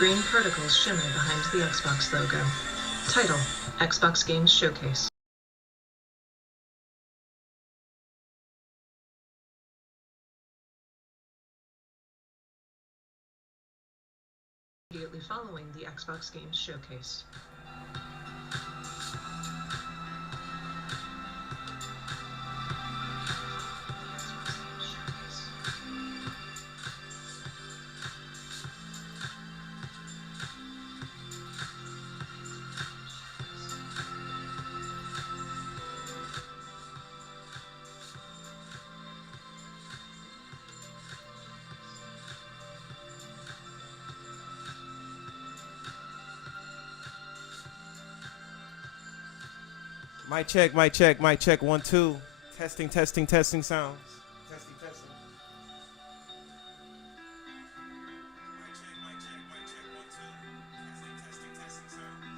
Green particles shimmer behind the Xbox logo. Title: Xbox Games Showcase. Immediately following the Xbox Games Showcase. Mic check, mic check, mic check. 1, 2. Testing, testing, testing sounds. Testing, testing. Mic check, mic check, mic check. 1, 2. Testing, testing, testing sounds.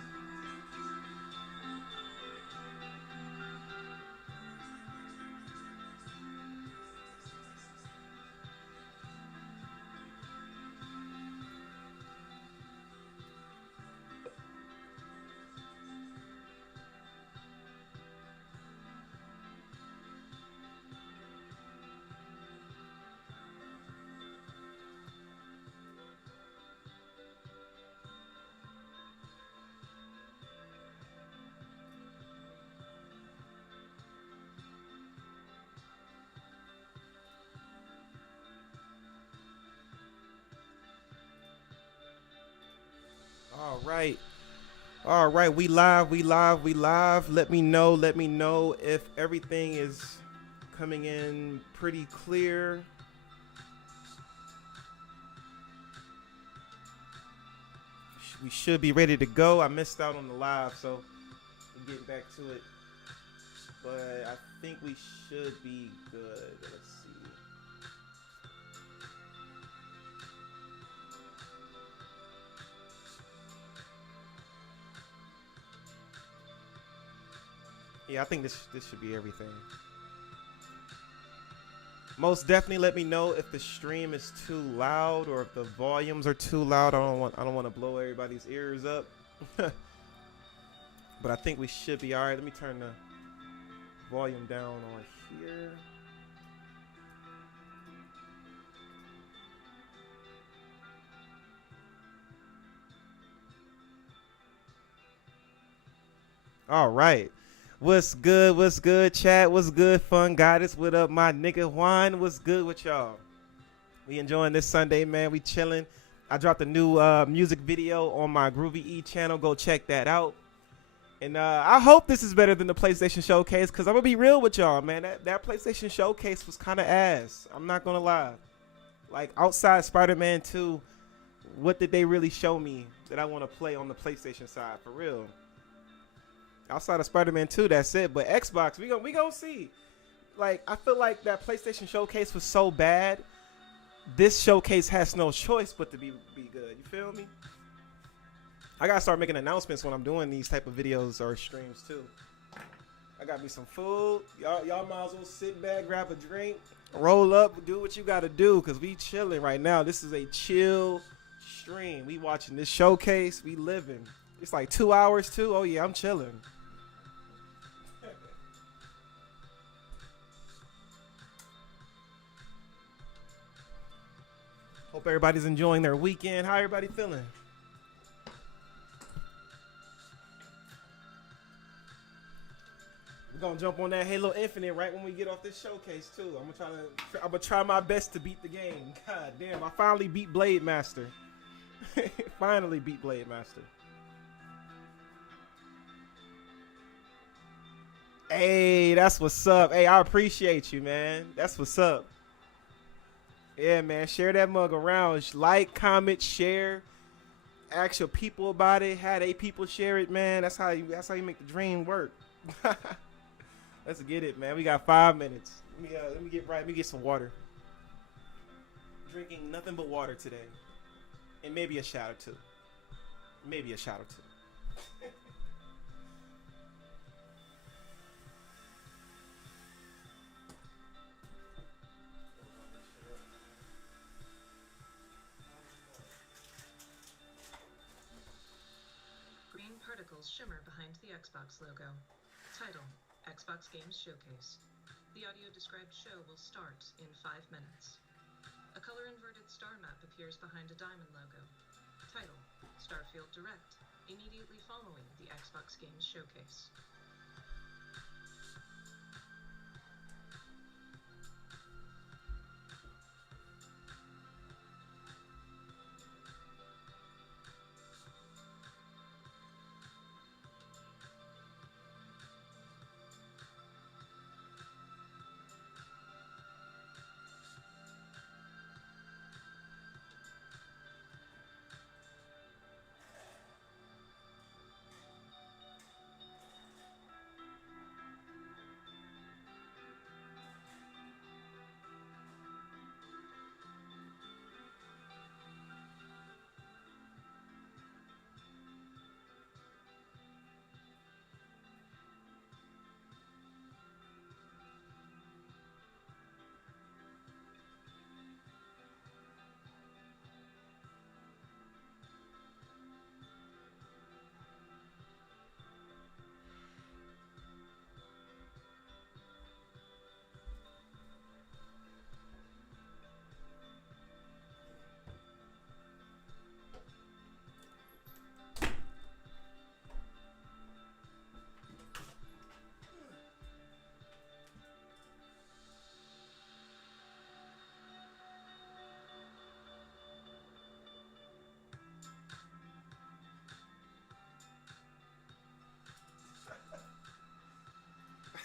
All right. All right, we live, we live, we live. Let me know if everything is coming in pretty clear. We should be ready to go. I missed out on the live, so we're getting back to it. But I think we should be good. Let's see. Yeah, I think this should be everything. Most definitely let me know if the stream is too loud or if the volumes are too loud. I don't want to blow everybody's ears up. But I think we should be all right. Let me turn the volume down on here. All right. What's good, chat? What's good, fun goddess? What up, my nigga Juan? What's good with y'all? We enjoying this Sunday, man. We chilling. I dropped a new music video on my Groovy E channel. Go check that out. And I hope this is better than the PlayStation Showcase, because I'm going to be real with y'all, man. That PlayStation Showcase was kind of ass. I'm not going to lie. Like, outside Spider-Man 2, what did they really show me that I want to play on the PlayStation side, for real? Outside of Spider-Man 2, that's it. But Xbox, we gonna see. Like, I feel like that PlayStation Showcase was so bad. This showcase has no choice but to be good. You feel me? I gotta start making announcements when I'm doing these type of videos or streams too. I got me some food. Y'all might as well sit back, grab a drink, roll up, do what you gotta do, cause we chilling right now. This is a chill stream. We watching this showcase. We living. It's like 2 hours too. Oh yeah, I'm chilling. Hope everybody's enjoying their weekend. How everybody feeling? We're gonna jump on that Halo Infinite right when we get off this showcase too. I'm gonna try my best to beat the game. God damn, I finally beat Blade Master. Finally beat Blade Master. Hey, that's what's up. Hey, I appreciate you, man. That's what's up. Yeah, man. Share that mug around. Like, comment, share. Ask your people about it. Have they people share it, man. That's how you make the dream work. Let's get it, man. We got 5 minutes. Let me get right. Let me get some water. Drinking nothing but water today, and maybe a shot or two. Maybe a shot or two. particles shimmer behind the Xbox logo. Title: Xbox Games Showcase. The audio-described show will start in 5 minutes. A color-inverted star map appears behind a diamond logo. Title: Starfield Direct, immediately following the Xbox Games Showcase.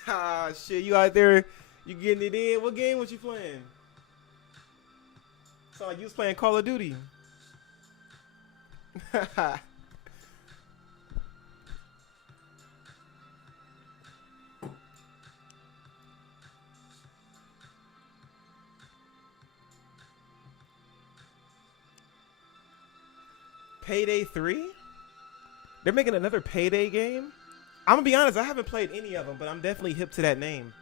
Ah, shit, you out there, you getting it in? What game was you playing? Sound like you was playing Call of Duty. Payday 3? They're making another Payday game? I'm gonna be honest, I haven't played any of them, but I'm definitely hip to that name.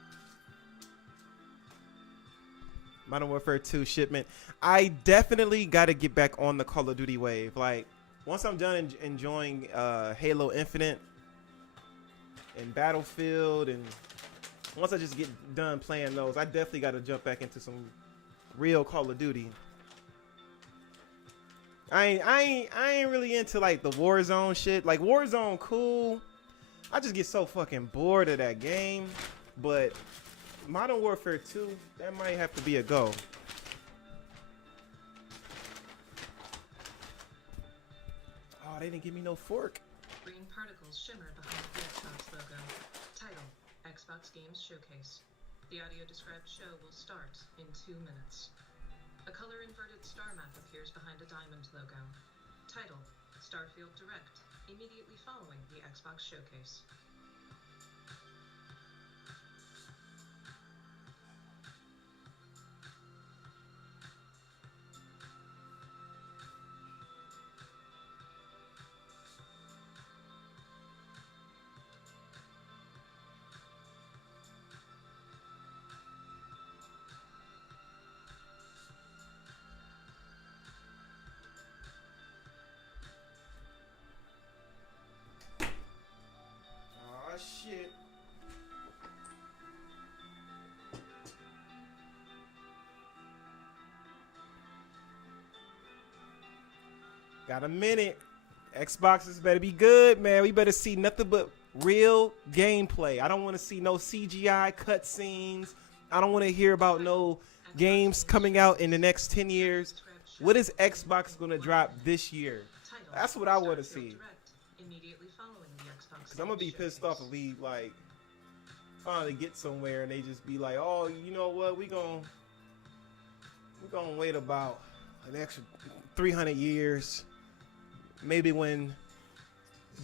Modern Warfare 2 shipment. I definitely got to get back on the Call of Duty wave. Like, once I'm done enjoying Halo Infinite and Battlefield, and once I just get done playing those, I definitely got to jump back into some real Call of Duty. I ain't really into like the Warzone shit. Like, Warzone cool. I just get so fucking bored of that game. But Modern Warfare 2, that might have to be a go. Oh, they didn't give me no fork. Green particles shimmer behind the Xbox logo. Title: Xbox Games Showcase. The audio-described show will start in 2 minutes. A color-inverted star map appears behind a diamond logo. Title: Starfield Direct, immediately following the Xbox Showcase. Oh shit. Got a minute. Xboxes better be good, man. We better see nothing but real gameplay. I don't want to see no CGI cutscenes. I don't want to hear about no games coming out in the next 10 years. What is Xbox going to drop this year? That's what I want to see. Because I'm going to be pissed off if we, like, finally get somewhere and they just be like, oh, you know what? We're going to wait about an extra 300 years. Maybe when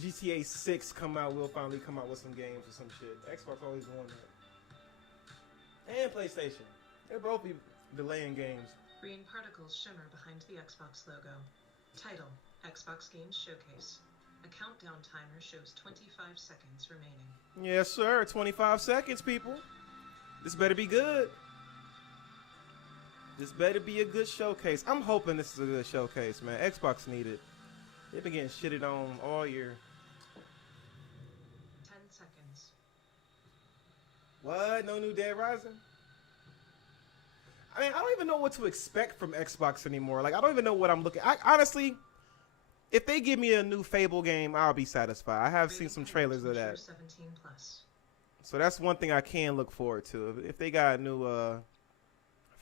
GTA 6 come out, we'll finally come out with some games or some shit. Xbox always doing that. And PlayStation. They'll both be delaying games. Green particles shimmer behind the Xbox logo. Title: Xbox Games Showcase. A countdown timer shows 25 seconds remaining. Yes, sir. 25 seconds, people. This better be good. This better be a good showcase. I'm hoping this is a good showcase, man. Xbox need it. They've been getting shitted on all year. What? No new Dead Rising? I mean, I don't even know what to expect from Xbox anymore. Like, I don't even know what I'm looking. I honestly, if they give me a new Fable game, I'll be satisfied. I have seen some trailers of that. 17 plus. So that's one thing I can look forward to. If they got a new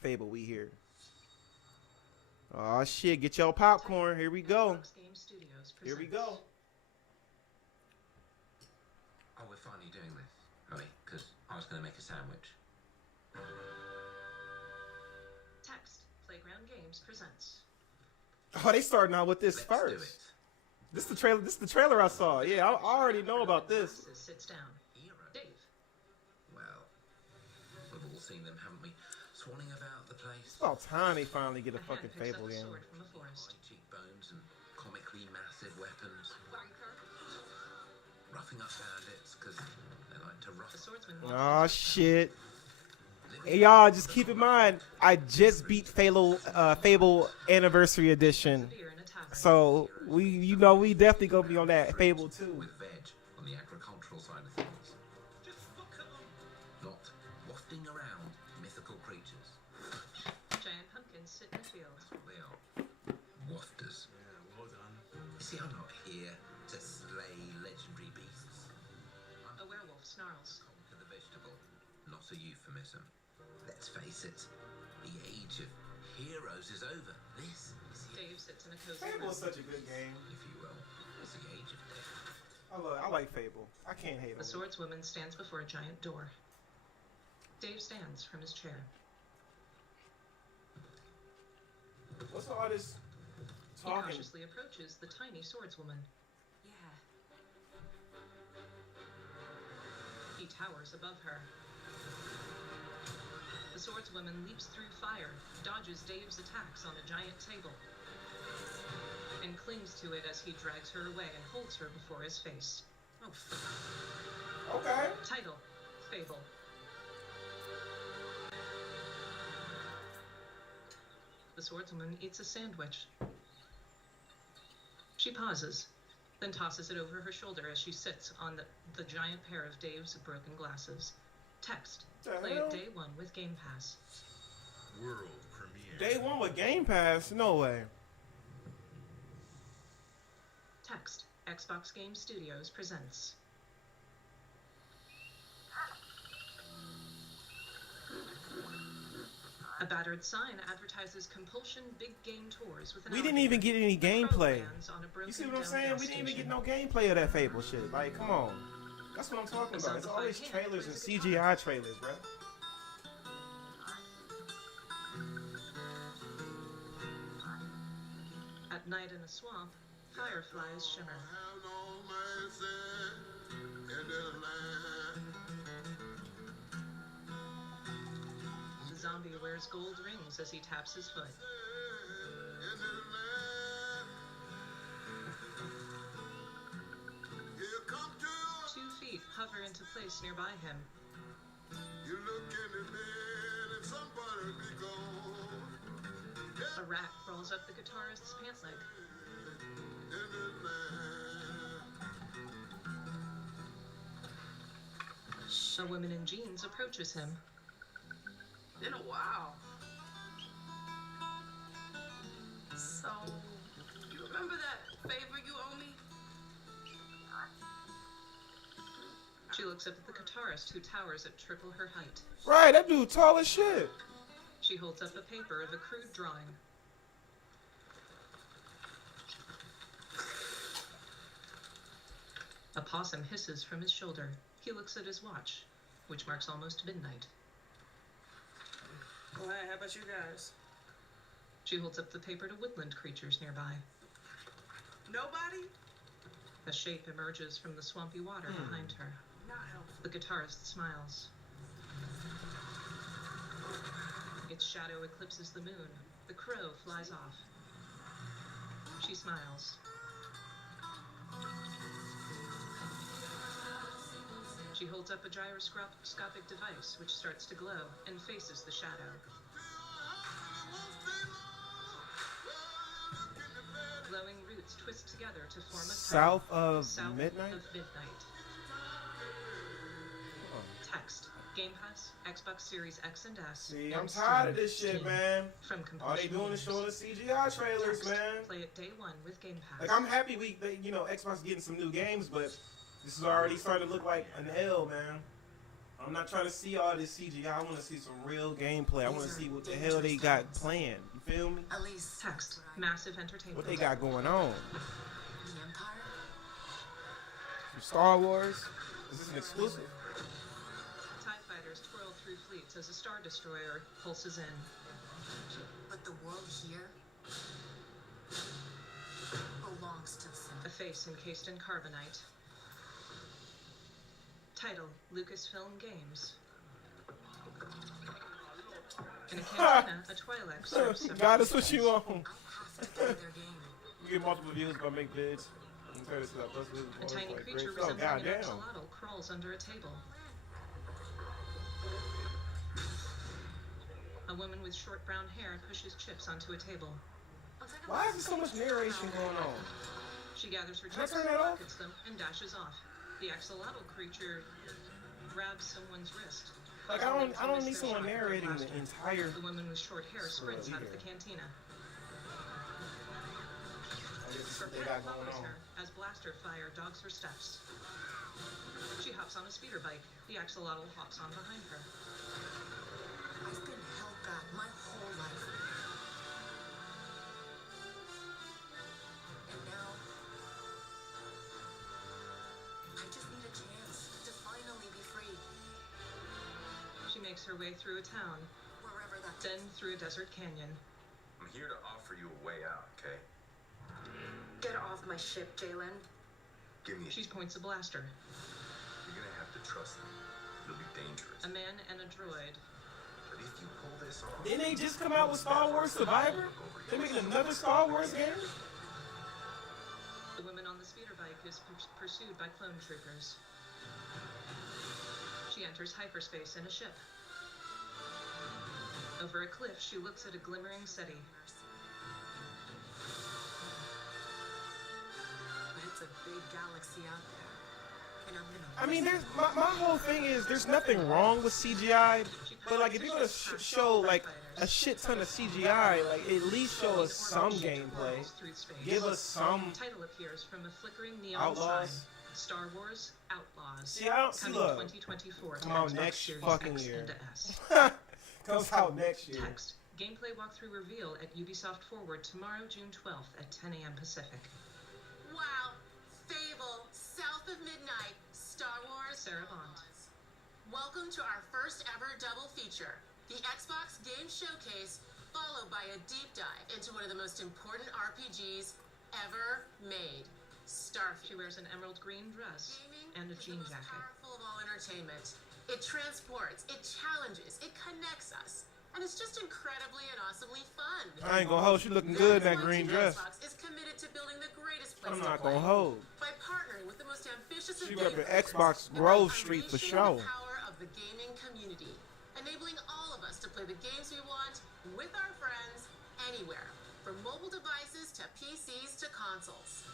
Fable, we here. Oh shit, get your popcorn. Here we go. Xbox Game Studios Here we presents. go. Oh, we're finally doing this, are we? Because I was going to make a sandwich. Text Playground Games presents. Oh, they starting out with this Let's first. do it. This the trailer. This the trailer I saw. Yeah, I already know about this. Sits down. Hero. Dave. Well, we've all seen them, haven't we? Swanning about the place. It's about time they finally get a A hand fucking picks Fable up a game. sword from the forest. Wide cheekbones and comically massive weapons. Wanker. Roughing up bandits because they like to rough. The swordsman. Oh shit. Hey y'all, just keep in mind, I just beat Fable Anniversary Edition. So we definitely gonna be on that Fable too. With veg on the agricultural side of things. Not wafting around mythical creatures. Giant pumpkins sit in the field. That's what they are. Wafters. Yeah, well done. You see, I'm not here to slay legendary beasts. A werewolf snarls. Conquer the vegetable, not a euphemism. Let's face it, the age of heroes is over. This is the, Dave sits in a cozy Fable room. is such a good game. if you will, it's the age of death. I like Fable. I can't hate The on it. swordswoman stands before a giant door. Dave stands from his chair. What's all this He talking? cautiously approaches the tiny swordswoman. Yeah. He towers above her. The swordswoman leaps through fire, dodges Dave's attacks on a giant table, and clings to it as he drags her away and holds her before his face. Okay. Title: Fable. The swordswoman eats a sandwich. She pauses, then tosses it over her shoulder as she sits on the giant pair of Dave's broken glasses. Text: The Play hell? it day one with Game Pass. World premiere. Day one with Game Pass? No way. Text: Xbox Game Studios presents. A battered sign advertises Compulsion Big Game Tours with an We didn't even alligator. get any The crow gameplay. lands on a You see broken what I'm down saying? gas We didn't even get station. no gameplay of that Fable shit. Like, come on. That's what I'm talking about. It's always trailers and CGI trailers, bro. At night in a swamp, fireflies shimmer. Have no mercy in this land. The zombie wears gold rings as he taps his foot. In this land. Here come to 2 feet hover into place nearby him. you look in the bed and somebody be gone. A rat crawls up the guitarist's pant leg. In this land. A woman in jeans approaches him. Been a while. So, you remember that favor you owe me? She looks up at the guitarist who towers at triple her height. Right, that dude tall as shit. She holds up a paper of a crude drawing. A possum hisses from his shoulder. He looks at his watch, which marks almost midnight. Well, hey, how about you guys? She holds up the paper to woodland creatures nearby. Nobody? A shape emerges from the swampy water behind her. Not helpful. The guitarist smiles. Its shadow eclipses the moon. The crow flies off. She smiles. She holds up a gyroscopic device which starts to glow and faces the shadow. Glowing roots twist together to form a crown. South of South midnight? of midnight. Oh. Text: Game Pass, Xbox Series X and S. See, and I'm tired of Steam this shit, team. man. From All they Compulsion doing is Games. showing the CGI trailers, Text, man. Play it day one with Game Pass. Like, I'm happy Xbox getting some new games, but this is already starting to look like an L, man. I'm not trying to see all this CGI. I want to see some real gameplay. I want to see what the hell they got planned. You feel me? At least Text, that's what massive entertainment. What they got going on? The Empire? From Star Wars? Is this an exclusive? TIE fighters twirl through fleets as a Star Destroyer pulses in. But the world here belongs to the A Senate. face encased in carbonite. Title, Lucasfilm Games. In a cantina, a Twi'lek serves separate God, that's what dishes. you on. I have to play their game. You get multiple views, but make bids. Turn this up. A tiny Like, creature great stuff. resembling an Goddamn. axolotl crawls under a table. A woman with short brown hair pushes chips onto a table. Why is there so much narration going on? She gathers her Can I chips, turn that off? pockets them, and dashes off. The axolotl creature grabs someone's wrist. Like, I don't need someone narrating the entire. The woman with short hair sprints out of the cantina. I guess Her what they pet got going follows on. her as blaster fire dogs her steps. She hops on a speeder bike. The axolotl hops on behind her. I've been held back my whole life. And now, I just need a chance to finally be free, She makes her way through a town, wherever that then through a desert canyon. I'm here to offer you a way out, okay? Get off my ship, Jalen. Give me a She points a blaster. You're gonna have to trust me. It'll be dangerous. A man and a droid. But if you pull this off, Didn't they just come out with Star Wars Survivor? They making another Star Wars game? The woman on the speeder bike is pursued by clone troopers. She enters hyperspace in a ship. Over a cliff, she looks at a glimmering city. But it's a big galaxy out there. And I'm gonna I mean, there's my whole thing is there's nothing wrong with CGI, but like if you're gonna show like a shit ton of CGI, like at least show us some gameplay. Give us some Title appears from a flickering neon Outlaws. sign. Star Wars Outlaws. See, I don't see Coming love. 2024 to Come out Xbox next Series fucking X year. and S. Comes out next year. Text. Gameplay walkthrough reveal at Ubisoft Forward tomorrow, June 12th at 10 a.m. Pacific. Wow! Fable, South of Midnight, Star Wars. Sarah Bond. Welcome to our first ever double feature, the Xbox Game Showcase, followed by a deep dive into one of the most important RPGs ever made, She Starfield. wears an emerald green dress Gaming and a is jean the most jacket. powerful of all entertainment. It transports, it challenges, it connects us, and it's just incredibly and awesomely fun. I ain't gonna hold. She looking good in that Xbox green dress. Xbox is committed to building the greatest place I'm to not play. gonna hold. By partnering with the most ambitious She of repping gamers, Xbox and Grove by Street for unleashing sure. The power of the gaming community, enabling all of us to play the games we want with our friends anywhere, from mobile devices to PCs to consoles.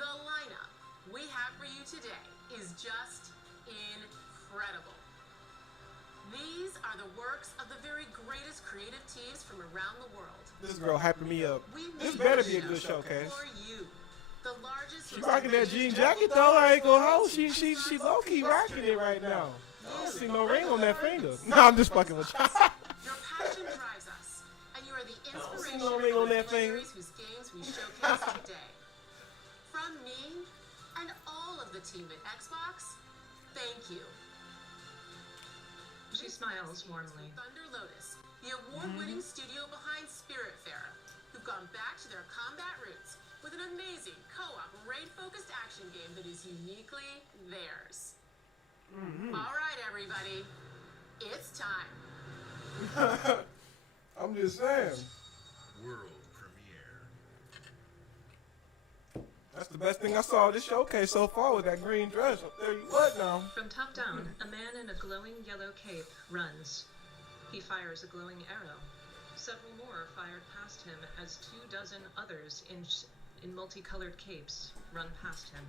The lineup we have for you today is just incredible. These are the works of the very greatest creative teams from around the world. This girl hyping me up. We This made better this be a show good showcase. For you, the largest. She rocking that jean jacket though. I ain't gonna hold. She low key rocking it right now. I don't see no ring on that finger. No, I'm just fucking with you. Your passion drives us, and you are the inspiration no ring on for the that finger. players whose games we showcase today. From me and all of the team at Xbox, thank you. She smiles warmly. Thunder Lotus, the award-winning studio behind Spiritfarer, who've gone back to their combat roots with an amazing co-op raid-focused action game that is uniquely theirs. All right, everybody, it's time. I'm just saying. World premiere. That's the best thing I saw this showcase so far with that green dress. I'll tell you what now. From top down, a man in a glowing yellow cape runs. He fires a glowing arrow. Several more are fired past him as 24 others in multicolored capes run past him.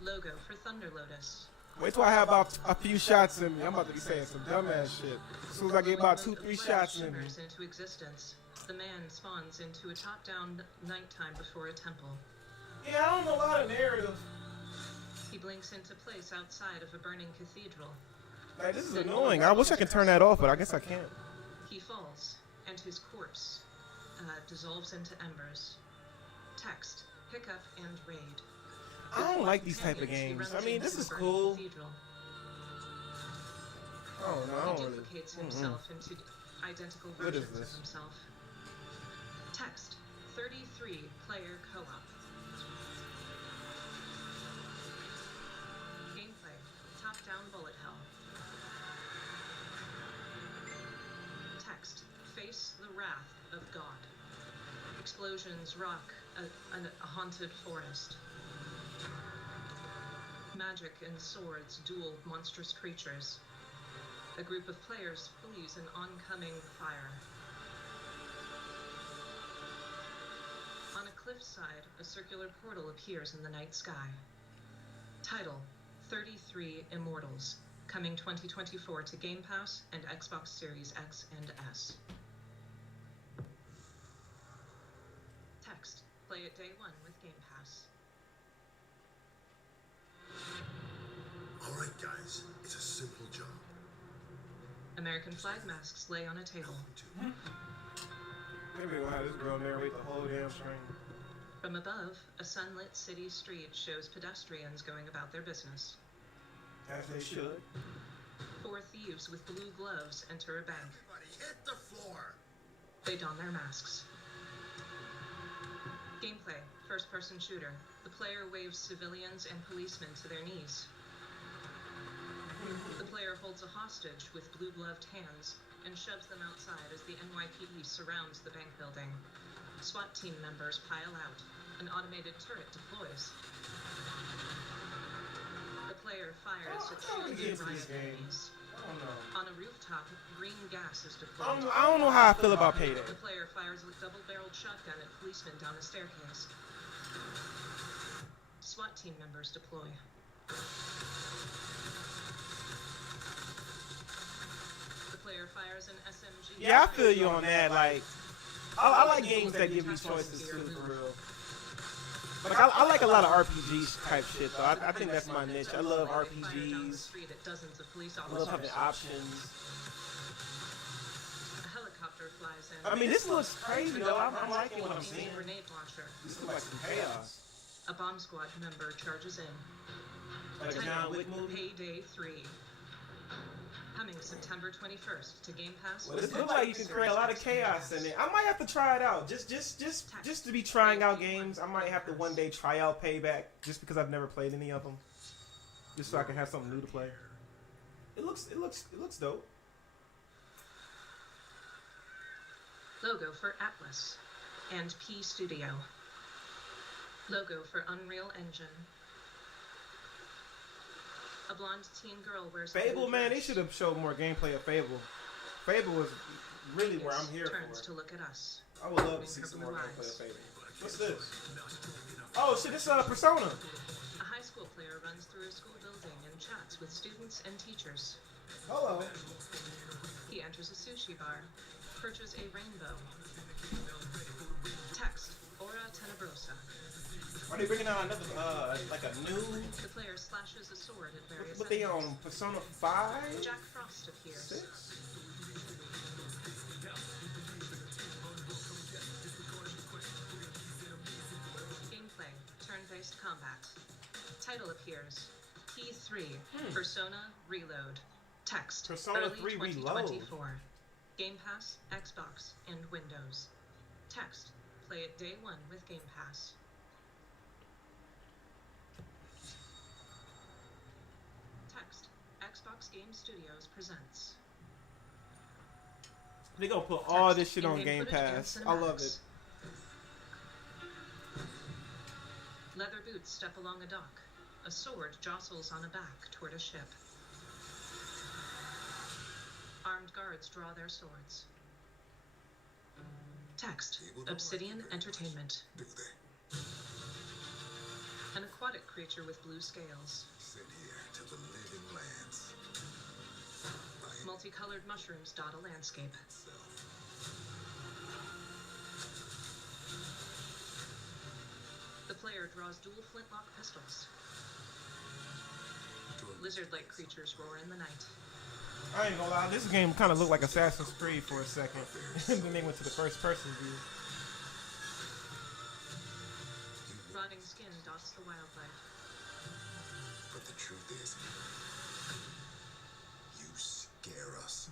Logo for Thunder Lotus. Wait till I have about a few shots in me. I'm about to be saying some dumbass shit. As soon as I get about 2-3 shots in me. Shimmers into existence. The man spawns into a top-down nighttime before a temple. Yeah, I don't know a lot of narrative. He blinks into place outside of a burning cathedral. Like, this is annoying. I wish I could turn that off, but I guess I can't. He falls, and his corpse dissolves into embers. Text, hiccup, and raid. I don't like these type of games. I mean, this is cool. Oh no, I He don't really. duplicates himself into identical What is versions this? of himself. Text, 33 player co-op. Gameplay, top-down bullet hell. Text, face the wrath of God. Explosions rock a haunted forest. Magic and swords duel monstrous creatures. A group of players flees an oncoming fire. On a cliffside, a circular portal appears in the night sky. Title, 33 Immortals, coming 2024 to Game Pass and Xbox Series X and S. Text, play it day one with Game Pass. Alright, guys, it's a simple job. American flag masks lay on a table. Maybe we'll have this girl narrate the whole damn stream. From above, a sunlit city street shows pedestrians going about their business. As they should. 4 thieves with blue gloves enter a bank. Everybody hit the floor! They don their masks. Gameplay, first-person shooter. The player waves civilians and policemen to their knees. The player holds a hostage with blue-gloved hands and shoves them outside as the NYPD surrounds the bank building. SWAT team members pile out. An automated turret deploys. The player fires at shooting riot enemies. I don't know. On a rooftop, green gas is deployed. I don't know how I feel about Payday. The player fires a double-barreled shotgun at policemen down a staircase. SWAT team members deploy. The player fires an SMG. Yeah, I feel you on that. Like, I like games that give you choices too, for real. Like, I like a lot of RPG type shit, though. I think that's my niche. I love Fire down the RPGs. street at dozens of police I love having officers. options. A helicopter flies in. I mean, this looks crazy, though. I'm liking what I'm Using seeing. a grenade launcher. This looks like some chaos. A bomb squad member charges in. Like a John Wick movie. Payday 3. Coming September 21st to Game Pass. Well, this looks like you can create a lot of chaos in it. I might have to try it out. Just to be trying out games. I might have to one day try out Payback, just because I've never played any of them. Just so I can have something new to play. It looks dope. Logo for Atlas and P Studio. Logo for Unreal Engine. A blonde teen girl wears a Fable, blue man, they dress. should have showed more gameplay of Fable. Fable was really where I'm here Turns to for. look at us. I would love to see some more gameplay of Fable. What's this? Oh shit, this is Persona. A high school player runs through a school building and chats with students and teachers. Hello. He enters a sushi bar. Purchase a rainbow. Text, Ora Tenebrosa. Are they bringing out another, like a new? The player slashes a sword at various What they on? enemies. Persona 5? Jack Frost appears. 6? Gameplay, turn-based combat. Title appears. P3, Persona Reload. Text, Persona early 3 Reload. 2024. Game Pass, Xbox, and Windows. Text, play it day one with Game Pass. Text, Xbox Game Studios presents. They gonna put all this Text, shit on in-game Game footage and Pass. I love it. cinematics. Leather boots step along a dock. A sword jostles on a back toward a ship. Armed guards draw their swords. Text, Obsidian Entertainment. Do they? An aquatic creature with blue scales. Sit here. to the living lands. Multicolored mushrooms dot a landscape. The player draws dual flintlock pistols. Lizard-like creatures roar in the night. I ain't gonna lie, this game kind of looked like Assassin's Creed for a second. And then they went to the first person view. Rotting skin dots the wildlife. But the truth is, you scare us.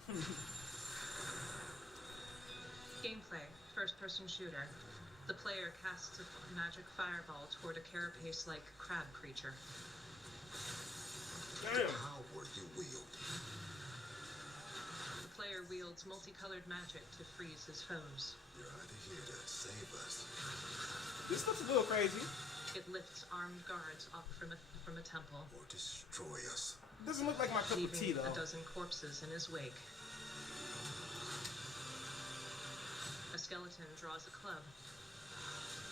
Gameplay, first-person shooter. The player casts a magic fireball toward a carapace-like crab creature. Damn. Power you wield. The player wields multicolored magic to freeze his foes. You're either here to save us, This looks a little crazy. It lifts armed guards up from a temple, or destroy us. Doesn't look like my cup of tea leaving though. a dozen corpses in his wake. A skeleton draws a club.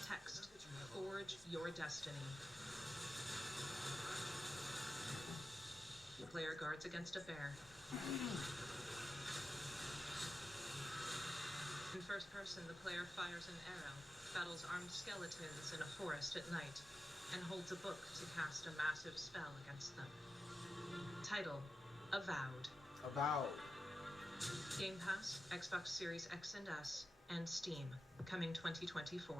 Text, forge your destiny. The player guards against a bear. In first person, the player fires an arrow, battles armed skeletons in a forest at night, and holds a book to cast a massive spell against them. Title, Avowed. About. Game Pass, Xbox Series X and S, and Steam, coming 2024.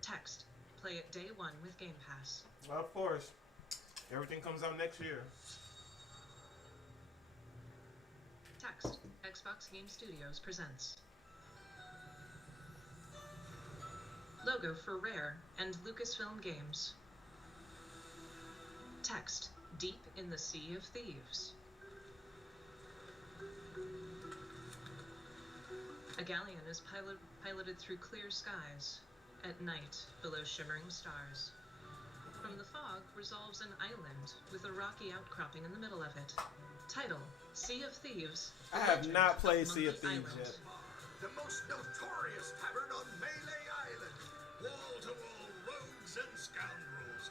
Text, play it day one with Game Pass. Of course. Everything comes out next year. Text, Xbox Game Studios presents. Logo for Rare and Lucasfilm Games. Text, Deep in the Sea of Thieves. A galleon is piloted through clear skies, at night below shimmering stars. From the fog resolves an island with a rocky outcropping in the middle of it. Title, Sea of Thieves. I have Legend not played Sea of Monkey Thieves Island. yet. The most notorious tavern on Melee Island. Wall-to-wall rogues and scoundrels.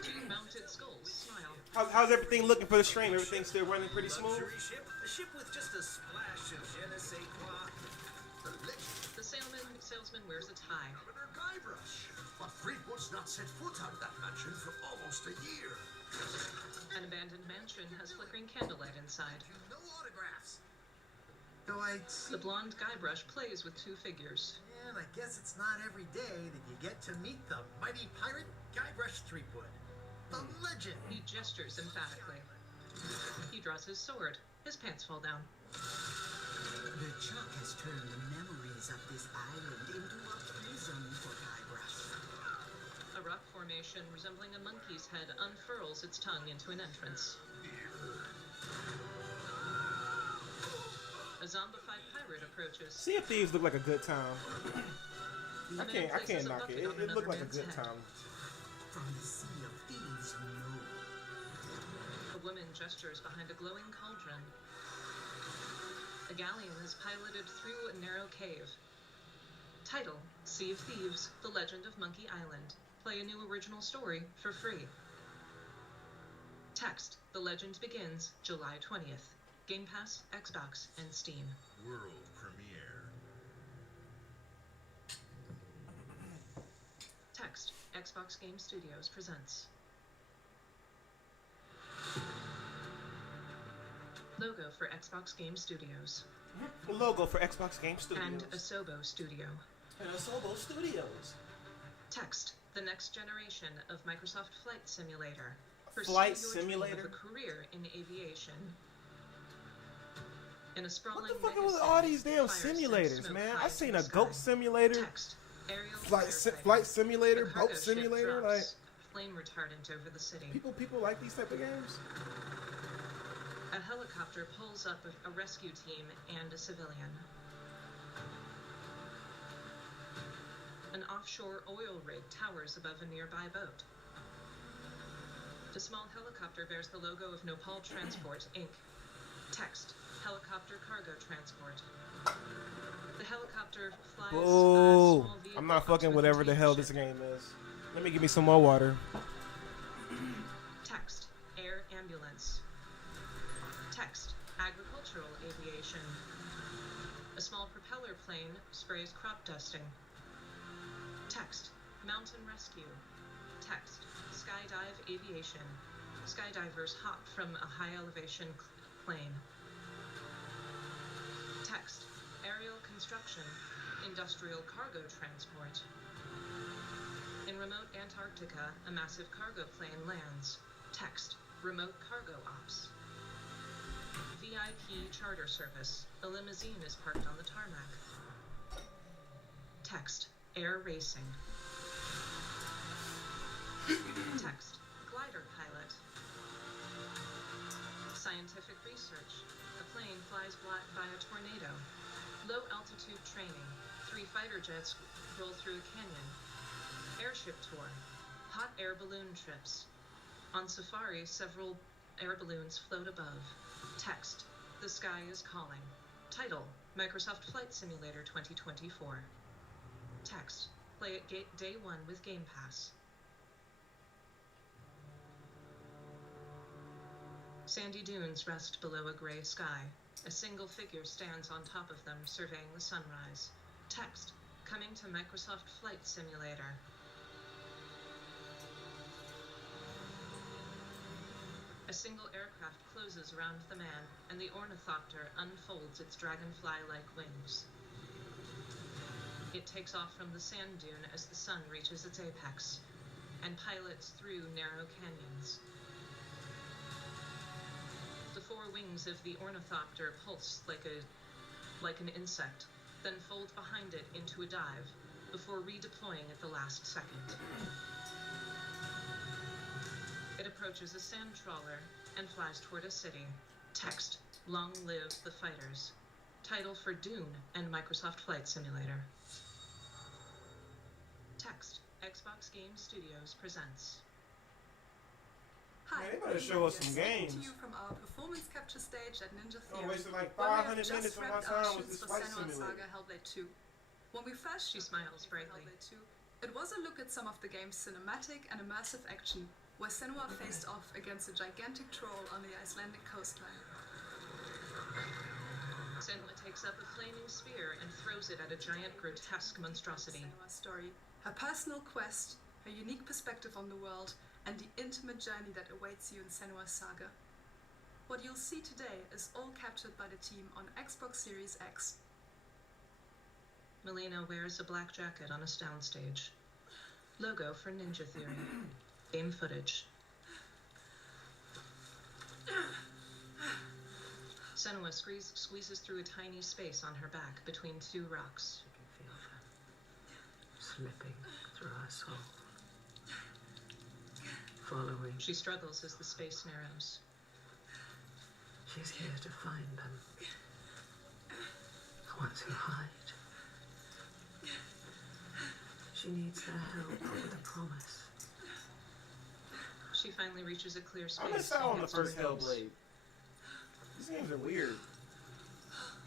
Two mounted skulls smile. How's everything looking for the stream? Everything still running pretty smooth? Luxury ship? A ship with just a splash of je ne sais quoi. The legend The salesman wears a tie. Governor Guybrush. But Fleetwood's not set foot out of that mansion for almost a year. An abandoned mansion has flickering candlelight inside. No autographs. So I'd see, The blonde Guybrush plays with two figures. and I guess it's not every day that you get to meet the mighty pirate Guybrush Threepwood, the legend. He gestures emphatically. He draws his sword. His pants fall down. The Chuck has turned the memories of this island into a prison for Guybrush. A rock formation resembling a monkey's head unfurls its tongue into an entrance. A zombified pirate approaches. Sea of Thieves look like a good time. A man I places can't a knock it. bucket on It another looked like a man's good head. time. From the Sea of Thieves, no. A woman gestures behind a glowing cauldron. A galleon is piloted through a narrow cave. Title, Sea of Thieves, The Legend of Monkey Island. Play a new original story for free. Text, The Legend begins July 20th. Game Pass, Xbox, and Steam. World premiere. Text, Xbox Game Studios presents. Logo for Xbox Game Studios. Logo for Xbox Game Studios. And Asobo Studio. And Asobo Studios. Text, the next generation of Microsoft Flight Simulator. Flight your dream Simulator? Of a career in aviation. In a sprawling What the fuck are mega with all city, these damn fires and simulators, smoke man? high I to seen the a sky. goat simulator, Text, aerial flight firefighting. simulator, A cargo boat ship simulator. Like drops flame retardant over the city. people like these type of games. A helicopter pulls up a rescue team and a civilian. An offshore oil rig towers above a nearby boat. The small helicopter bears the logo of Nopal Transport, Inc. Text, helicopter cargo transport. The helicopter flies a Boo! small vehicle I'm not onto fucking a whatever the container hell ship. this game is. Let me give me some more water. Text, ambulance. Text, agricultural aviation. A small propeller plane sprays crop dusting. Text, mountain rescue. Text, skydive aviation. Skydivers hop from a high elevation plane. Text, aerial construction, industrial cargo transport. In remote Antarctica, a massive cargo plane lands. Text, remote cargo ops. VIP charter service, a limousine is parked on the tarmac. Text, air racing. Text, glider pilot. Scientific research, a plane flies by a tornado. Low altitude training, 3 fighter jets roll through a canyon. Airship tour, hot air balloon trips. On safari, several air balloons float above. Text, the sky is calling. Title, Microsoft Flight Simulator 2024. Text, play it day 1 with Game Pass. Sandy dunes rest below a gray sky. A single figure stands on top of them, surveying the sunrise. Text, coming to Microsoft Flight Simulator. A single aircraft closes around the man, and the ornithopter unfolds its dragonfly-like wings. It takes off from the sand dune as the sun reaches its apex, and pilots through narrow canyons. The 4 wings of the ornithopter pulse like an insect, then fold behind it into a dive, before redeploying at the last second. It approaches a sand trawler and flies toward a city. Text, long live the fighters. Title for Dune and Microsoft Flight Simulator. Text, Xbox Game Studios presents. Hi, Man, they better show us some speaking games. to you from our performance capture stage at Ninja I Theory. wasted like where we 500 have just minutes of my wrapped our time with shoots this for Flight Senua Simulator. Saga Hellblade 2. When we first She showed smiles gameplay for brightly. Hellblade 2, it was a look at some of the game's cinematic and immersive action, where Senua faced off against a gigantic troll on the Icelandic coastline. Senua takes up a flaming spear and throws it at a giant grotesque monstrosity. Senua's story, her personal quest, her unique perspective on the world, and the intimate journey that awaits you in Senua's Saga. What you'll see today is all captured by the team on Xbox Series X. Melina wears a black jacket on a soundstage. Logo for Ninja Theory. Game footage. Senua squeezes through a tiny space on her back between 2 rocks. You can feel her slipping through her soul. Following. She struggles as the space narrows. She's here to find them. The ones who hide. She needs their help with a promise. She finally reaches a clear space. I missed out on the hits her first gaze. Hellblade. These games are weird.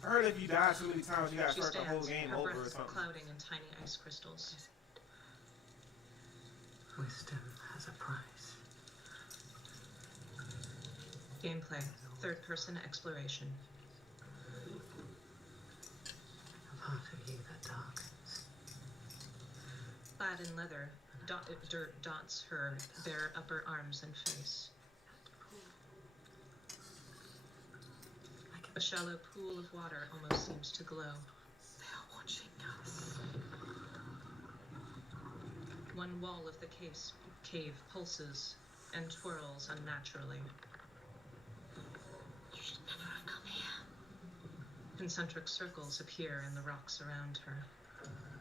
I heard if you die so many times, you gotta She start the whole stands, game her over or breath something. clouding in tiny ice crystals. Wisdom has a price. Gameplay. Third-person exploration. A part of you that darkens. Clad in leather, dirt dots her bare upper arms and face. A shallow pool of water almost seems to glow. They are watching us. One wall of the cave pulses and twirls unnaturally. You should never have come here. Concentric circles appear in the rocks around her.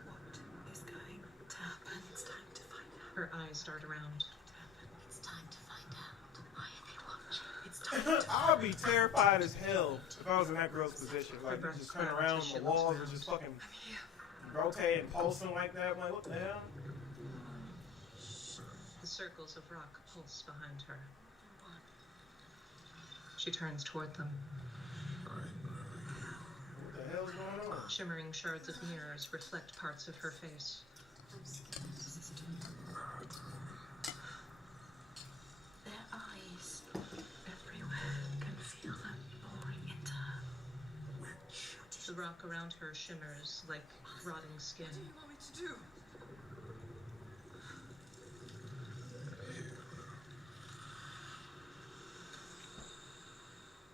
What is going to happen? It's time to find out. Her eyes dart around. It's time to find out. Why are they watching? It's time I'd be terrified as hell if I was in that girl's position. Like, Her you just breath turn clouds around as she and the looks walls are around. just fucking rotating, pulsing like that. I'm like, what the hell? The circles of rock pulse behind her. She turns toward them. What the hell's going on? Shimmering shards of mirrors reflect parts of her face. Their eyes. The rock around her shimmers like rotting skin. What do you want me to do?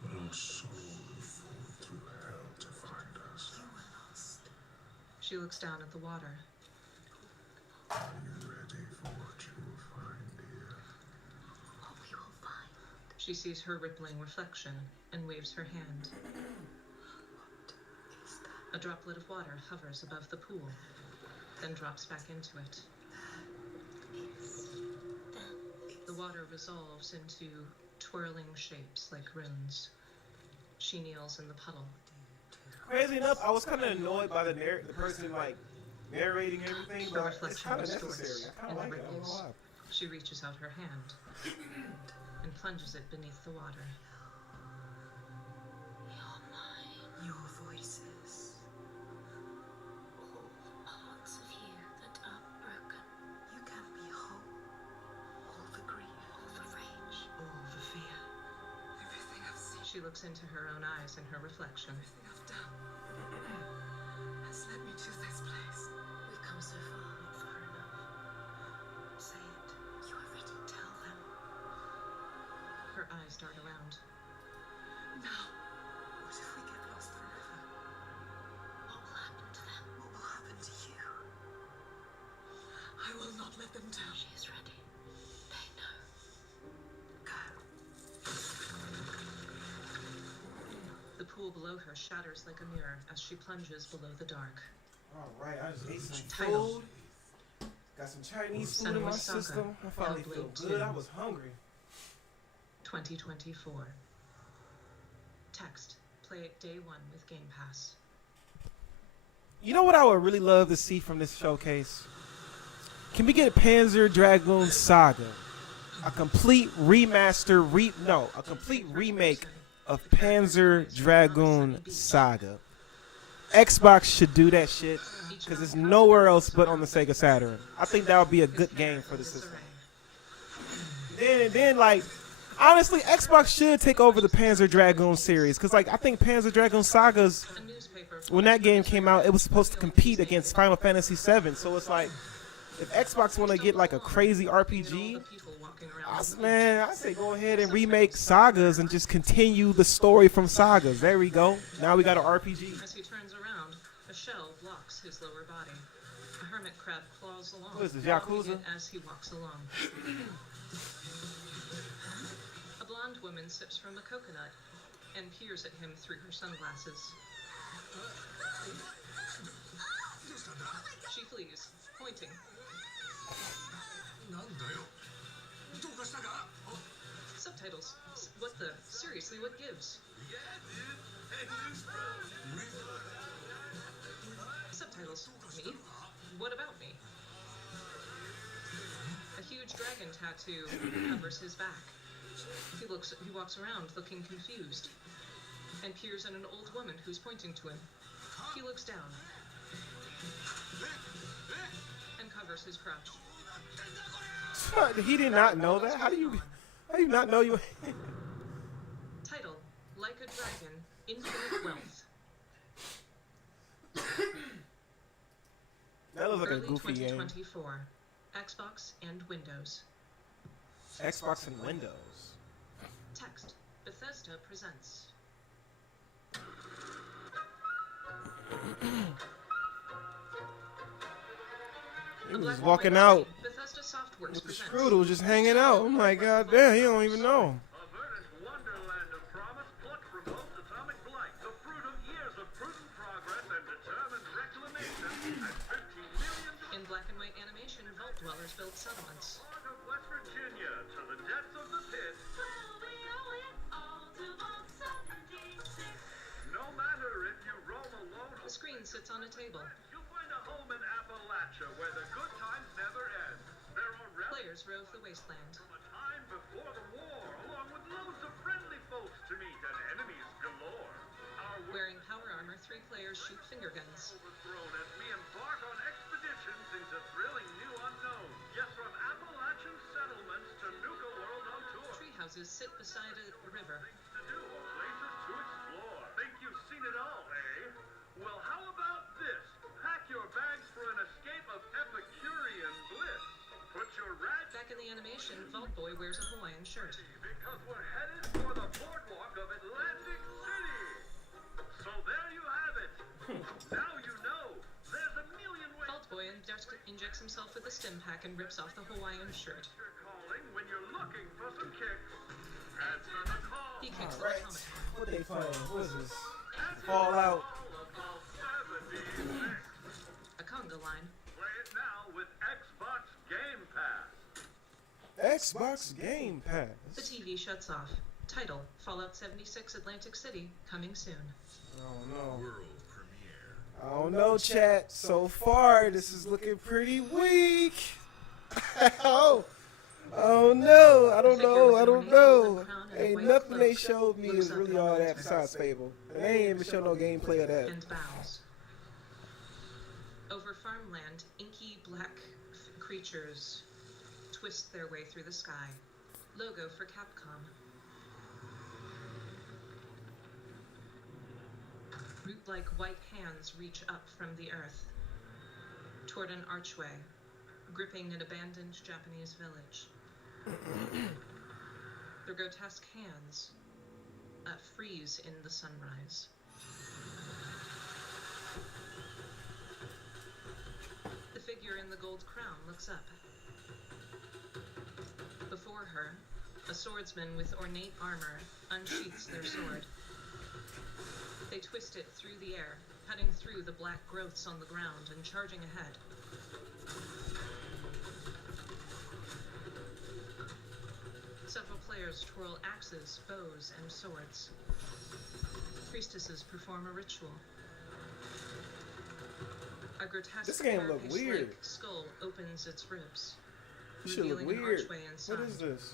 Our souls fall through hell to find us. You were lost. She looks down at the water. Are you ready for what you will find here? What we will find. She sees her rippling reflection and waves her hand. What is that? A droplet of water hovers above the pool, then drops back into it. The water resolves into twirling shapes like runes. She kneels in the puddle. Crazy enough, I was kind of annoyed by the person like narrating everything, The but it's reflection kind of distorts necessary. I kind and of like it. I don't know ripples. why. She reaches out her hand and plunges it beneath the water. You're mine. Your voices. All parts of you that are broken. You can be whole. All the grief. All the rage. All the fear. Everything I've seen. She looks into her own eyes in her reflection. Everything I've done has led me to this place. We've come so far, not far enough. Say it. You are ready. Tell them. Her eyes dart around. Now. What if we get lost forever? What will happen to them? What will happen to you? I will not let them down. She is ready. They know. Go. The pool below her shatters like a mirror as she plunges below the dark. All right, I just ate some Title. food. Got some Chinese food in my Senwa Saga, system. I finally feel Hellblade good. 2. I was hungry. 2024. Text. Play it day 1 with Game Pass. You know what I would really love to see from this showcase? Can we get a Panzer Dragoon Saga? A complete remaster, a complete remake of Panzer Dragoon Saga. Xbox should do that shit because it's nowhere else but on the Sega Saturn. I think that would be a good game for the system. Then like, honestly, Xbox should take over the Panzer Dragoon series because like I think Panzer Dragoon Sagas, when that game came out, it was supposed to compete against Final Fantasy VII. So it's like, if Xbox want to get like a crazy RPG, I say go ahead and remake Sagas and just continue the story from Sagas. There we go. Now we got an RPG. As he turns around, a shell blocks his lower body. A hermit crab claws along, What is this, following Yakuza? it as he walks along. A blonde woman sips from a coconut and peers at him through her sunglasses. She flees, pointing. Subtitles. What the? Seriously, what gives? Subtitles. Me? What about me? A huge dragon tattoo covers his back. He walks around looking confused and peers at an old woman who's pointing to him. He looks down and covers his crotch. He did not know that. How do you not know you? Title: Like a Dragon, Infinite Wealth. That looks like a Early goofy game. 2024. Xbox and Windows. Xbox and Windows. Text: Bethesda presents. He was walking out Bethesda Softworks with the presents. strudel just hanging out. I'm like, God damn, he don't even know. A verdant wonderland of promise plucked from Hope's atomic blight, the fruit of years of prudent progress and determined reclamation, and 15 million In black and white animation, Vault Dwellers build settlements. part of West Virginia to the depths of the pit. No matter if you roam alone The screen sits on a table. you'll find a home in Appalachia where the good times never end. There are relics Players rove the wasteland. from a time before the war, along with loads of friendly folks to meet and enemies galore. Our world Wearing power armor, 3 players shoot finger guns. overthrown as we embark on expeditions into thrilling new unknowns. Yes, from Appalachian settlements to Nuka World on tour. Tree houses sit beside a river. Things to do, places to explore. Think you've seen it all, eh? shirt. Because we're headed for the boardwalk of Atlantic City. So there you have it. Now you know. There's a million ways. Faultboy injects himself with a stim pack and rips off the Hawaiian shirt. You're calling when you're looking for some kicks. Answer the call. He kicks the Alright. atomic. What they playing? What is this? Answer Fallout. the call of all 76. A conga line. Play it now with Xbox Game Pass. Xbox Game The Pass. TV shuts off. Title: Fallout 76 Atlantic City, coming soon. Oh no. World premiere. I don't know, chat. So far, this is looking pretty weak. Oh no. I don't know. Ain't nothing they showed me is really all that besides Fable. And they ain't even show no gameplay of that. And bows. Over farmland, inky black creatures twist their way through the sky. Logo for Capcom. Root-like white hands reach up from the earth toward an archway, gripping an abandoned Japanese village. The grotesque hands freeze in the sunrise. The figure in the gold crown looks up. Before her, a swordsman with ornate armor unsheaths their sword. They twist it through the air, cutting through the black growths on the ground and charging ahead. Several players twirl axes, bows, and swords. Priestesses perform a ritual. A grotesque This game look carapace-like weird. skull opens its ribs, This shit look revealing an weird. archway inside. What is this?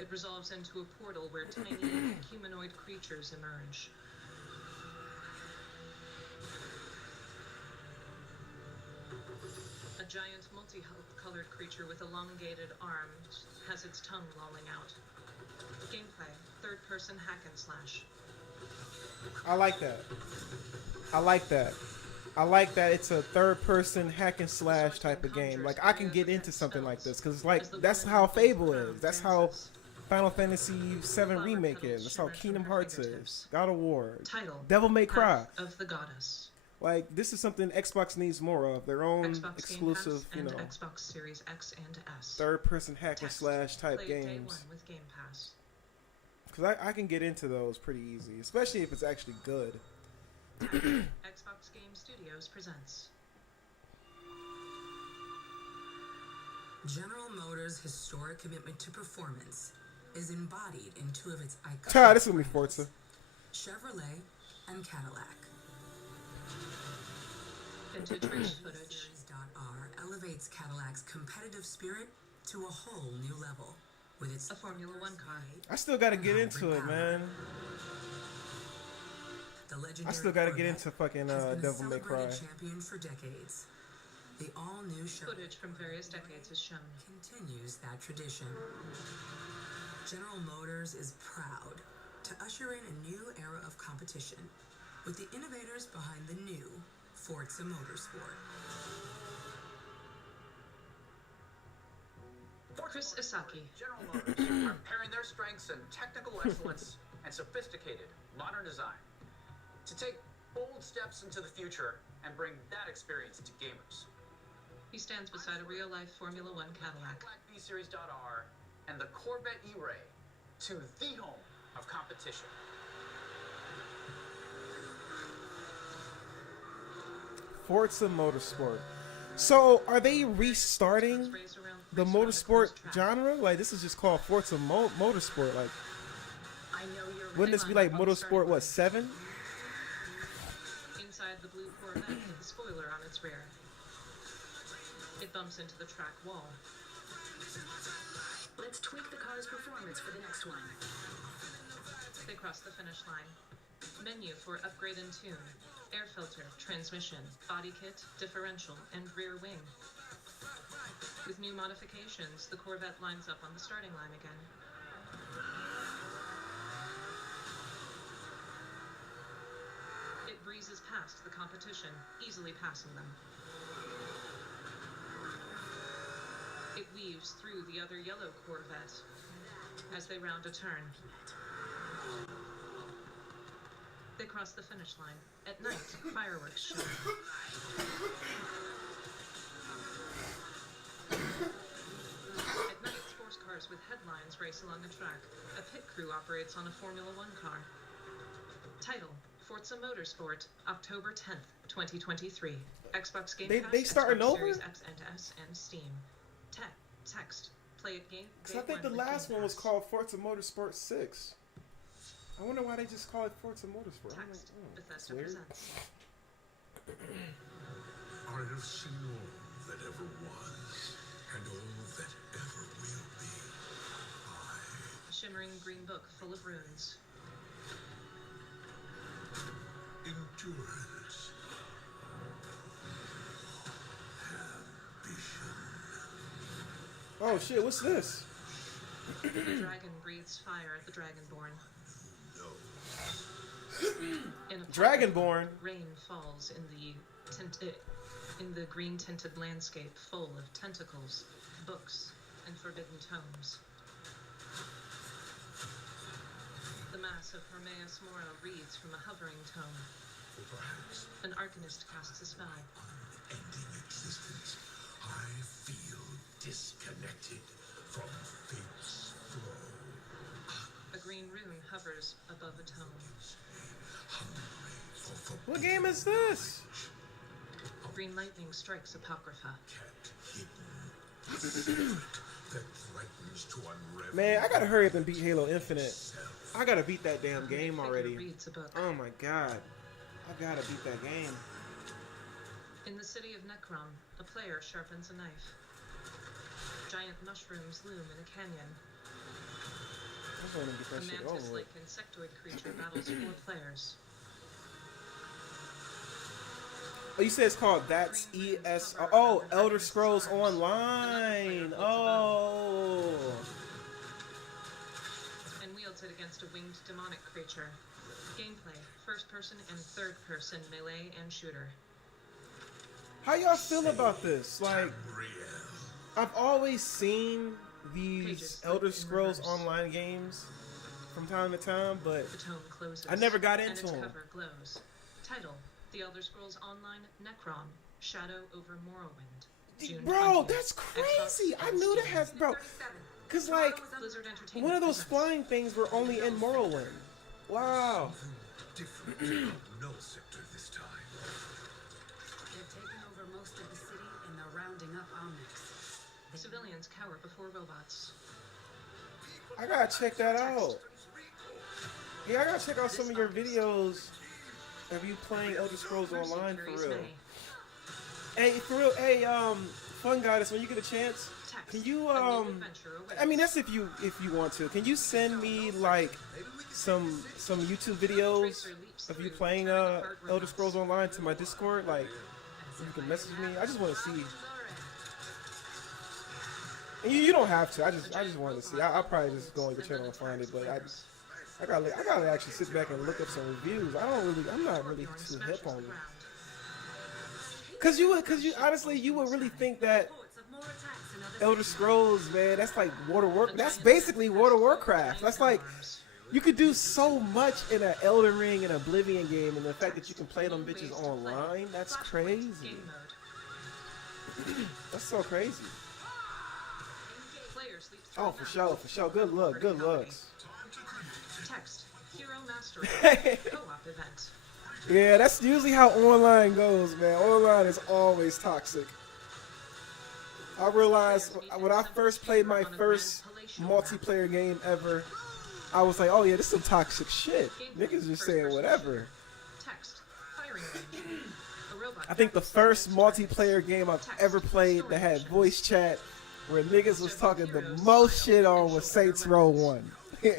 It resolves into a portal where tiny humanoid creatures emerge. A giant multicolored creature with elongated arms has its tongue lolling out. Gameplay: third-person hack and slash. I like that. I like that. I like that it's a third-person hack and slash type of game. Like, I can get into something like this because, like, that's how Fable is. That's how Final Fantasy VII Remake is. That's how Kingdom Hearts is. God of War. Title: Devil May Cry. Path of the Goddess. Like, this is something Xbox needs more of. Their own Xbox exclusive, Game you Pass know, and Xbox Series X and S. third-person hack and Text. slash type Play it day games. one with Game Pass. Because I can get into those pretty easy, especially if it's actually good. Xbox Game Studios presents. General Motors' historic commitment to performance is embodied in two of its iconic Ah, this is gonna be Forza. Chevrolet and Cadillac. Vintage race footage. Series.R elevates Cadillac's competitive spirit to a whole new level with its A Formula One car. I still gotta get into it, man. The I legendary still gotta get Corvette into fucking has been a Devil May Cry. celebrated champion for decades. The all-new Chevrolet Footage from various decades is shown. continues that tradition. General Motors is proud to usher in a new era of competition with the innovators behind the new Forza Motorsport. Chris Isaki. General Motors are pairing their strengths in technical excellence and sophisticated modern design to take bold steps into the future and bring that experience to gamers. He stands beside a real-life Formula One Cadillac. Black B Series.R and the Corvette E-Ray to the home of competition. Forza Motorsport. So, are they restarting the motorsport genre? Like, this is just called Forza Motorsport. Like, I know you're wouldn't this be like Motorsport, what, 7? Inside the blue Corvette with a spoiler on its rear. It bumps into the track wall. Let's tweak the car's performance for the next one. They cross the finish line. Menu for upgrade and tune. Air filter, transmission, body kit, differential, and rear wing. With new modifications, the Corvette lines up on the starting line again. It breezes past the competition, easily passing them. It weaves through the other yellow Corvette as they round a turn. They cross the finish line. At night, fireworks show. At night, sports cars with headlines race along a track. A pit crew operates on a Formula One car. Title: Forza Motorsport, October 10th, 2023. Xbox Game Pass, They starting Xbox over? Series X and S, and Steam. Text: Play it game. Cause I think the last one was called Forza Motorsport 6. I wonder why they just call it Forza Motorsport. I'm like, Text: oh, that's Bethesda weird. presents. I have seen all that ever was, and all that ever will be. A shimmering green book full of runes. Endurance. Ambition. Oh shit, what's this? The dragon breathes fire at the Dragonborn. In a Dragonborn? Rain falls in the green tinted landscape full of tentacles, books, and forbidden tomes. The mass of Hermaeus Mora reads from a hovering tome. Perhaps An arcanist casts a spell. unending existence, I feel disconnected from fate's flow. A green rune hovers above a tome. Hungry for forbidden What game is this? Green lightning strikes Apocrypha. kept hidden. A secret that threatens to unravel. Man, I gotta hurry up and beat Halo Infinite. itself. I gotta beat that damn game Figure already. reads a book. Oh my god. I gotta beat that game. In the city of Necrom, a player sharpens a knife. Giant mushrooms loom in a canyon. I just wanna get A that shit over with. mantis-like insectoid creature battles 4 players. Oh, you said it's called That's ES. Oh, Elder Scrolls Online. Oh. And wields it against a winged demonic creature. Gameplay: first person and third person melee and shooter. How y'all feel about this? Like, I've always seen these Elder Scrolls Online games from time to time, but The tome closes. I never got and into its them. cover glows. Title: The Elder Scrolls Online Necrom: Shadow over Morrowind. June Bro, 20th. that's Xbox crazy. I and knew that Steam. has, bro. Cause like, Blizzard Entertainment one of those presents. flying things were only in Morrowind. Wow. Different from Null Sector this time. They've taken over most of the city and they're rounding up Omnics. Civilians cower before robots. I gotta check that out. Yeah, I gotta check out some of your videos of you playing Elder Scrolls Mercy Online for carries real. May. Hey, for real. Hey, Fun Goddess, when you get a chance, Text: can you A new adventure awaits. I mean, that's if you want to. Can you send me like some YouTube videos Tracer leaps of you through, playing tearing apart Elder robots. Scrolls Online to my Discord? Like, you can message me. I just want to see. And you don't have to. I just wanted to see. I'll probably just go on your channel and find it, but I gotta actually sit back and look up some reviews. I'm not really too hip on it. Cause you honestly you would really think that Elder Scrolls, man, that's like that's basically World of Warcraft. That's like, you could do so much in an Elden Ring and Oblivion game, and the fact that you can play them bitches online, that's crazy. Game mode. That's so crazy. Players leap through Oh, for sure. Good looks. Text: Hero Mastery co-op event. Yeah, that's usually how online goes, man. Online is always toxic. I realized when I first played my first multiplayer game ever, I was like, oh yeah, this is some toxic shit. Niggas just saying whatever. Text: Firing range. A robot I think the first multiplayer game I've ever played that had voice chat where niggas was talking the most shit on was Saints Row 1.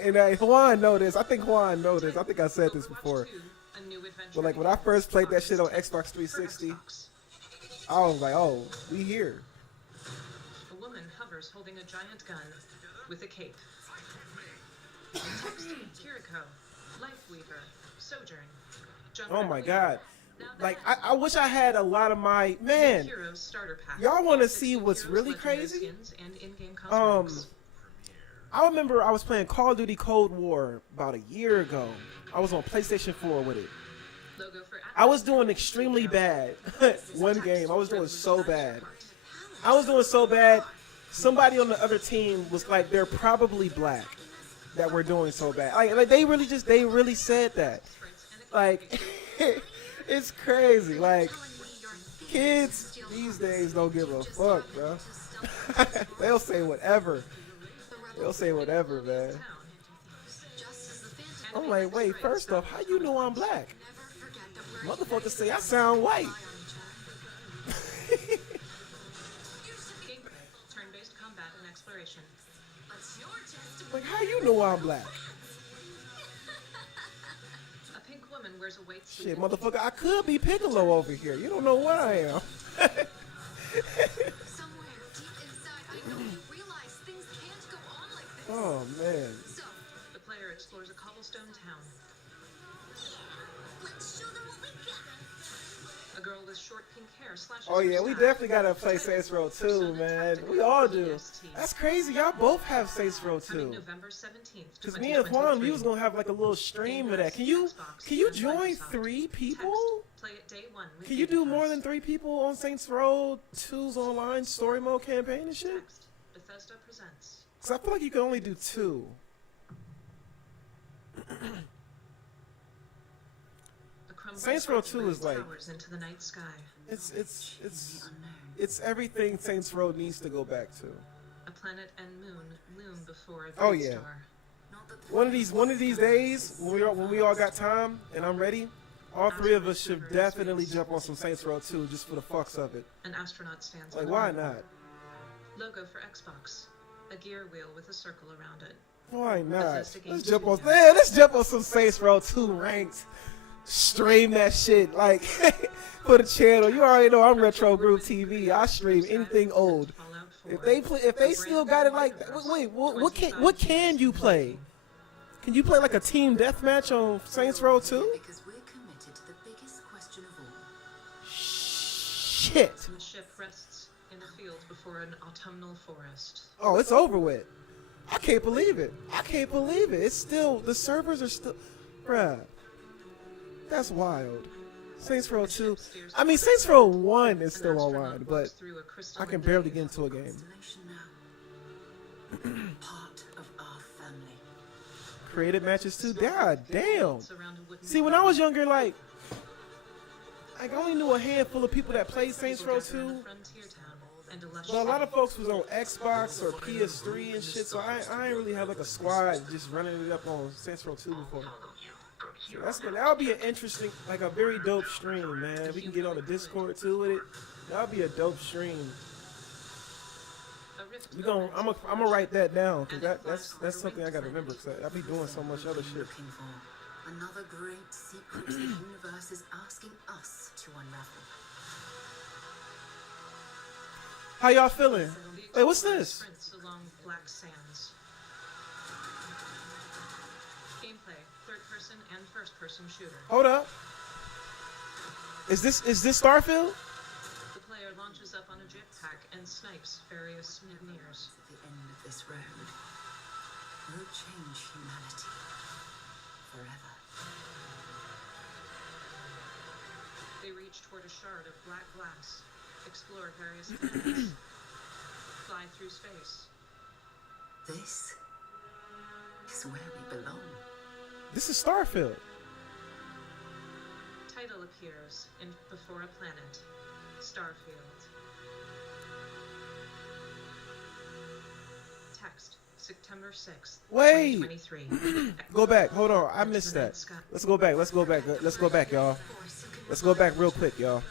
And Juan know this. I think Juan know this. I think I said this before. A new adventure. But like when I first played that shit on Xbox 360, I was like, oh, we here. A woman hovers holding a giant gun with a cape. Text: Kiriko, Lifeweaver, Sojourn. Jump Oh my Weaver. god. Now Like, that I wish I had a lot of my, man, Heroes starter pack. y'all want to 6 see new what's heroes, really legendary crazy? skins, and in-game cosmetics. I remember I was playing Call of Duty Cold War about a year ago. I was on PlayStation 4 with it. Logo for I was doing extremely bad. One game, I was doing so bad. I was doing so bad. Somebody on the other team was like, they're probably black that we're doing so bad. Like they really said that. Like, it's crazy. Like, kids these days don't give a fuck, bro. They'll say whatever. They'll say whatever, man. I'm like, wait, first off, how you know I'm black? Motherfuckers say I sound white. gameplay, turn-based combat and exploration. Like, how you know I'm black? A pink woman wears a white suit. Shit, motherfucker, I could be Piccolo over here. You don't know what I am. Oh, man. The player explores a cobblestone town. A girl with short pink hair slashes Oh, yeah, her we staff. definitely gotta play Saints Row 2, man. We all do. That's crazy. Y'all both have Saints Row Coming 2. November 17th, Because me and Juan, we 2023. was gonna have like a little stream of that. Can you join 3 people? Play it day one with Can you do Game more Pass. than 3 people on Saints Row 2's online story mode campaign and shit? Text. Bethesda presents. Because I feel like you can only do 2. The crumbling Saints Row 2 is like- towers into the night sky. It's everything Saints Row needs to go back to. A planet and moon loom before a Oh, great yeah. star. One of these days, when we all got time and I'm ready, all 3 of us should definitely jump on some Saints Row 2 just for the fucks of it. An astronaut stands Like, on the why moon. not? Logo for Xbox. A gear wheel with a circle around it. Why not? Bethesda Let's Game jump on some Saints Row 2 ranked. Stream that shit like for the channel. You already know I'm Retro Groove TV. I stream anything old. If they still got it like that, wait, what can you play? Can you play like a team deathmatch on Saints Row 2? Because we're committed to the biggest question of all. Shit. The ship rests in the field before an autumnal forest. Oh, it's over with. I can't believe it. It's still, the servers are still, bruh. That's wild. Saints Row 2. I mean, Saints Row 1 is still online, but I can barely get into a game. Part of our family. Creative matches too. God damn. See, when I was younger, like I only knew a handful of people that played Saints Row 2. But a lot of folks was on Xbox or PS3 and shit, so I ain't really have like a squad just running it up on Saints Row 2 before. So that'll be an interesting, like a very dope stream, man. We can get on the Discord too with it. That'll be a dope stream. I'm gonna write that down because that's something I gotta remember. Cause I'll be doing so much other shit. Another great secret the universe is asking us to unravel. How y'all feeling? Hey, what's this? Sprints along black sands. Gameplay: third-person and first-person shooter. Hold up. Is this Starfield? The player launches up on a jetpack and snipes various mutineers. At the end of this road, we'll change humanity forever. They reach toward a shard of black glass, explore various planets, fly through space. This is where we belong. This is Starfield. Title appears in Before a Planet, Starfield. Text: September 6th, Wait. 2023. Go back. Hold on. I missed that. Let's go back, y'all. Let's go back real quick, y'all.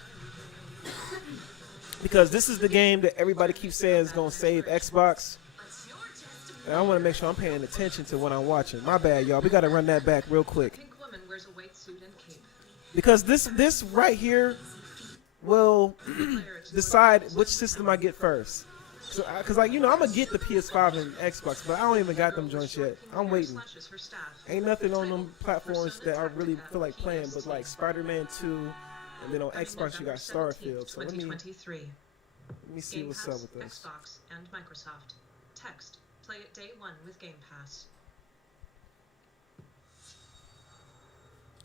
Because this is the game that everybody keeps saying is gonna save Xbox. And I want to make sure I'm paying attention to what I'm watching. My bad, y'all. We gotta run that back real quick. Pink woman wears a white suit and cape. Because this right here will decide which system I get first. Because like, you know, I'm gonna get the PS5 and Xbox, but I don't even got them joints yet. I'm waiting. Slashes her staff. Ain't nothing on them platforms that I really feel like playing, but like Spider-Man 2, and then on Xbox you got Starfield. So let me 2023. see Game what's Pass, up with this. Xbox, and Microsoft. Text: Play it day 1 with Game Pass.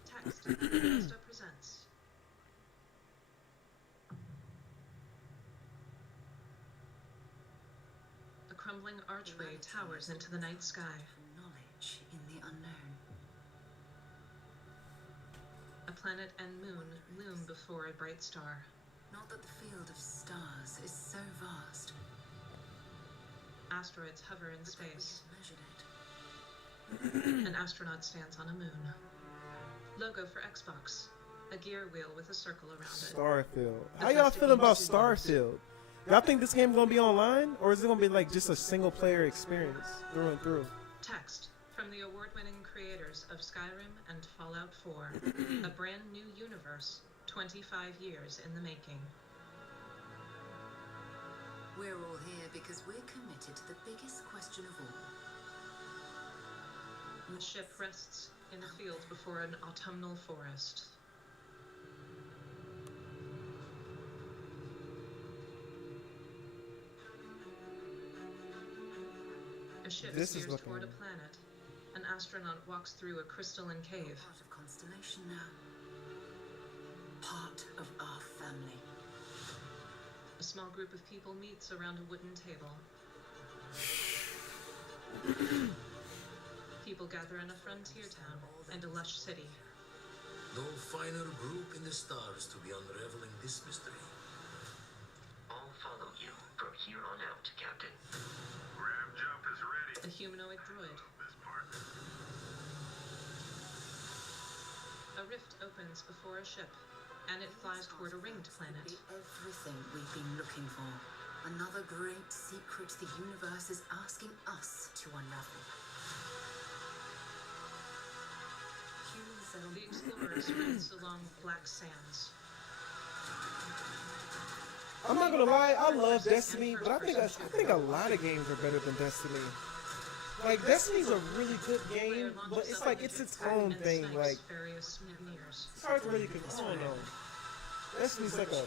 Text. Bethesda presents. A crumbling archway towers into the night sky. Knowledge in the unknown. A planet and moon loom before a bright star. Not that the field of stars is so vast. Asteroids hover in space. Measured it. An astronaut stands on a moon. Logo for Xbox. A gear wheel with a circle around it. Starfield. How y'all feeling about Starfield? Y'all think this game gonna be online, or is it gonna be like just a single player experience through and through? Text from the award-winning creators of Skyrim and Fallout 4. A brand new universe, 25 years in the making. We're all here because we're committed to the biggest question of all. The ship rests in a field before an autumnal forest. A ship steers toward a planet. An astronaut walks through a crystalline cave. Part of Constellation now. Part of our family. A small group of people meets around a wooden table. People gather in a frontier town and a lush city. No finer group in the stars to be unraveling this mystery. I'll follow you from here on out, Captain. Grab jump is ready. A humanoid droid. This part. A rift opens before a ship, and it flies toward a ringed planet. Be everything we've been looking for. Another great secret the universe is asking us to unravel. The explorer sprints along black sands. I'm not gonna lie, I love Destiny, but I think a lot of games are better than Destiny. Like Destiny's a really good game, but it's like it's its own thing. Like it's hard to really control. I don't know. Destiny's like a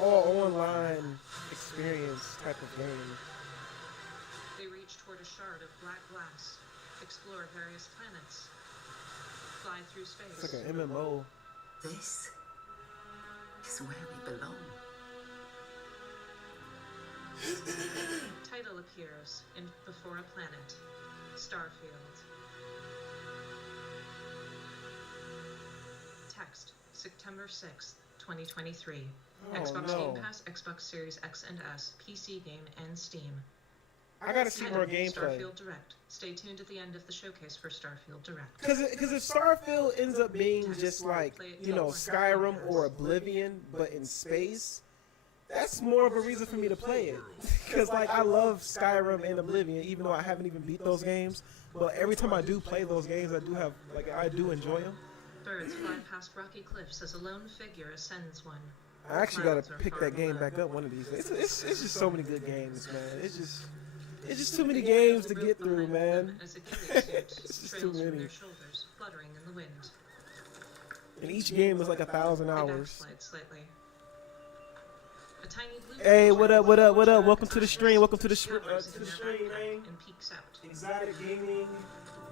all online experience type of game. They reach toward a shard of black glass, explore various planets, fly through space. It's like an MMO. This is where we belong. Title appears in before a planet, Starfield. Text, September 6th, 2023. Xbox no. Game Pass, Xbox Series X and S, PC game, and Steam. I gotta see more gameplay. Starfield Direct. Stay tuned at the end of the showcase for Starfield Direct. Because if Starfield ends up being just like, you know, Skyrim or Oblivion, but in space, that's more of a reason for me to play it. Because like I love Skyrim and Oblivion, even though I haven't even beat those games. But every time I do play those games, I do enjoy them. Birds fly past rocky cliffs as a lone figure ascends one. I actually gotta pick that game back up one of these days. It's just so many good games, man. It's just too many games to get through, man. It's just too many. And each game is like 1,000 hours. Hey, what up? Welcome to the stream. Welcome to the stream, man. Exotic Gaming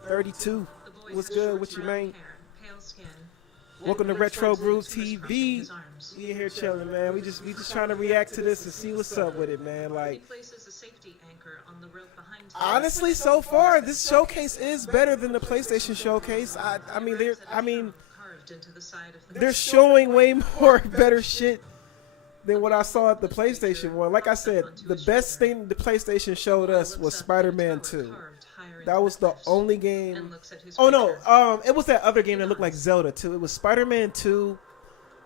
32. What's good with you, man? Welcome to Retro Groove TV. We in here chilling, man. We just trying to react to this and see what's up with it, man. Like, honestly, so far this showcase is better than the PlayStation showcase. I mean, they're showing way more better shit than what I saw at the PlayStation one. Like I said, the best thing the PlayStation showed us was Spider-Man 2. That was the only game. Oh no, it was that other game that looked like Zelda too. It was Spider-Man 2,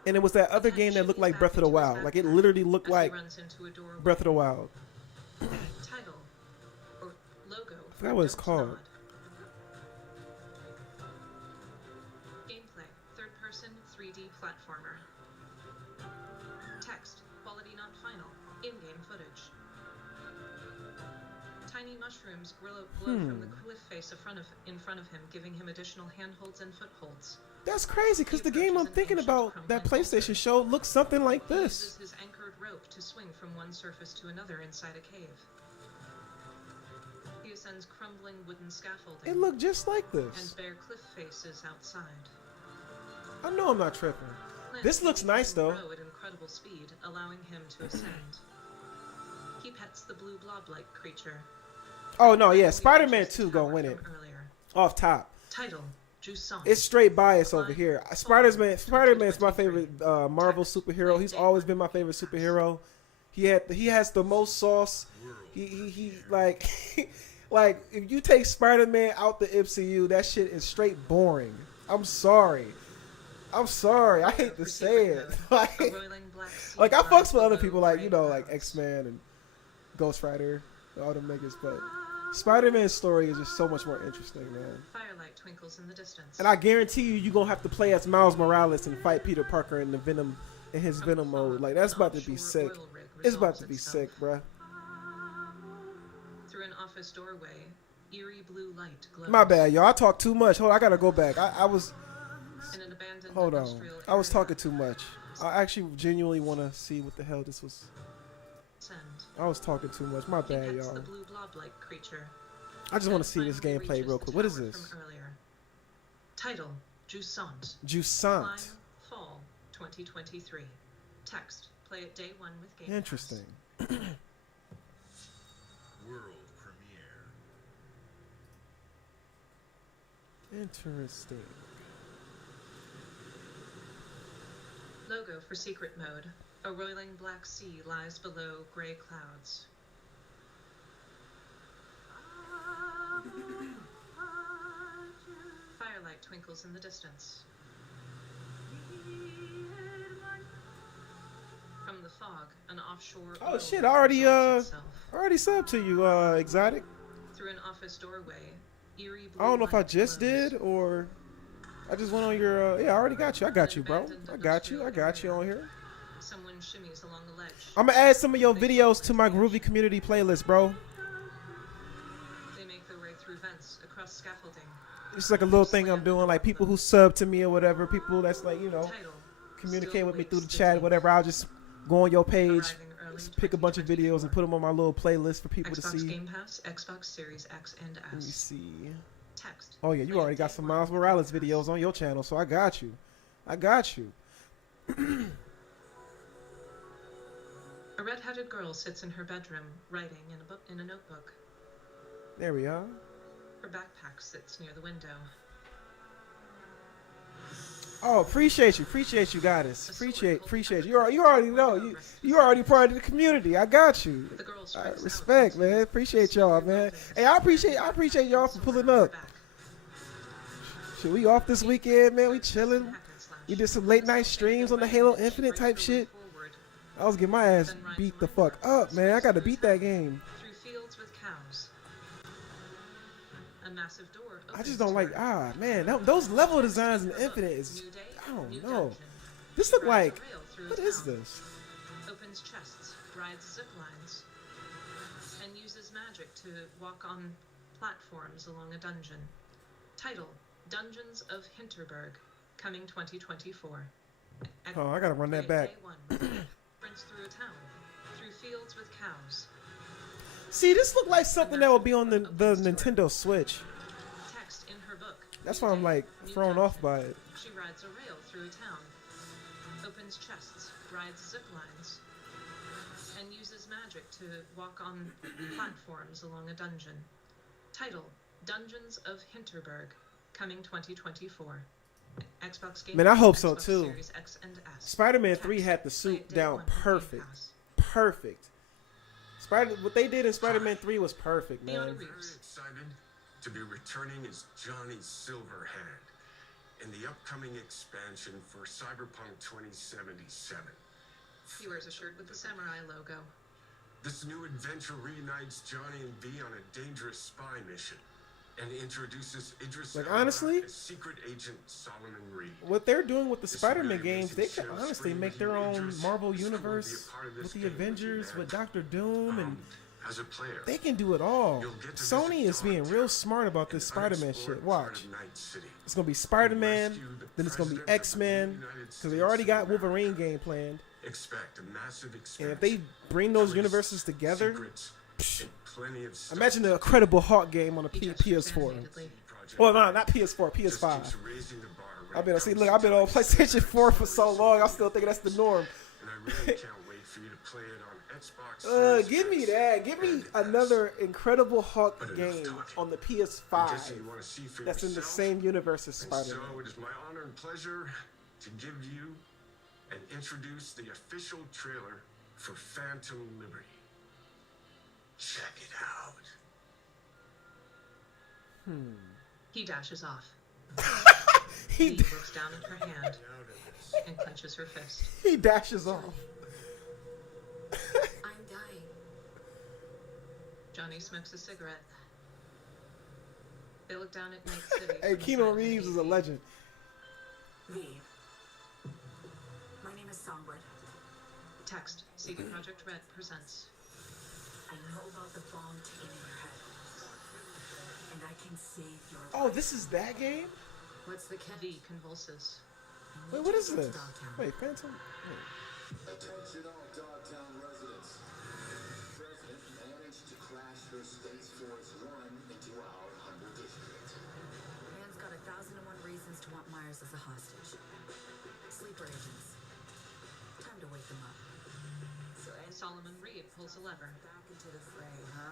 and it was that other game that looked like Breath of the Wild. Like it literally looked like Breath of the Wild. Title or logo. I forgot what it's called. Gameplay: third-person 3D platformer. Text: quality not final. In-game footage. Tiny mushrooms glow from the cliff face in front of him, giving him additional handholds and footholds. That's crazy, because the game I'm thinking about, that PlayStation show, looks something like this. He uses his anchored rope to swing from one surface to another inside a cave. he ascends crumbling wooden scaffolding. It looked just like And this. bare cliff faces outside. I know I'm not tripping. This looks nice though. Grow at incredible speed, allowing him to ascend. He pets the blue blob-like creature. Oh no, yeah, Spider-Man 2 gonna win it. Off top. Title: Jusant. It's straight bias over here. Spider-Man's my favorite Marvel superhero. He's always been my favorite superhero. He has the most sauce. He like like if you take Spider-Man out the MCU, that shit is straight boring. I'm sorry. I hate to say it. Like I fucks with other people like, you know, like X-Men and Ghost Rider, all them niggas, but Spider-Man's story is just so much more interesting, man. Firelight twinkles in the distance. And I guarantee you're gonna have to play as Miles Morales and fight Peter Parker in his Venom mode. Like that's about to be sick. It's about to be sick, bruh. Through an office doorway, eerie blue light glows. My bad, y'all. I talked too much. Hold on, I gotta go back. I was. In an abandoned Hold on. industrial I was area. talking too much. I actually genuinely want to see what the hell this was. Send. I was talking too much. My He bad, pets y'all. the blue blob-like creature. I just want to see Then this finally gameplay reaches real the quick. What is tower this? from earlier. Title: Jusant. Jusant. Climb, Fall 2023. Text: Play it day 1 with Game Pass. Interesting. World premiere. Interesting. Logo for secret mode. A roiling black sea lies below gray clouds. Firelight twinkles in the distance. From the fog, an offshore. Oh oil shit! rig resolves itself. Already subbed to you, Exotic. Through an office doorway, eerie I don't know if I blue just light did glows. or I just went on your. Yeah, I already got you. I got you, bro. I got you on here. Someone shimmies along the ledge. I'm gonna add some of your videos to my Groovy community playlist, bro. They make their way through vents across scaffolding. It's like a little thing I'm doing, like people who sub to me or whatever, people that's like, you know, Title: communicate Still with me through the Waits chat, City. whatever. I'll just go on your page, Arriving early just pick a bunch of videos and put them on my little playlist for people to Xbox see. Game Pass, Xbox Series X and Let me S. see. Text. Oh yeah, you already got some Miles Morales videos on your channel, so I got you. I got you. A red-headed girl sits in her bedroom, writing in a notebook. There we are. Her backpack sits near the window. Oh, appreciate you, goddess. Appreciate you. You already know. You already part of the community. I got you. The girl I strikes out respect, into man. Appreciate y'all, man. Hey, I appreciate y'all for pulling up. Shit, we off this weekend, man. We chilling. We did some late night streams on the Halo Infinite type shit. I was getting my ass beat the fuck up, man. I gotta beat that game. Through fields with cows. A massive door I opens just don't to like, her. man, those level designs in Infinite is, New day, I don't new know. dungeon. This look Rides like, a rail through a what is town. this? Opens chests, rides zip lines, and uses magic to walk on platforms along a dungeon. Title: Dungeons of Hinterberg, coming 2024. Oh, I gotta run that back. Day 1. Sprints through a town, through fields with cows. See, this look like something that would be on the Nintendo Switch. Text in her book. That's New why I'm day, like new thrown dungeon. off by it. She rides a rail through a town, opens chests, rides zip lines, and uses magic to walk on platforms along a dungeon. Title: Dungeons of Hinterberg, coming 2024. Xbox Game Man, I hope Pass, so Xbox too. Series X and S. Spider-Man 3 Text, had the play suit it day down 1 with Game perfect. Pass. Perfect. What they did in Spider-Man 3 was perfect, Keanu man. Very Reeves. excited to be returning as Johnny Silverhand in the upcoming expansion for Cyberpunk 2077. He wears a shirt with the samurai logo. This new adventure reunites Johnny and V on a dangerous spy mission and introduces Idris Like, Elba honestly, as secret agent Solomon Reed. What they're doing with the This Spider-Man really games, they amazing could show honestly screen make with their you, own Idris. Marvel It's cool to be a universe part of this with the game with you, Avengers, man. with Doctor Doom, and As a player, they can do it all. you'll get to Sony visit is being Dawn real Town smart about and this the Spider-Man unexplored shit. part Watch. of Night City. It's gonna be Spider-Man, Rescue the then it's gonna be President of the X-Men, United because they States already got of Wolverine America. game planned. Expect a massive And expansion. if they bring those Twists, universes together, secrets, psh, and plenty of stuff. Imagine the Incredible Hulk game on the He gestures PS4. animatedly. Well, no, not PS4, Just PS5. keeps raising the bar when I've been it see, comes look, to I've been on toys. PlayStation 4 for so long. I still think that's the norm. And I really can't wait for you to play it on Xbox Series Give me X that. Give me and S. another Incredible Hulk But enough game talking. on the I'm guessing PS5 you want to see for that's in the yourself. same universe as And so Spider-Man. it is my honor and pleasure to give you and introduce the official trailer for Phantom Liberty. Check it out. He dashes off. He Lee looks down at her hand and clenches her fist. he dashes off. I'm dying. Johnny smokes a cigarette. They look down at Night City. Hey, from Keanu inside Reeves the is a AV. legend. V. My name is Songbird. Text. CD Projekt Red presents. I know about the bomb ticking in your head. And I can save your Oh, this is that game? What's the catch? V convulses. Wait, what is this? Wait, Phantom? Wait. Attention all Dogtown residents. President managed to crash her Space Force One into our humble district. Man's got 1,001 reasons to want Myers as a hostage. Sleeper agents. Time to wake them up. So Solomon Reed pulls a lever. Back into the fray, huh?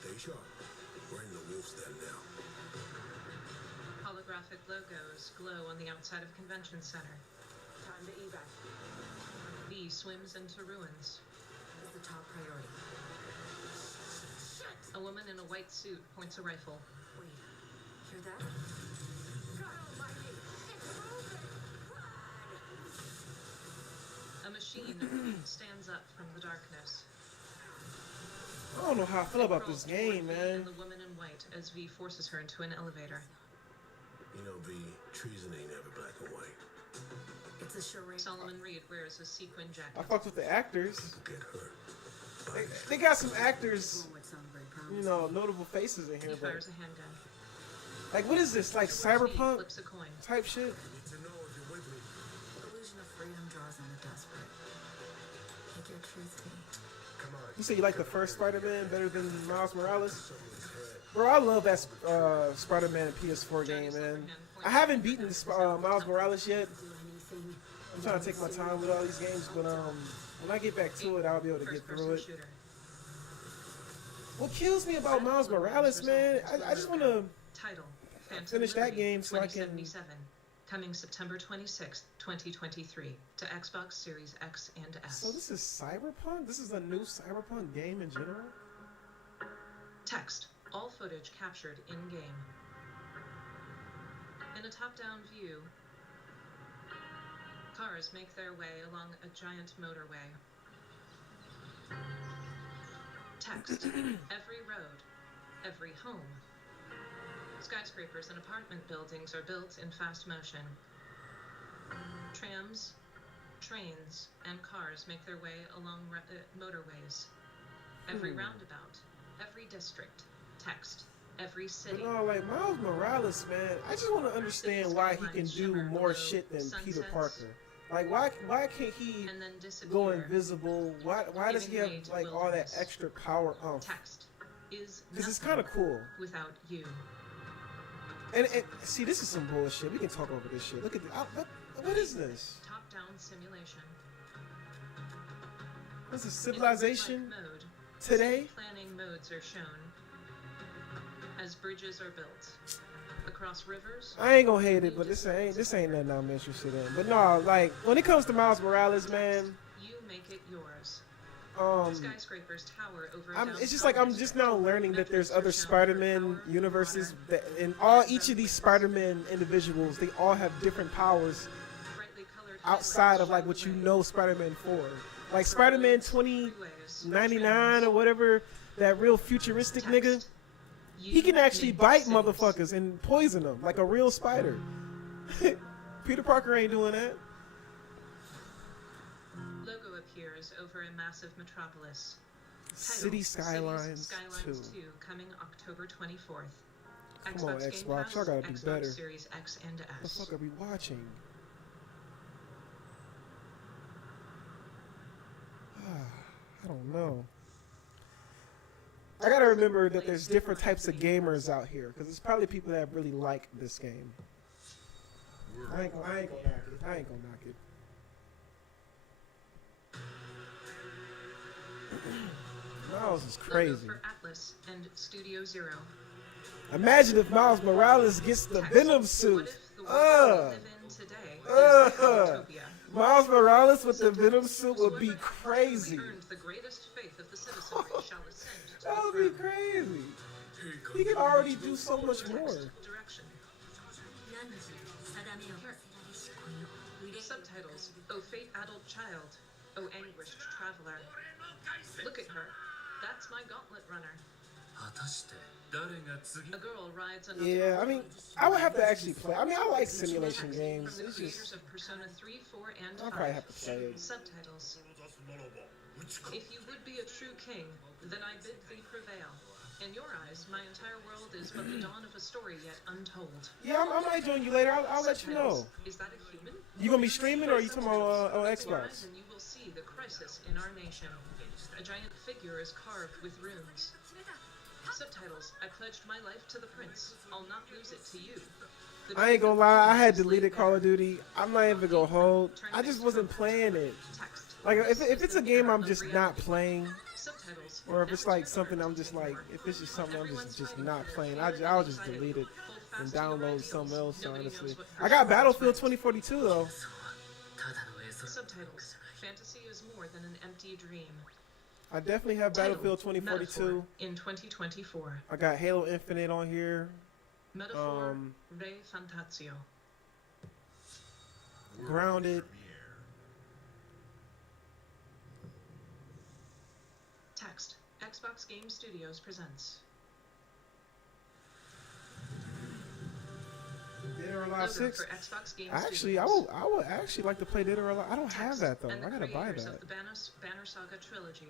Stay sharp. We're in the wolf's den now. Holographic logos glow on the outside of Convention Center. Time to evac. V swims into ruins. Is the top priority. A woman in a white suit points a rifle. Wait. Hear that? God almighty! It's moving! Run! A machine stands up from the darkness. I don't know how I feel about this Crawls toward game, V man. And the woman in white as V forces her into an elevator. You know, V, treason ain't ever black and white. It's a charade. Solomon Reed wears a sequin I jacket. fucked with the actors. Get hurt. They got some actors, Doing what Songbird you promised. know, notable faces in He here, but fires a handgun. like, what is this? Like V cyberpunk flips a coin. type shit? Need to know if you're with me. Illusion of freedom draws on the desperate. Take your truth, V. Come on. You say you like the first Spider-Man better than Miles Morales? Someone's head. Bro, I love that Spider-Man PS4 game, man. I haven't beaten Miles Morales yet. Do anything. I'm trying to take my time with all these games, but when I get back to it, I'll be able to get through it. Shooter. What kills me about Miles Morales, man, I just want to Title. Phantom finish that Liberty, game so I can- 2077. Coming September 26th, 2023 to Xbox Series X and S. So this is Cyberpunk? This is a new Cyberpunk game in general? Text. All footage captured in-game. In a top-down view, cars make their way along a giant motorway. Text. Every road, every home. Skyscrapers and apartment buildings are built in fast motion. Trams, trains, and cars make their way along motorways. Every roundabout, every district. Text. Every city. No, like Miles Morales, man, I just want to understand why he can do more shit than Peter Parker. Like, why can't he And then disappear. go invisible? Why does he have Giving way to like all that wilderness. extra power? Text is Because it's nothing kind of cool. without you. And see, this is some bullshit. We can talk over this shit. Look at what is this? Top-down simulation. This is In Civilization life mode, today. planning modes are shown as bridges are built across rivers. I ain't gonna hate it, but this ain't nothing I'm interested in. But no, like when it comes to Miles Morales, man, You make it yours. um, Skyscrapers tower over. it's just like I'm just now learning that there's other Spider-Man universes that, and each of these Spider-Man individuals, they all have different powers outside of like what you know Spider-Man for. Like Spider-Man 2099 or whatever, that real futuristic nigga, he can actually bite motherfuckers and poison them like a real spider. Peter Parker ain't doing that. Logo appears over a massive metropolis. Title, City Cities Skylines 2. 2 coming October 24th. Come on, Game Xbox, Pass, y'all gotta be Xbox better. Series X and What the S. fuck are we watching? I don't know. I gotta gotta remember that there's different types of gamers out here, because there's probably people that really like this game. I ain't gonna knock it. I ain't gonna knock it. Miles is Logo crazy. for Atlas and Studio Zero. Imagine if Miles Morales gets the Venom What suit. if the world we live in today is utopia? Miles Morales with the Venom suit would be Whoever crazy. earned the greatest faith of the citizenry shall ascend to That the would be throne. crazy. He can already do so much more. Direction. Subtitles. O fate-addled child. O anguished traveler. Look at her. That's my gauntlet runner. A girl rides another. Yeah, I mean, I would have to actually play. I mean, I like simulation games. From the It's creators just, of Persona 3, 4, and 5. I'll probably have to play it. Subtitles. If you would be a true king, then I bid thee prevail. In your eyes, my entire world is but the dawn of a story yet untold. Yeah, I might join you later. I'll let you know. Is that a human? You gonna be streaming, or are you talking about on Close your eyes Xbox? and you will see the crisis in our nation. A giant figure is carved with runes. Subtitles. I pledged my life to the prince. I'll not lose it to you. The I ain't gonna lie. I had deleted slave Call of Duty. I'm not even gonna hold. I just wasn't playing it. text. Like, if it's a game I'm just not playing, Subtitles. or if it's like something I'm just like, if it's just something I'm just not playing, I'll just delete it and download something else. Honestly, I got Battlefield 2042 though. Subtitles. Fantasy is more than an empty dream. I definitely have Battlefield 2042. Metaphor in 2024. I got Halo Infinite on here. Metaphor. Re Fantatio. Grounded. Text. Xbox Game Studios presents. Dead or Alive Logo 6. for Xbox Game Actually, I Studios. would actually like to play Dead or Alive. I don't have that though. And the I gotta buy creators that. of the Banner Saga trilogy.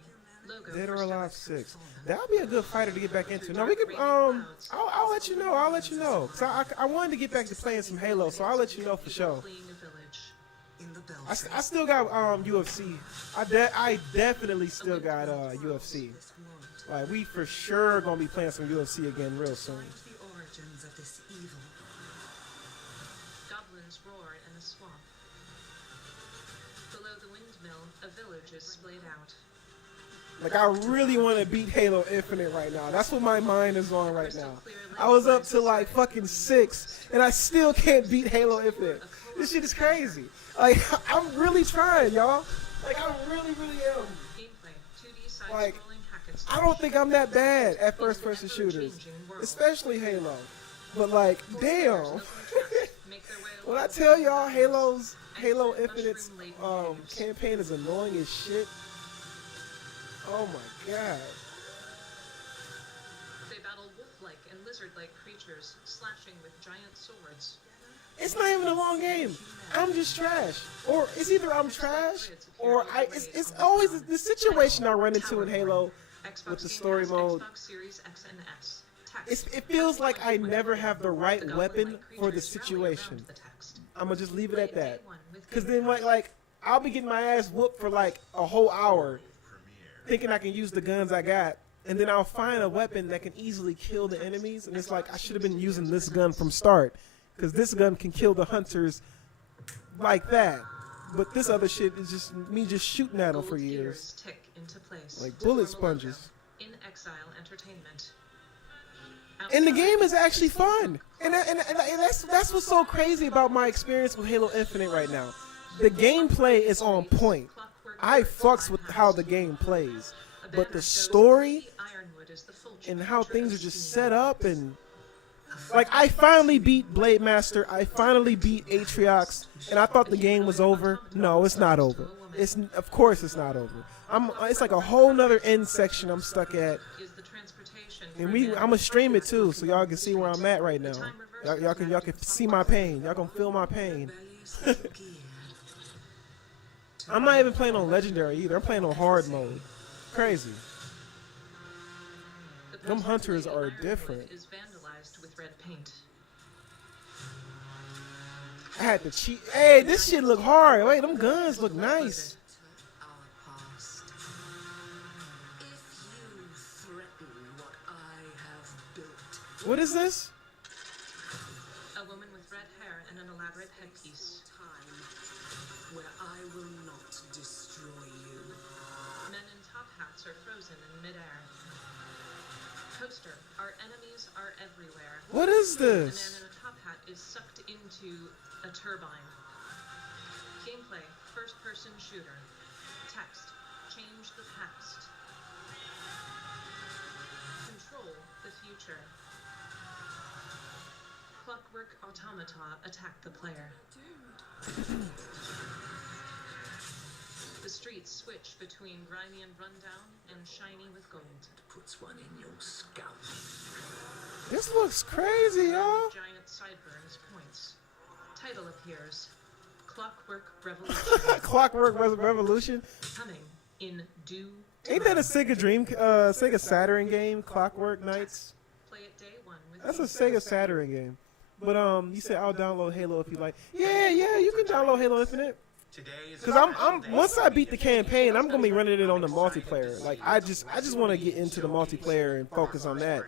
Logo Dead for or Alive Stark. 6. That'll be a good fighter to get back into. No, we could. I'll let you know. I'll let you know. Cause I wanted to get back to playing some Halo, so I'll let you know for sure. Fleeing a village. In the I still got UFC. I definitely still got UFC. Like, we for sure gonna be playing some UFC again real soon. Find the origins of this evil. Goblins roar in a swamp. Below the windmill, a village is splayed out. Like, I really want to beat Halo Infinite right now. That's what my mind is on right now. I was up to like fucking 6, and I still can't beat Halo Infinite. This shit is crazy. Like, I'm really trying, y'all. Like, I really am. Gameplay, 2D side Like, scrolling hack and slash. I don't think I'm that bad at first-person shooters, especially Halo. But like, damn. Make their way When I along tell the y'all valleys. Halo Infinite's campaign is annoying as shit. Oh my god. They battle wolf-like and lizard-like creatures, slashing with giant swords. It's not even a long game. I'm just trash. Or it's either I'm trash or it's always the situation I run into in Halo Xbox with the Game story Pass, mode. Xbox Series X and S. Text. It feels like I never have the right The weapon goblin-like for the creatures rally situation. around the text. I'm gonna just leave it at Play that. day one with Cause Game then Pass. like I'll be getting my ass whooped for like a whole hour, thinking I can use the guns I got, and then I'll find a weapon that can easily kill the enemies, and it's like I should have been using this gun from start, cause this gun can kill the hunters like that. But this other shit is just me just shooting at them for Gold years, gears tick into place like to bullet form a logo. sponges. In Exile Entertainment. And the Outside, game is actually fun, and that's what's so crazy about my experience with Halo Infinite right now. The gameplay is on point. I fucks with how the game plays, a but banner the shows story Ironwood is the fulcrum and how of things are truth. just set up, and like I finally beat Blade Master, I finally beat Atriox, and I thought the game was over. No, it's not over. Of course it's not over. It's like a whole nother end section I'm stuck at, Is the transportation and for men I'm gonna stream it too, so y'all can see where I'm at right now. Y'all can see my pain. Y'all gonna feel my pain. Values of gear. I'm not even playing on Legendary either. I'm playing on hard mode. Crazy. The Them past hunters Ironwood are different. Is vandalized with red paint. I had to cheat. Hey, this shit look hard. Wait, them guns look nice. Our past. If you threaten what What is this? A woman with red hair and an elaborate headpiece. Time where I will not destroy you. Men in top hats are frozen in midair. Poster, our enemies are everywhere. What is The man this? in a top hat is sucked into a turbine. Gameplay, first-person shooter. Text, change the past. Control the future. Clockwork automata attack the player. The streets switch between grimy and rundown and shiny with gold. Puts one in your scalp. This looks crazy, y'all. Giant sideburns points. Title appears. Clockwork Revolution. Clockwork Revolution. Coming in due Ain't that a Sega Sega Saturn game? Clockwork Knights. Play it day one with That's a Sega Saturn game. But you said I'll download Halo if you like. Yeah, you can download Halo Infinite. Because I'm once I beat the campaign, I'm gonna be running it on the multiplayer. Like I just want to get into the multiplayer and focus on that.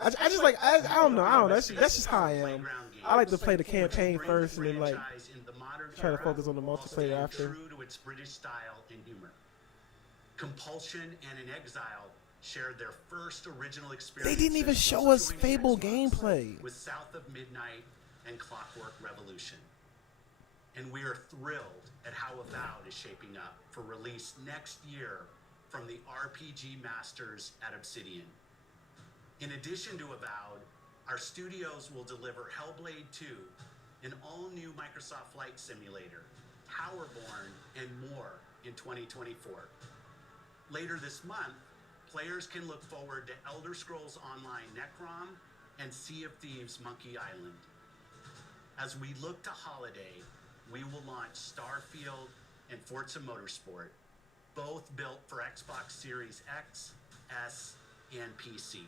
I just like I don't know. That's just how I am. I like to play the campaign first and then like try to focus on the multiplayer after. True to its British style and humor. Compulsion and In Exile shared their first original experience. They didn't even show us Fable gameplay. With South of Midnight and Clockwork Revolution. And we are thrilled at how Avowed is shaping up for release next year from the RPG masters at Obsidian. In addition to Avowed, our studios will deliver Hellblade 2, an all-new Microsoft Flight Simulator, Powerborn, and more in 2024. Later this month, players can look forward to Elder Scrolls Online Necrom and Sea of Thieves Monkey Island. As we look to holiday, we will launch Starfield and Forza Motorsport, both built for Xbox Series X, S, and PC.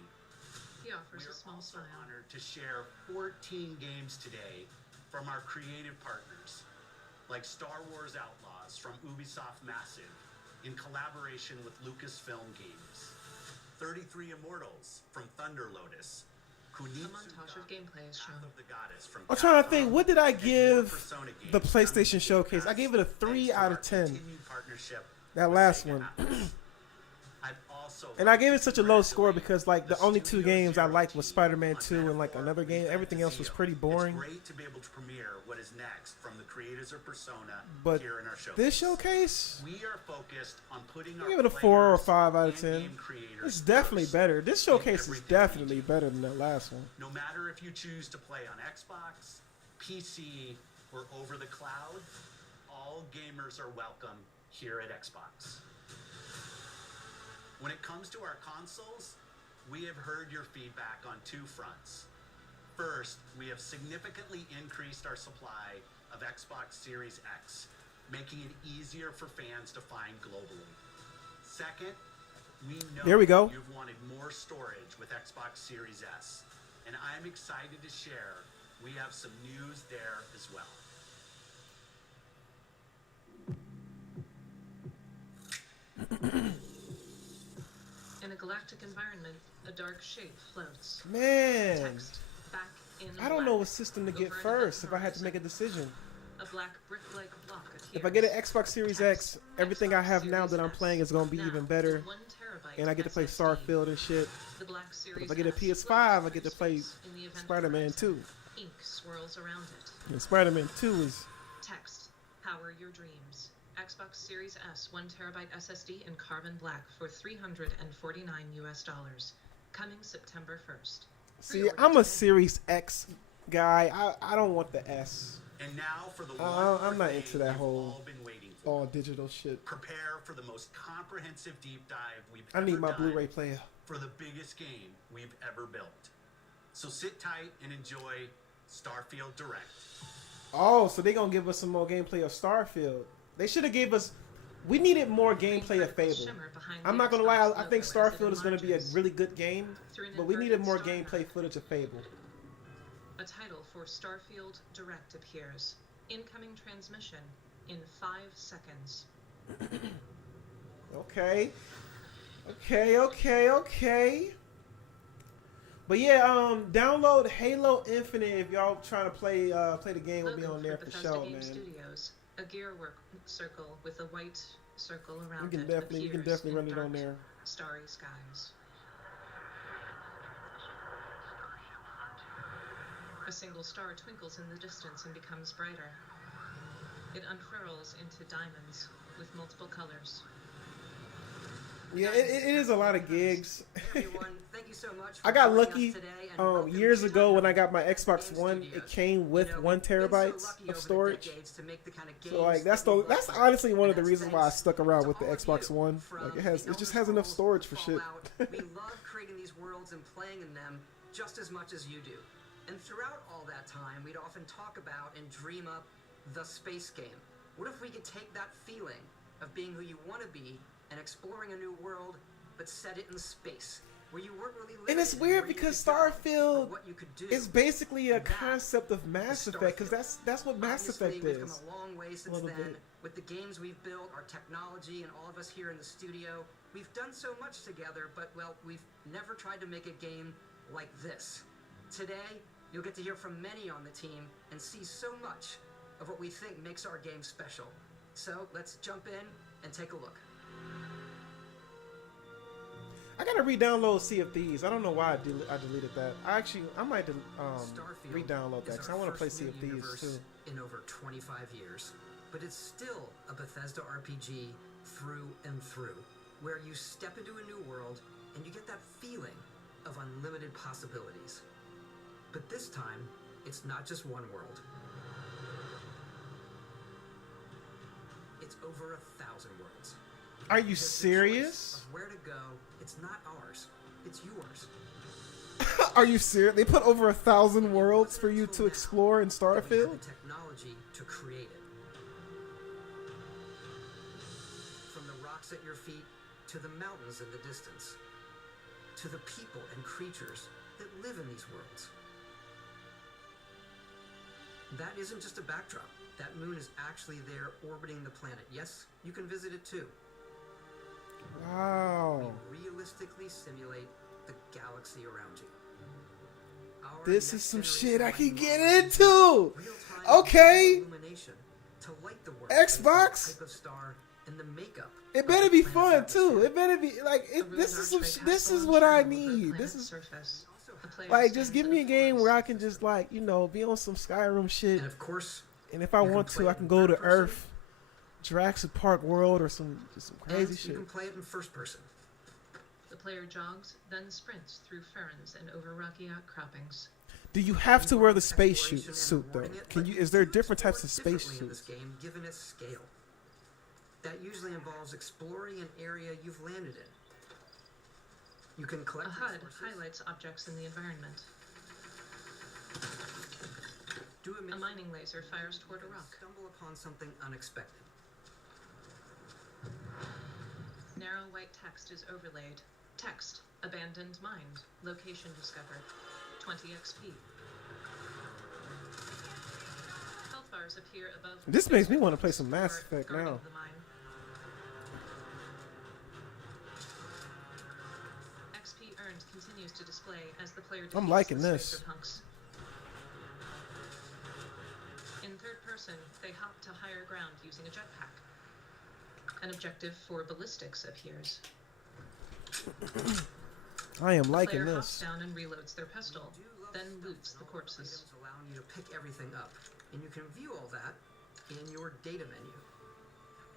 He offers We a are small also smile. honored to share 14 games today from our creative partners, like Star Wars Outlaws from Ubisoft Massive in collaboration with Lucasfilm Games, 33 Immortals from Thunder Lotus, A montage of gameplay is shown. of the Goddess from I'm trying to think. What did I and more give Persona games the PlayStation coming Showcase? I gave it a thanks 3 to out our of 10. continued partnership That with last Sega one. Atlas. I'd also And I like gave to it such a low score congratulate because like the only 2 Studio games I Zero liked was team Spider-Man on 2 and like Metaphor another game. Revenge Everything else was Zero. pretty boring. It's great to be able to premiere what is next from the creators of Persona But here in our showcase. this showcase, We are focused on putting I our give it a 4 or players 5 out of and 10. game creators It's definitely first better. This in showcase is everything we definitely do. better than that last one. No matter if you choose to play on Xbox, PC, or over the cloud, all gamers are welcome here at Xbox. When it comes to our consoles, we have heard your feedback on 2 fronts. First, we have significantly increased our supply of Xbox Series X, making it easier for fans to find globally. Second, we know There we go. you've wanted more storage with Xbox Series S, and I'm excited to share we have some news there as well. In a galactic environment, a dark shape floats. Man, Text, back in I don't know black. what system to get Over an first if I had to horizon. make a decision. A black brick-like block appears. If I get an Xbox Series X, everything I have now that I'm playing is gonna be even better, 1 terabyte and I get to play SSD. Starfield and shit. The black But Series if I get a S PS5, I floats get to through play space in the event Spider-Man horizon. 2. Ink swirls around it. And Spider-Man 2 is Text, power your dreams. Xbox Series S 1 terabyte SSD in carbon black for $349 US. Coming September 1st. see, Pre-order I'm a today. Series X guy. I don't want the S. And now for the I'm not into that you've whole all been waiting for. all digital shit. Prepare for the most comprehensive deep dive we've I ever need my done Blu-ray player. for the biggest game we've ever built. So sit tight and enjoy Starfield Direct. Oh, so they gonna give us some more gameplay of Starfield. They should have gave us. We needed more gameplay of Fable. Shimmer behind I'm the not gonna lie. Xbox I think logo as it Starfield is gonna be a emerges. really good game, Through an but we needed inverted more star gameplay map. footage of Fable. A title for Starfield Direct appears. Incoming transmission in 5 seconds. Okay. But yeah, download Halo Infinite if y'all trying to play play the game. Will be Logo on there for Bethesda sure, Game man. Studios. A gear work circle with a white circle around We can it definitely appears in run it dark, on there. starry skies. A single star twinkles in the distance and becomes brighter. It unfurls into diamonds with multiple colors. Yeah, it is a lot of gigs. Everyone, thank you so much for I got joining us lucky today, and welcome years to ago when I Tottenham got my Xbox Game One. Studios. It came with You know, 1 we've been so terabytes lucky of over the storage. decades to make the kind of So games like that's that we that's love. honestly one of the And that's reasons why I thanks stuck around to with the all of Xbox you. One. From Like the it just Elder has enough Scrolls storage for to shit. Fallout, we love creating these worlds and playing in them just as much as you do. And throughout all that time, we'd often talk about and dream up the space game. What if we could take that feeling of being who you want to be and exploring a new world, but set it in space, where you weren't really living And it's in weird where you because could go, or Starfield what you could do. is basically a That concept of Mass is Effect, because Starfield. that's what Mass Obviously, Effect we've come is. a long way since little then. bit. With the games we've built, our technology, and all of us here in the studio, we've done so much together, but, well, we've never tried to make a game like this. Today, you'll get to hear from many on the team and see so much of what we think makes our game special. So, let's jump in and take a look. I gotta re-download Sea of Thieves. I don't know why I deleted that. I might Starfield re-download that is because I our want to play first Sea new of Thieves universe too. in over 25 years, but it's still a Bethesda RPG through and through, where you step into a new world and you get that feeling of unlimited possibilities. But this time, it's not just one world. It's over 1,000 worlds. Are you Because the choice serious? of where to go, it's not ours, it's yours. Are you serious? They put over 1,000 worlds for you to explore in That we have Starfield? the technology to create it. From the rocks at your feet to the mountains in the distance, to the people and creatures that live in these worlds. That isn't just a backdrop. That moon is actually there orbiting the planet. Yes, you can visit it too. Wow. We realistically simulate the galaxy around you. Our This is next some generation shit I lighting can get models into. real-time Okay. illumination to light the world Xbox? based on the type of star and the makeup. It of better the be planet's fun atmosphere. too. It better be like A it, this ruined is some. archway This castle is on what I Chernobyl, the need. This planet's is surface. The player like just stands give in me a game forest. where I can just like be on some Skyrim shit, And of course, and if I you can want play to, I it can in go to third person. Earth, Jurassic Park World, or some crazy and shit. you can play it in first person. The player jogs, then sprints through ferns and over rocky outcroppings. Do you have to wear the space Exploration and suit though? rewarding it, Can but you? Is there do different explore types of it space differently in this suits? game, given its scale. That usually involves exploring an area you've landed in. You can collect A HUD resources, highlights objects in the environment. do a A mission, mining laser fires toward a and rock. stumble upon something unexpected. Narrow white text is overlaid. Text: abandoned mine. Location discovered. 20 XP. Health bars appear above. This makes me want to play some Mass for Effect guarding now. the mine. XP earned continues to display as the player I'm defeats liking the this. Punks. In third person, they hop to higher ground using a jetpack. An objective for ballistics appears. I am The liking player hops this. down and reloads their pistol, You do love then stealth loots and the all corpses. items allowing you to pick everything up, and you can view all that in your data menu.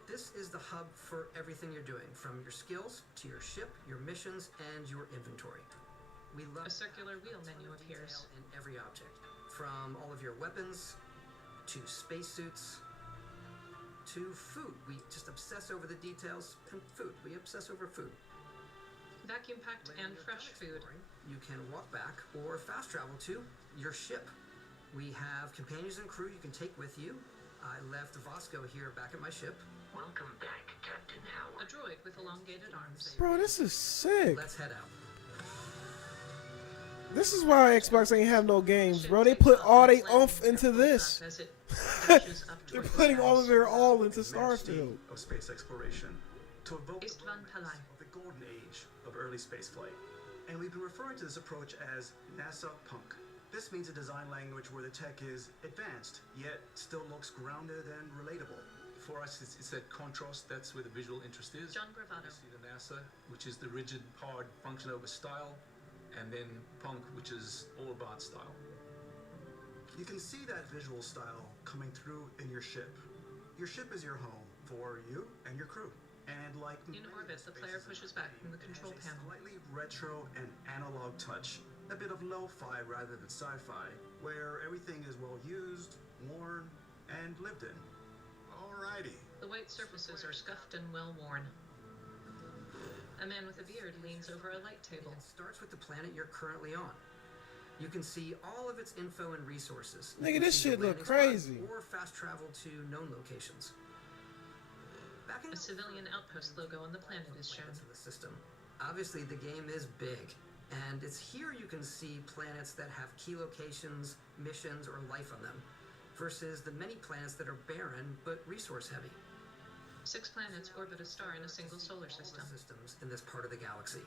This is the hub for everything you're doing, from your skills to your ship, your missions, and your inventory. We love A circular wheel tons menu of appears. detail in every object, from all of your weapons to spacesuits to food. We just obsess over the details, and food. We obsess over food. Vacuum packed When and you're fresh done food. exploring, you can walk back or fast travel to your ship. We have companions and crew you can take with you. I left Vasco here back at my ship. Welcome back, Captain A Howard. droid with elongated arms. Bro, this is sick. Let's head out. This is why Xbox ain't have no games, bro. They put all they oomph into this. As it dashes up They're toward the putting all skies. of their all into Advanced Starfield. theme of space exploration to evoke the Istvan romance Palai. of the golden age of early spaceflight. And we've been referring to this approach as NASA Punk. This means a design language where the tech is advanced, yet still looks grounded and relatable. For us, it's that contrast. That's where the visual interest is. John Bravado. You see the NASA, which is the rigid, hard function over style, and then Punk, which is all about style. You can see that visual style coming through in your ship. Your ship is your home for you and your crew. And like in orbit, the player pushes back from the control panel. Slightly retro and analog touch, a bit of lo-fi rather than sci-fi, where everything is well used, worn, and lived in. Alrighty. The white surfaces are scuffed and well worn. A man with a beard leans over a light table. It starts with the planet you're currently on. You can see all of its info and resources. Nigga, this shit look crazy. Or fast travel to known locations. Back in a civilian outpost logo on the planet is shown. The system. Obviously, the game is big, and it's here you can see planets that have key locations, missions, or life on them, versus the many planets that are barren but resource heavy. 6 planets orbit a star in a single solar system. Systems in this part of the galaxy.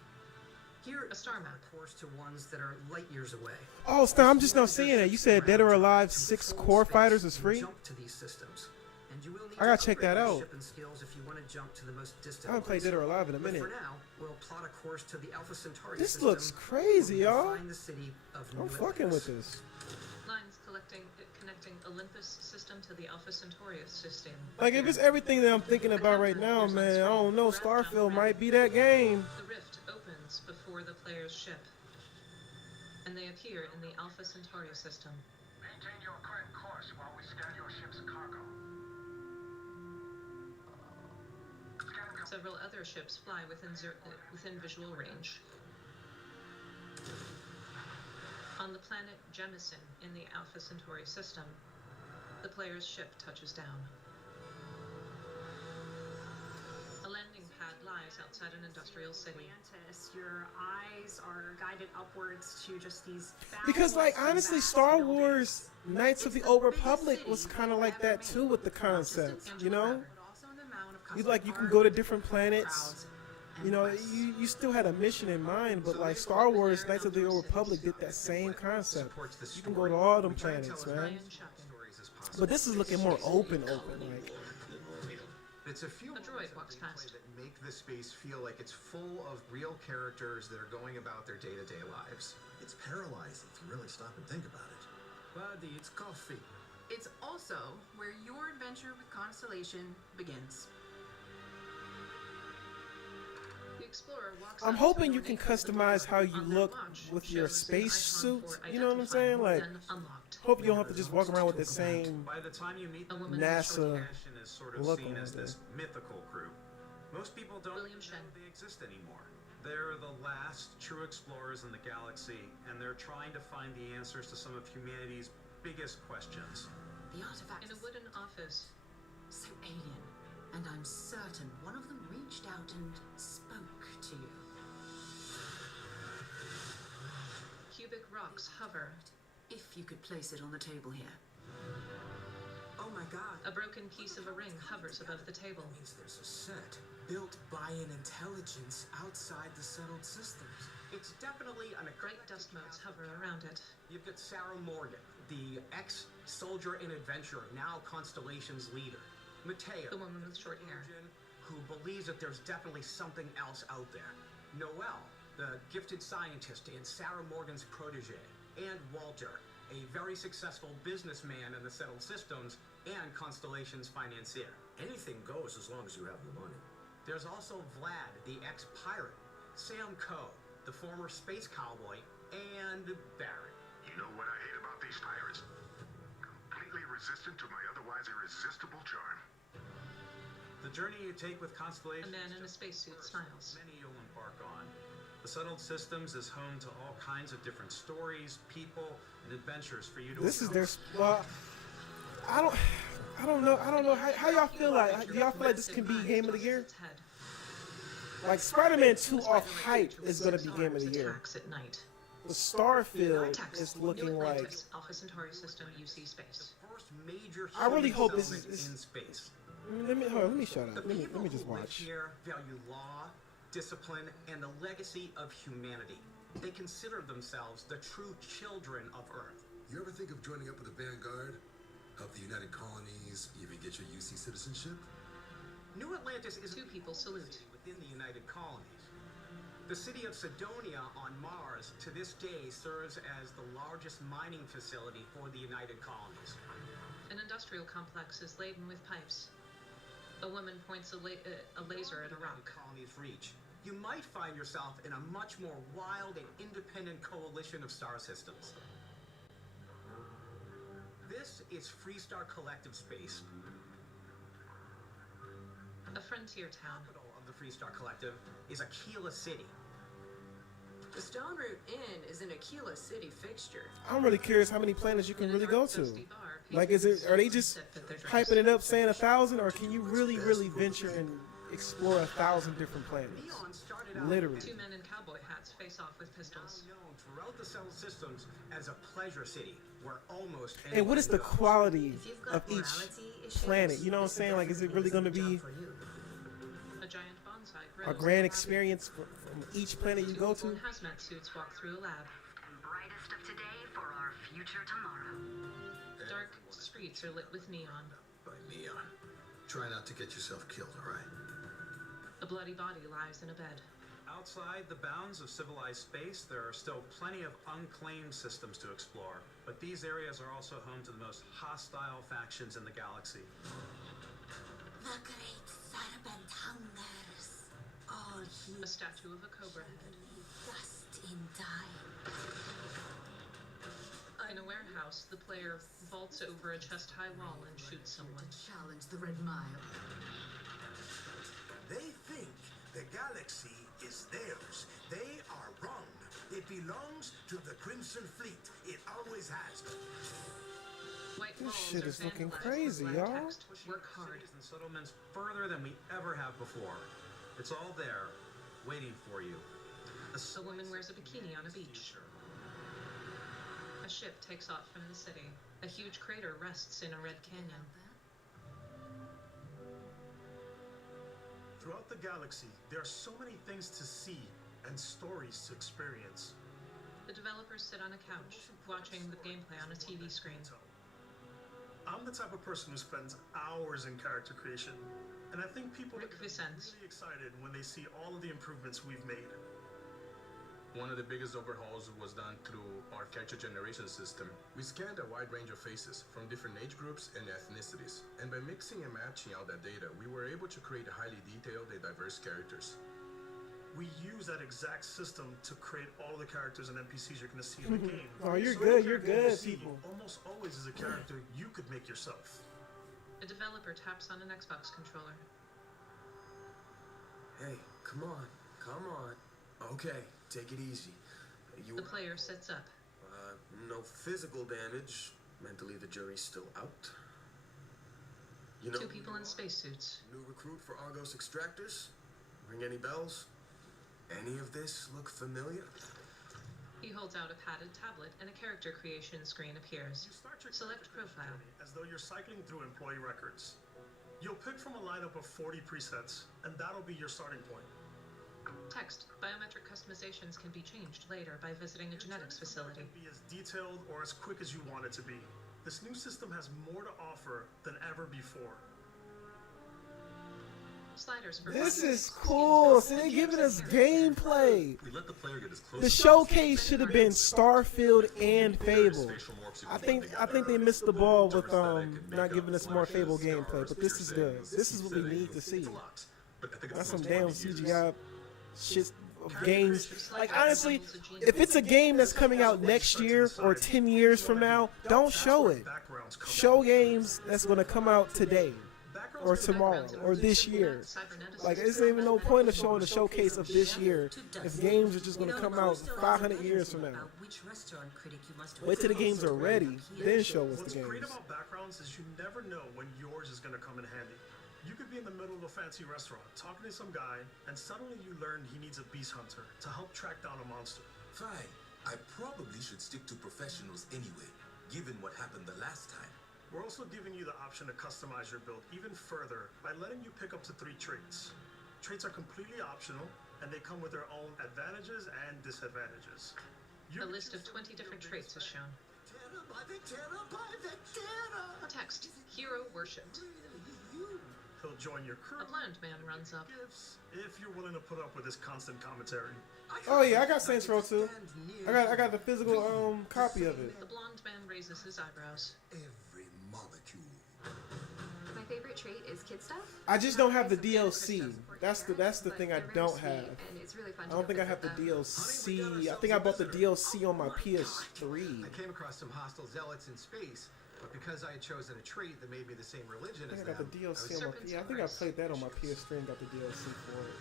Here, a star map. Course to ones that are light years away. Oh, Stan, I'm just not seeing it. You said Dead or Alive 6 core fighters is free? Jump to these systems. And you will need I gotta check that out. Skills if you want to jump to the most distant I haven't played Dead or Alive in a minute. But for now, we'll plot a course to the Alpha Centauri this system. Looks crazy, y'all. Find the city of I'm fucking with this. Lines connecting Olympus system to the Alpha Centauri system. Like, if it's everything that I'm thinking about right now, man, I don't know. Starfield might be that game. The rift opens before the player's ship, and they appear in the Alpha Centauri system. Maintain your current course while we scan your ship's cargo. Several other ships fly within visual range. On the planet Jemison in the Alpha Centauri system, the player's ship touches down. A landing pad lies outside an industrial city. Your eyes are guided upwards to just these. Because, like, honestly, Star Wars Knights of the Old Republic was kind of like that too with the concept, you know? You can go to different planets. You know, you still had a mission in mind, but like Star Wars Knights of the Old Republic did that same concept. You can go to all them planets, man. But this is looking more open, like. It's a few droid walks past that make the space feel like it's full of real characters that are going about their day-to-day lives. It's paralyzing if you really stop and think about it. Buddy, it's coffee. It's also where your adventure with Constellation begins. The explorer walks I'm hoping you can customize how you look with your space suit. You know what I'm saying? Like, hope you don't have to just walk around with the same By the time you meet NASA is sort of look seen on as it. this mythical crew. Most people don't even know they exist anymore. They're the last true explorers in the galaxy, and they're trying to find the answers to some of humanity's biggest questions. The artifact in a wooden office. So alien, and I'm certain one of them reached out and spoke to you. Cubic rocks hover. If you could place it on the table here. Oh my god. A broken piece of a ring hovers above the table. Means there's a set built by an intelligence outside the settled systems. It's definitely an bright dust motes hover around it. You've got Sarah Morgan, the ex-soldier and adventurer, now Constellation's leader. Mateo, the woman with short hair, who believes that there's definitely something else out there. Noel, the gifted scientist and Sarah Morgan's protege. And Walter, a very successful businessman in the settled systems and Constellation's financier. Anything goes as long as you have the money. There's also Vlad, the ex-pirate, Sam Coe, the former space cowboy, and Barrett. You know what I hate about these pirates? Completely resistant to my otherwise irresistible charm. The journey you take with Constellation. A man in a spacesuit smiles. Many you'll embark on. The settled systems is home to all kinds of different stories, people, and adventures for you to. This is their. Well, I don't know. How y'all feel like? Do y'all feel like this can be Game of the Year? Like Spider-Man 2 off hype is gonna be Game of the Year. The Starfield is looking like. Alpha Centauri system UC space. I really hope this is in space. Let me shut up. Let me just watch. Here value law, discipline, and the legacy of humanity. They consider themselves the true children of Earth. You ever think of joining up with the Vanguard? Help the United Colonies, even get your UC citizenship? New Atlantis is Two people salute. within the United Colonies. The city of Sidonia on Mars to this day serves as the largest mining facility for the United Colonies. An industrial complex is laden with pipes. A woman points a laser at a rock. Colonies reach. You might find yourself in a much more wild and independent coalition of star systems. This is Freestar Collective Space. A frontier town. The capital of the Freestar Collective is Aquila City. The Stone Root Inn is an Aquila City fixture. I'm really curious how many planets you can really go to. Like, are they just hyping it up, saying 1,000, or can you really venture and explore 1,000 different planets? Literally. Two men in cowboy hats face off with pistols. Known throughout the settled systems as a pleasure city, where almost. And what is the quality of each planet? You know what I'm saying? Like, is it really going to be A giant bonsai a grows. grand experience from each planet you go People to? in hazmat suits walk through a lab. Brightest of today for our future tomorrow. Dark streets are lit with neon. By neon. Try not to get yourself killed, alright? A bloody body lies in a bed. Outside the bounds of civilized space, there are still plenty of unclaimed systems to explore, but these areas are also home to the most hostile factions in the galaxy. The great serpent hungers. All he A statue of a cobra head. dust in time. In a warehouse, the player vaults over a chest-high wall and shoots someone. Challenge the Red Mile. They think the galaxy is theirs. They are wrong. It belongs to the Crimson Fleet. It always has. White This walls shit are is looking vandalized crazy, with black y'all. text. Work hard. Cities and settlements further than we ever have before. It's all there, waiting for you. A woman wears a bikini on a beach. A ship takes off from the city. A huge crater rests in a red canyon. Throughout the galaxy, there are so many things to see and stories to experience. The developers sit on a couch, watching the gameplay on a TV screen. I'm the type of person who spends hours in character creation, and I think people Rick are really Vicens. excited when they see all of the improvements we've made. One of the biggest overhauls was done through our character generation system. We scanned a wide range of faces from different age groups and ethnicities, and by mixing and matching all that data, we were able to create highly detailed and diverse characters. We use that exact system to create all the characters and NPCs you're going to see in the game. Oh, you're So good, the you're character you good, see people. almost always is a character you could make yourself. A developer taps on an Xbox controller. Hey, come on. Okay, take it easy. The player sits up. No physical damage. Mentally, the jury's still out. You know, Two people in spacesuits. new recruit for Argos Extractors? Ring any bells? Any of this look familiar? He holds out a padded tablet and a character creation screen appears. You start your Select character profile. journey as though you're cycling through employee records. You'll pick from a lineup of 40 presets, and that'll be your starting point. Text. Biometric customizations can be changed later by visiting a genetics facility. It can be as detailed or as quick as you want it to be. This new system has more to offer than ever before. Sliders for This fun. is cool. So they're giving us gameplay. We let the player get as close The as showcase should have been Starfield and Fable. I think they missed the ball with not giving us more Fable gameplay, but this is good. This is what we need to see. That's some damn CGI shit of games. Like, honestly, if it's a game that's coming out next year or 10 years from now, don't show it. Show games that's going to come out today or tomorrow or this year. Like, there's even no point of showing a showcase of this year if games are just going to come out 500 years from now. Wait till the games are ready, then show us What's the great games. about backgrounds is you never know when yours is going to come in handy. You could be in the middle of a fancy restaurant talking to some guy, and suddenly you learn he needs a beast hunter to help track down a monster. Fine. I probably should stick to professionals anyway, given what happened the last time. We're also giving you the option to customize your build even further by letting you pick up to 3 traits. Traits are completely optional, and they come with their own advantages and disadvantages. A list of 20 different traits is shown. Text: Hero worshipped. He'll join your crew. A blind man runs up. If you're willing to put up with his constant commentary. Oh yeah, I got Saints Row 2. I got the physical copy of it. The blonde man raises his eyebrows. Every molecule. My favorite trait is kid stuff. I just don't have the DLC. That's the thing I don't have. And it's really fun I don't think I have the DLC. I think I bought the DLC on my PS3. I came across some hostile zealots in space, but because I had chosen a trait that made me the same religion I as think I got the DLC on my PS3. I think I played that on my PS3 and got the DLC for it.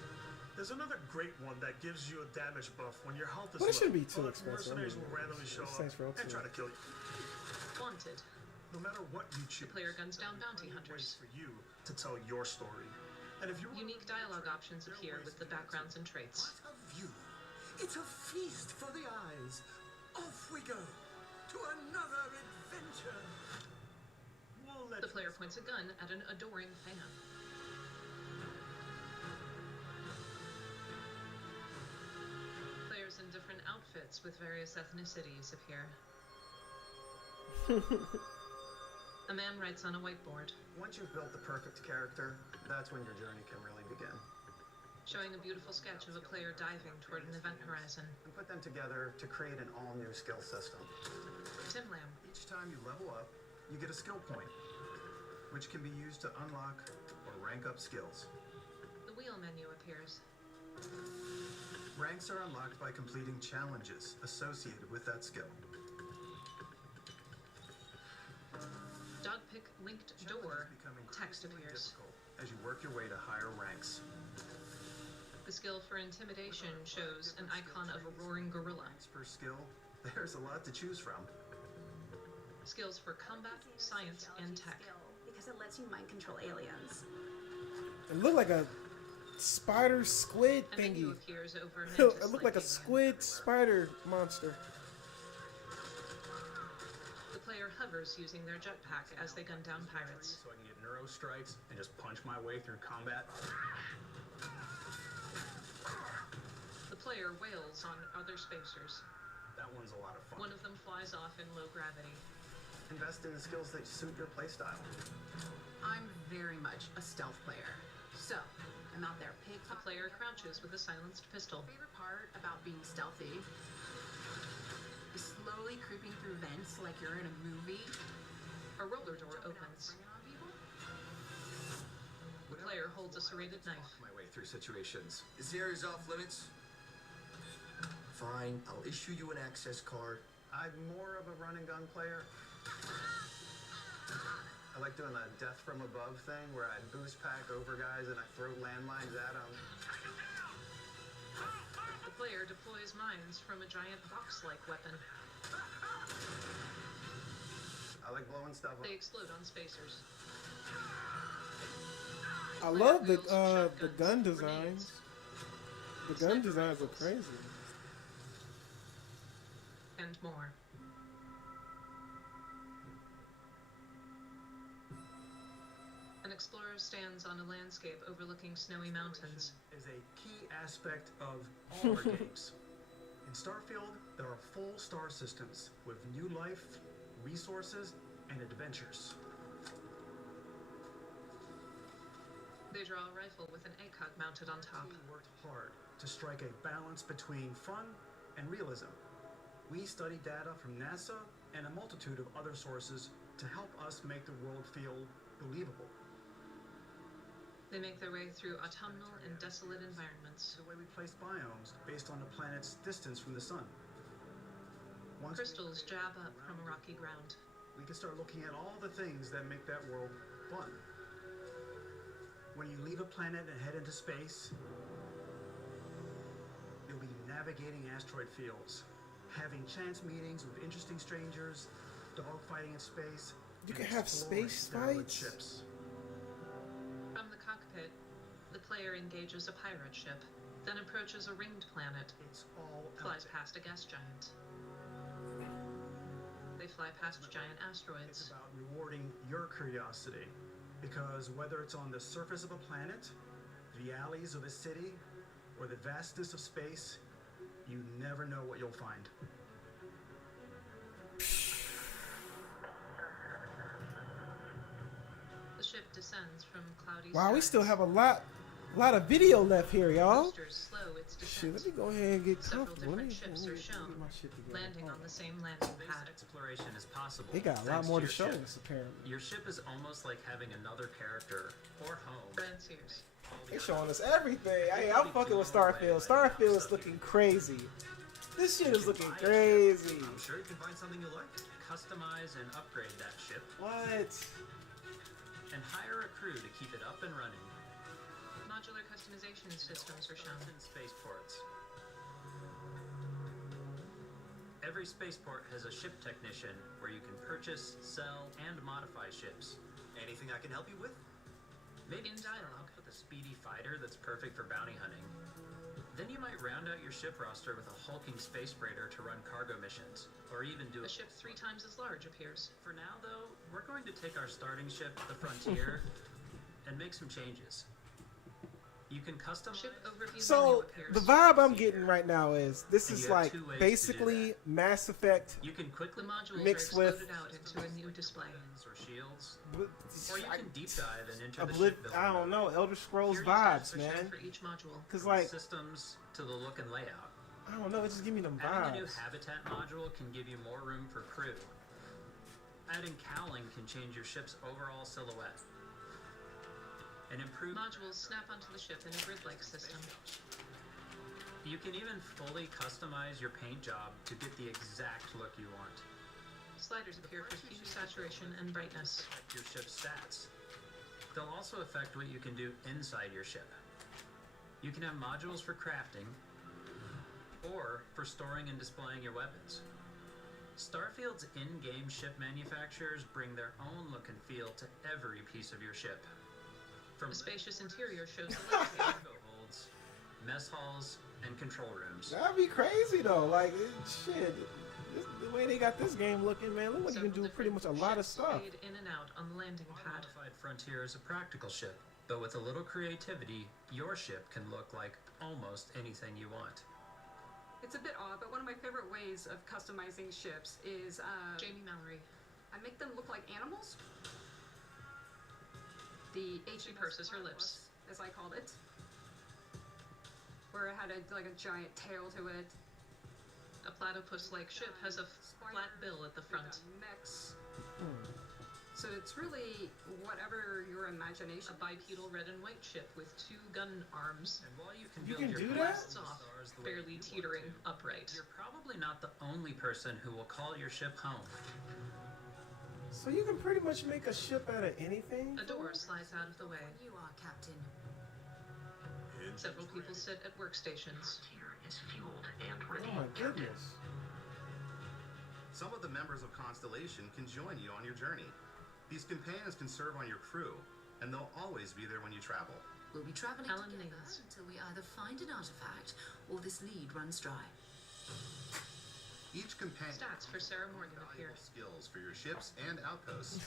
There's another great one that gives you a damage buff when your health is But it low. shouldn't be too But expensive. mercenaries will randomly show up Saints Row and 2. try to kill you. Wanted. No matter what you choose, The player guns down bounty hunters. for you to tell your story. And if you Unique dialogue options appear with the backgrounds and traits. What a view. It's a feast for the eyes. Off we go to another adventure. The player points a gun at an adoring fan. Players in different outfits with various ethnicities appear. A man writes on a whiteboard, Once you've built the perfect character, that's when your journey can really begin. showing a beautiful sketch of a player diving toward an event horizon. And put them together to create an all-new skill system. Tim Lamb. Each time you level up, you get a skill point, which can be used to unlock or rank up skills. The wheel menu appears. Ranks are unlocked by completing challenges associated with that skill. Dogpick linked door. Text appears. As you work your way to higher ranks. The skill for intimidation shows an icon of a roaring gorilla. Per skill, there's a lot to choose from. Skills for combat, science, and tech. Because it lets you mind control aliens. It looked like a spider squid A menu thingy. appears over It Mantis looked like a squid spider monster. The player hovers using their jetpack as they gun down pirates. So I can get neuro strikes and just punch my way through combat. The player wails on other spacers. That one's a lot of fun. One of them flies off in low gravity. Invest in the skills that suit your playstyle. I'm very much a stealth player. So, I'm out there The player crouches with a silenced pistol. favorite part about being stealthy is slowly creeping through vents like you're in a movie. A roller door opens. The player holds a serrated knife. My way through situations. This area's off limits. Fine, I'll issue you an access card. I'm more of a run and gun player. I like doing the death from above thing where I boost pack over guys and I throw landmines at them. The player deploys mines from a giant box-like weapon. I like blowing stuff up. They explode on spacers. I love the gun designs. The gun designs are crazy. And more. An explorer stands on a landscape overlooking snowy mountains. Is a key aspect of all our games. In Starfield, there are full star systems with new life, resources, and adventures. They draw a rifle with an ACOG mounted on top. We worked hard to strike a balance between fun and realism. We study data from NASA and a multitude of other sources to help us make the world feel believable. They make their way through autumnal and desolate environments. The way we place biomes based on the planet's distance from the sun. Once Crystals jab up from a rocky ground. we can start looking at all the things that make that world fun. When you leave a planet and head into space, you'll be navigating asteroid fields, having chance meetings with interesting strangers, dogfighting in space. You and can have exploring space derelict fights? ships. From the cockpit, the player engages a pirate ship, then approaches a ringed planet. It's all flies past a gas giant. They fly past giant asteroids. It's about rewarding your curiosity, because whether it's on the surface of a planet, the alleys of a city, or the vastness of space, you never know what you'll find. The ship descends from cloudy Wow, we skies. still have a lot of video left here, y'all. Boosters slow its Shit, descent. let me go ahead and get Several comfortable. different ships are shown, get my shit together. landing Hold on the on. same landing Space pad. exploration is possible. They got a lot thanks more to your show ship. us, apparently. Your ship is almost like having another character or home. Lanciers. They showing us everything. Hey, I'm fucking with Starfield. Starfield is looking crazy. This shit is looking crazy. I'm sure you can find something you like. Customize and upgrade that ship. What? And hire a crew to keep it up and running. Modular customization systems are shown. In spaceports. Every spaceport has a ship technician where you can purchase, sell, and modify ships. Anything I can help you with? Maybe In dialogue. with a speedy fighter that's perfect for bounty hunting. Then you might round out your ship roster with a hulking space freighter to run cargo missions, or even do A ship 3 times as large appears. For now, though, we're going to take our starting ship, the Frontier, and make some changes. You can customize Ship overview So menu appears. the vibe I'm getting right now is this And is you have like 2 ways to do basically that. Mass Effect You can The quickly modules mixed are with- exploded out into a new display. or shields, But- or you can deep dive and enter the Obliv- ship building. I don't know, Elder Scrolls Here you vibes, Are shown man. for each module. Cause From like systems to the look and layout. I don't know, it just give me them Adding a new vibes. habitat module can give you more room for crew. Adding cowling can change your ship's overall silhouette. And improve Modules snap onto the ship in a grid-like system. You can even fully customize your paint job to get the exact look you want. Sliders appear for hue, saturation, and brightness. Affect your ship's stats. They'll also affect what you can do inside your ship. You can have modules for crafting or for storing and displaying your weapons. Starfield's in-game ship manufacturers bring their own look and feel to every piece of your ship. From A spacious interior shows the layout. cargo holds, mess halls, and control rooms. That'd be crazy though. Like shit, the way they got this game looking, man, look like you can do pretty much a lot of Ships stuff. fade in and out on the landing pad. Modified Frontier is a practical ship, but with a little creativity, your ship can look like almost anything you want. It's a bit odd, but one of my favorite ways of customizing ships is Jamie Mallory. I make them look like animals. The She HMS purses her Platypus, lips. as I called it, where it had like a giant tail to it. A platypus-like ship has a flat bill at the front. Mechs. So it's really whatever your imagination. A bipedal red and white ship with 2 gun arms. And while you can You build can your do that? Blasts off, stars the way barely you want teetering to, upright. you're probably not the only person who will call your ship home. So you can pretty much make a ship out of anything. A door slides out of the way. You are, Captain. Several people sit at workstations. Is fueled and Oh my goodness. Some of the members of Constellation can join you on your journey. These companions can serve on your crew, and they'll always be there when you travel. We'll be traveling Alan together Nails. until we either find an artifact or this lead runs dry. Each companion Stats for Sarah Morgan appear. valuable skills for your ships and outposts,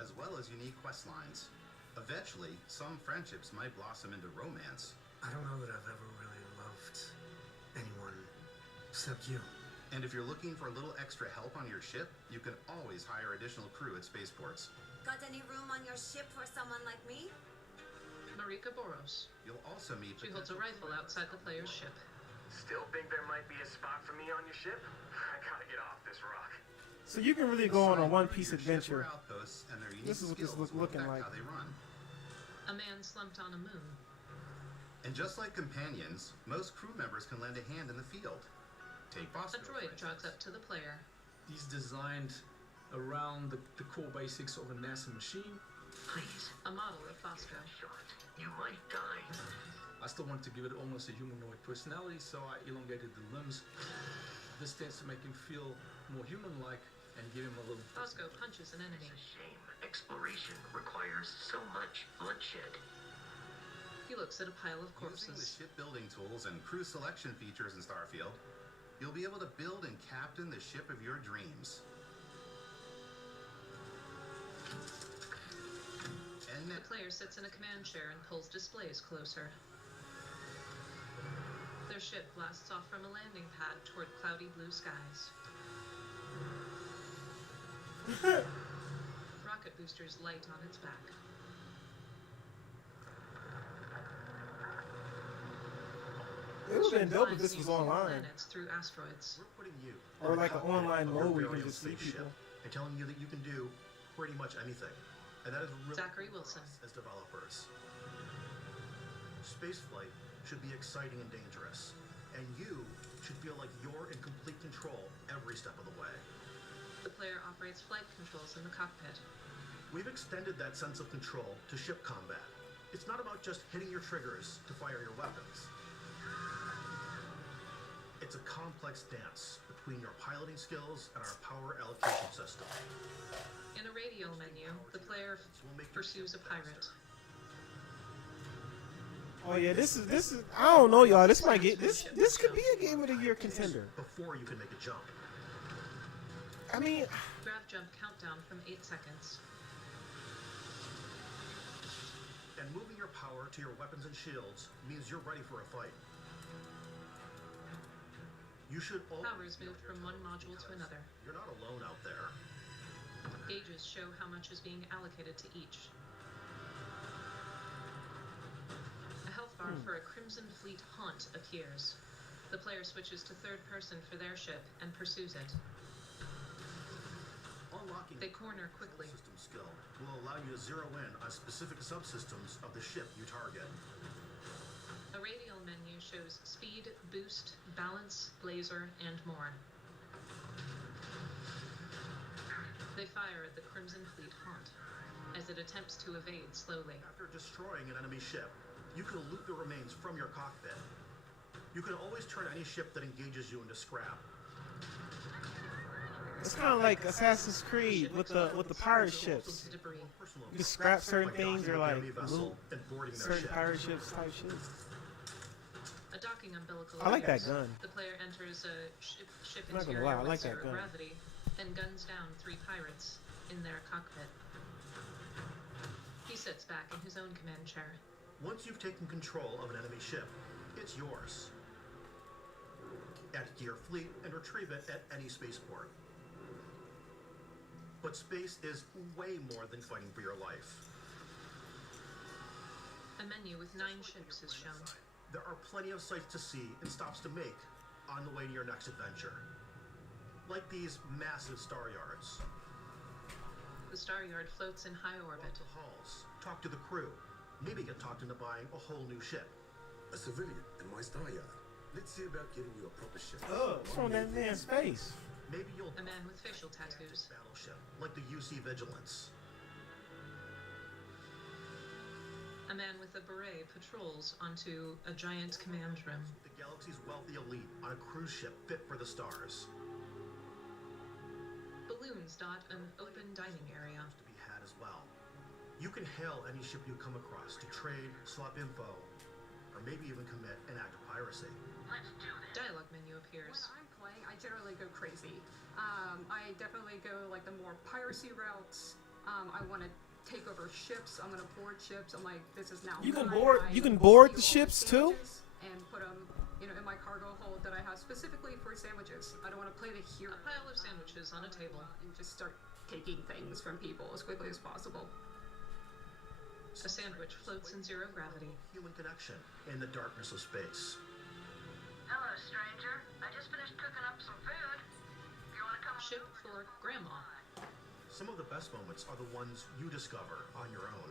as well as unique quest lines. Eventually, some friendships might blossom into romance. I don't know that I've ever really loved anyone except you. And if you're looking for a little extra help on your ship, you can always hire additional crew at spaceports. Got any room on your ship for someone like me? Marika Boros. You'll also meet She holds a rifle outside the player's ship. Still think there might be a spot for me on your ship? I gotta get off this rock. So you can really go on a One Piece Your ship or adventure. outposts and their unique This is what this skills will looking affect like. how they run. A man slumped on a moon. And just like companions, most crew members can lend a hand in the field. Take A Bosco. droid jogs up to the player. He's designed around the core basics of a NASA machine. Please, A model of Fosco. you might die. I still want to give it almost a humanoid personality, so I elongated the limbs. This tends to make him feel more human-like and give him a little... Fosco punches an enemy. Shame. Exploration requires so much bloodshed. He looks at a pile of Using the corpses. shipbuilding tools and crew selection features in Starfield, you'll be able to build and captain the ship of your dreams. And The player sits in a command chair and pulls displays closer. Their ship blasts off from a landing pad toward cloudy blue skies. Rocket boosters light on its back. It would have been dope if this was online. Planets through asteroids. We're putting you Or like an online on your mode where you very can own just see spaceship people. and telling you that you can do pretty much anything. And that is really Zachary Wilson. as developers. Spaceflight should be exciting and dangerous, and you should feel like you're in complete control every step of the way. The player operates flight controls in the cockpit. We've extended that sense of control to ship combat. It's not about just hitting your triggers to fire your weapons. It's a complex dance between your piloting skills and our power allocation system. In a radial menu, the player pursues a pirate. Oh yeah, this is. I don't know, y'all. This might get this. This could be a game of the year contender. Before you can make a jump. I mean, Grav jump countdown from 8 seconds. And moving your power to your weapons and shields means you're ready for a fight. You should always Powers moved from one module to another. You're not alone out there. Gauges show how much is being allocated to each. A health bar for a Crimson Fleet haunt appears. The player switches to third person for their ship and pursues it. Unlocking They corner quickly. system skill will allow you to zero in on specific subsystems of the ship you target. A radial menu shows speed, boost, balance, laser, and more. They fire at the Crimson Fleet haunt as it attempts to evade slowly. After destroying an enemy ship, you can loot the remains from your cockpit. You can always turn any ship that engages you into scrap. it's kind of like Assassin's Creed with the pirate ships. Debris. You can scrap certain Like things or docking like an enemy vessel loot and boarding their certain ship. pirate ships type shit. A docking umbilical I like that appears. gun. The player enters a ship I'm not gonna interior lie, I with like that zero gun. gravity and guns down 3 pirates in their cockpit. He sits back in his own command chair. Once you've taken control of an enemy ship, it's yours. Add it to your fleet and retrieve it at any spaceport. But space is way more than fighting for your life. A menu with 9 ships is shown. There are plenty of sights to see and stops to make on the way to your next adventure. Like these massive star yards. The star yard floats in high Walk orbit. the halls, talk to the crew, maybe get talked into buying a whole new ship. A civilian in my star yard. Let's see about getting you a proper ship. Oh, what's on that man's face? Maybe you'll A man with facial tattoos. battleship, like the UC Vigilance. A man with a beret patrols onto a giant command room. The galaxy's wealthy elite on a cruise ship fit for the stars. Balloons dot an open dining area. To be had as well. You can hail any ship you come across to trade, swap info, or maybe even commit an act of piracy. Dialogue menu appears. When I'm playing, I generally go crazy. I definitely go like the more piracy routes. I want to take over ships. I'm gonna board ships. I'm like, this is now. You can mine. board. I You can steal board all the ships too. sandwiches and put them, in my cargo hold that I have specifically for sandwiches. I don't want to play the hero. A pile of sandwiches on a table. And just start taking things from people as quickly as possible. A sandwich floats in 0 gravity. Human connection in the darkness of space. Hello, stranger. I just finished cooking up some food. You want to come Ship for Grandma. Some of the best moments are the ones you discover on your own.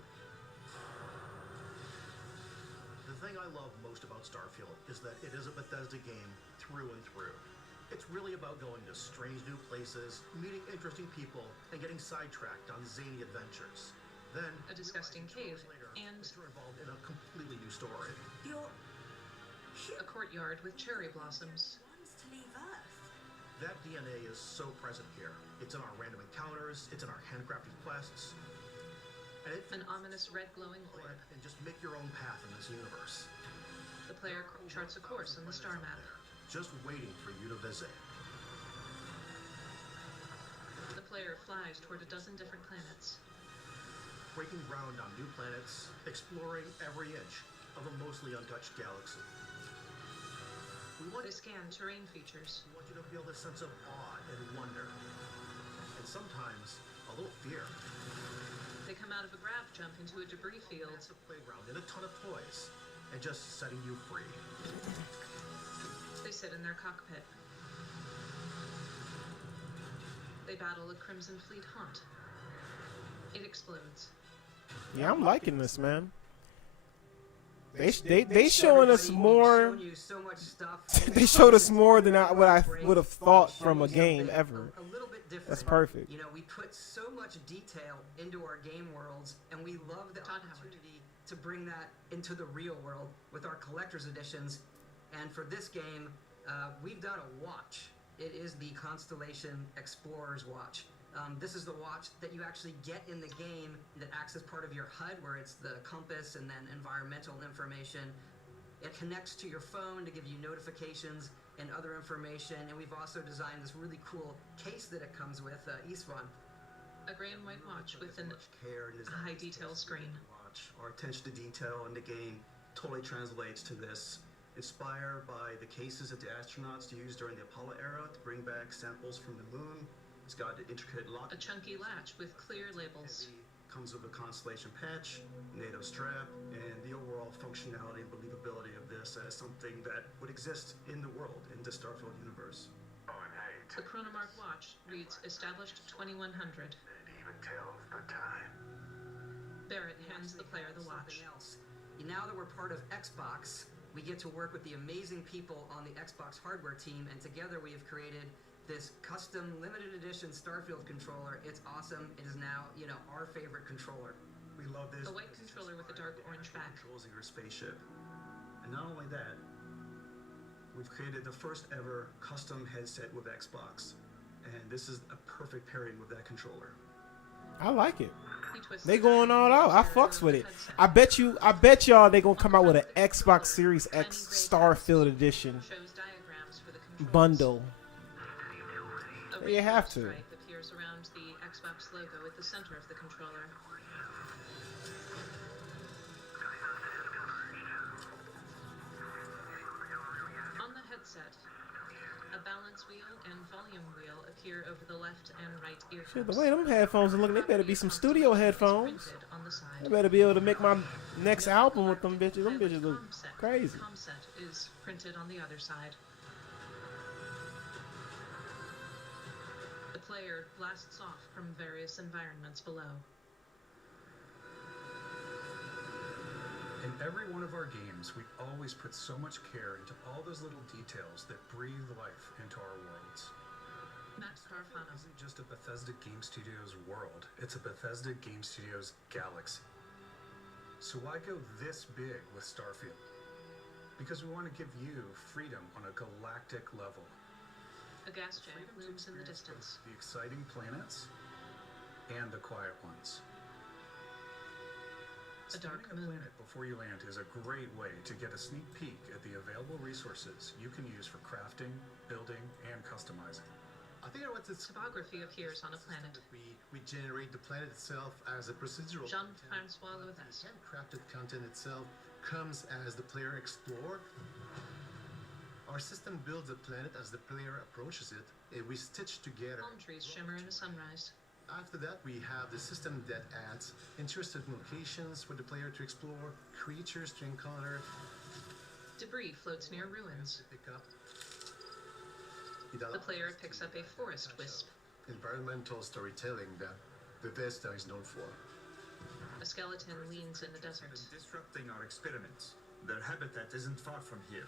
The thing I love most about Starfield is that it is a Bethesda game through and through. It's really about going to strange new places, meeting interesting people, and getting sidetracked on zany adventures. Then, A disgusting cave and that you're involved in a completely new story. Your a courtyard with cherry blossoms. wants to leave Earth. That DNA is so present here. It's in our random encounters, it's in our handcrafted quests. And it An ominous red glowing orb. and just make your own path in this universe. The player charts a course on the star map. Just waiting for you to visit. The player flies toward a dozen different planets. Breaking ground on new planets, exploring every inch of a mostly untouched galaxy. We want They scan terrain features. you to feel this sense of awe and wonder, and sometimes a little fear. They come out of a grav jump into a debris field. It's a playground and a ton of toys, and just setting you free. They sit in their cockpit. They battle a Crimson Fleet haunt. It explodes. Yeah, I'm liking this, man. They showing us more. You so much stuff. They showed us more than what I would have thought from a game ever. A little bit different. That's perfect. You know, we put so much detail into our game worlds, and we love the opportunity to bring that into the real world with our collector's editions. And for this game, we've done a watch. It is the Constellation Explorer's Watch. This is the watch that you actually get in the game that acts as part of your HUD, where it's the compass and then environmental information. It connects to your phone to give you notifications and other information, and we've also designed this really cool case that it comes with, Isvan. A gray and white watch with a high detail screen. Our attention to detail in the game totally translates to this. Inspired by the cases that the astronauts used during the Apollo era to bring back samples from the moon. It's got an intricate lock. A chunky latch with clear labels. Comes with a Constellation patch, NATO strap, and the overall functionality and believability of this as something that would exist in the world, in the Starfield universe. The Chronomark watch reads established 2100. It even tells the time. Barrett hands the player the watch. Now that we're part of Xbox, we get to work with the amazing people on the Xbox hardware team, and together we have created this custom limited edition Starfield controller. It's awesome. It is now, our favorite controller. We love this. A white controller with a dark orange back. Controls your spaceship. And not only that, we've created the first ever custom headset with Xbox. And this is a perfect pairing with that controller. I like it. They going all out. I fucks with it. I bet y'all they gonna come out with an Xbox Series X Starfield edition bundle. You have to. Stripe appears around the Xbox logo at the center of the controller. On the headset, a balance wheel and volume wheel appear over the left and right ear Shit, cups. the way them headphones are looking, they better be some studio headphones. I better be able to make my next album with them bitches. Them bitches look crazy. Comset is printed on the other side. The player blasts off from various environments below. In every one of our games, we always put so much care into all those little details that breathe life into our worlds. Matt Scarfano isn't just a Bethesda Game Studios world, it's a Bethesda Game Studios galaxy. So why go this big with Starfield? Because we want to give you freedom on a galactic level. A gas jet looms in the distance. The exciting planets and the quiet ones. A dark Spotting a planet before you land is a great way to get a sneak peek at the available resources you can use for crafting, building, and customizing. I think what it's topography appears on a planet. We generate the planet itself as a procedural. Jean-Francois Lothes. The handcrafted content itself comes as the player explores. Our system builds a planet as the player approaches it, and we stitch together. Palm trees shimmer in the sunrise. After that, we have the system that adds interesting locations for the player to explore, creatures to encounter. Debris floats near ruins. Pick up. The player picks up a forest wisp. Environmental storytelling that Bethesda is known for. A skeleton leans in the desert. Disrupting our experiments. Their habitat isn't far from here.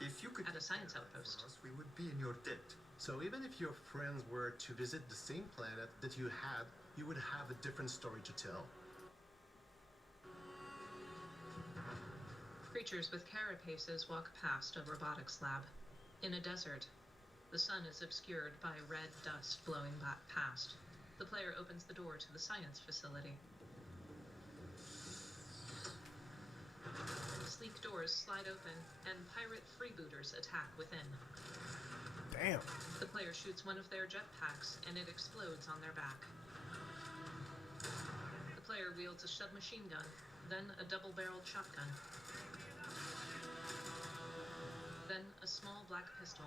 If you could at a science outpost, we would be in your debt. So even if your friends were to visit the same planet that you had, you would have a different story to tell. Creatures with carapaces walk past a robotics lab. In a desert, the sun is obscured by red dust blowing back past. The player opens the door to the science facility. Sleek doors slide open, and pirate freebooters attack within. Damn. The player shoots one of their jetpacks, and it explodes on their back. The player wields a submachine gun, then a double-barreled shotgun. Then a a small black pistol.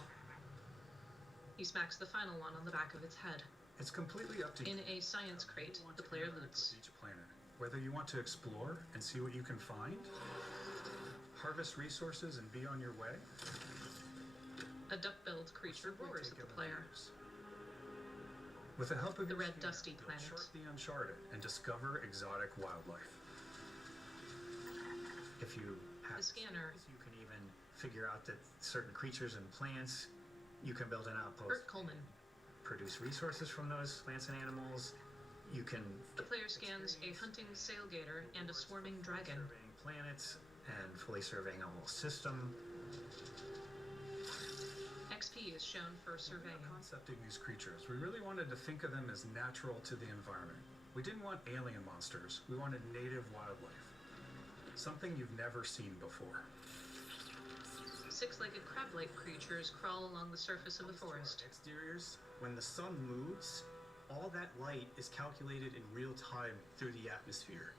He smacks the final one on the back of its head. It's completely up to you. In a science crate, the player loots. Each planet. Whether you want to explore and see what you can find, harvest resources and be on your way. A duck-billed creature roars at the player. With the help of the your red skin, dusty you'll planet. chart the uncharted and discover exotic wildlife. If you have The scanner. skills, you can even figure out that certain creatures and plants, you can build an outpost. Bert Coleman. Produce resources from those plants and animals. You can The player scans a hunting sailgator and a swarming dragon. surveying planets and fully surveying a whole system. XP is shown for surveying. Concepting these creatures, we really wanted to think of them as natural to the environment. We didn't want alien monsters. We wanted native wildlife. Something you've never seen before. Six-legged crab-like creatures crawl along the surface of the forest. Exteriors, when the sun moves, all that light is calculated in real time through the atmosphere.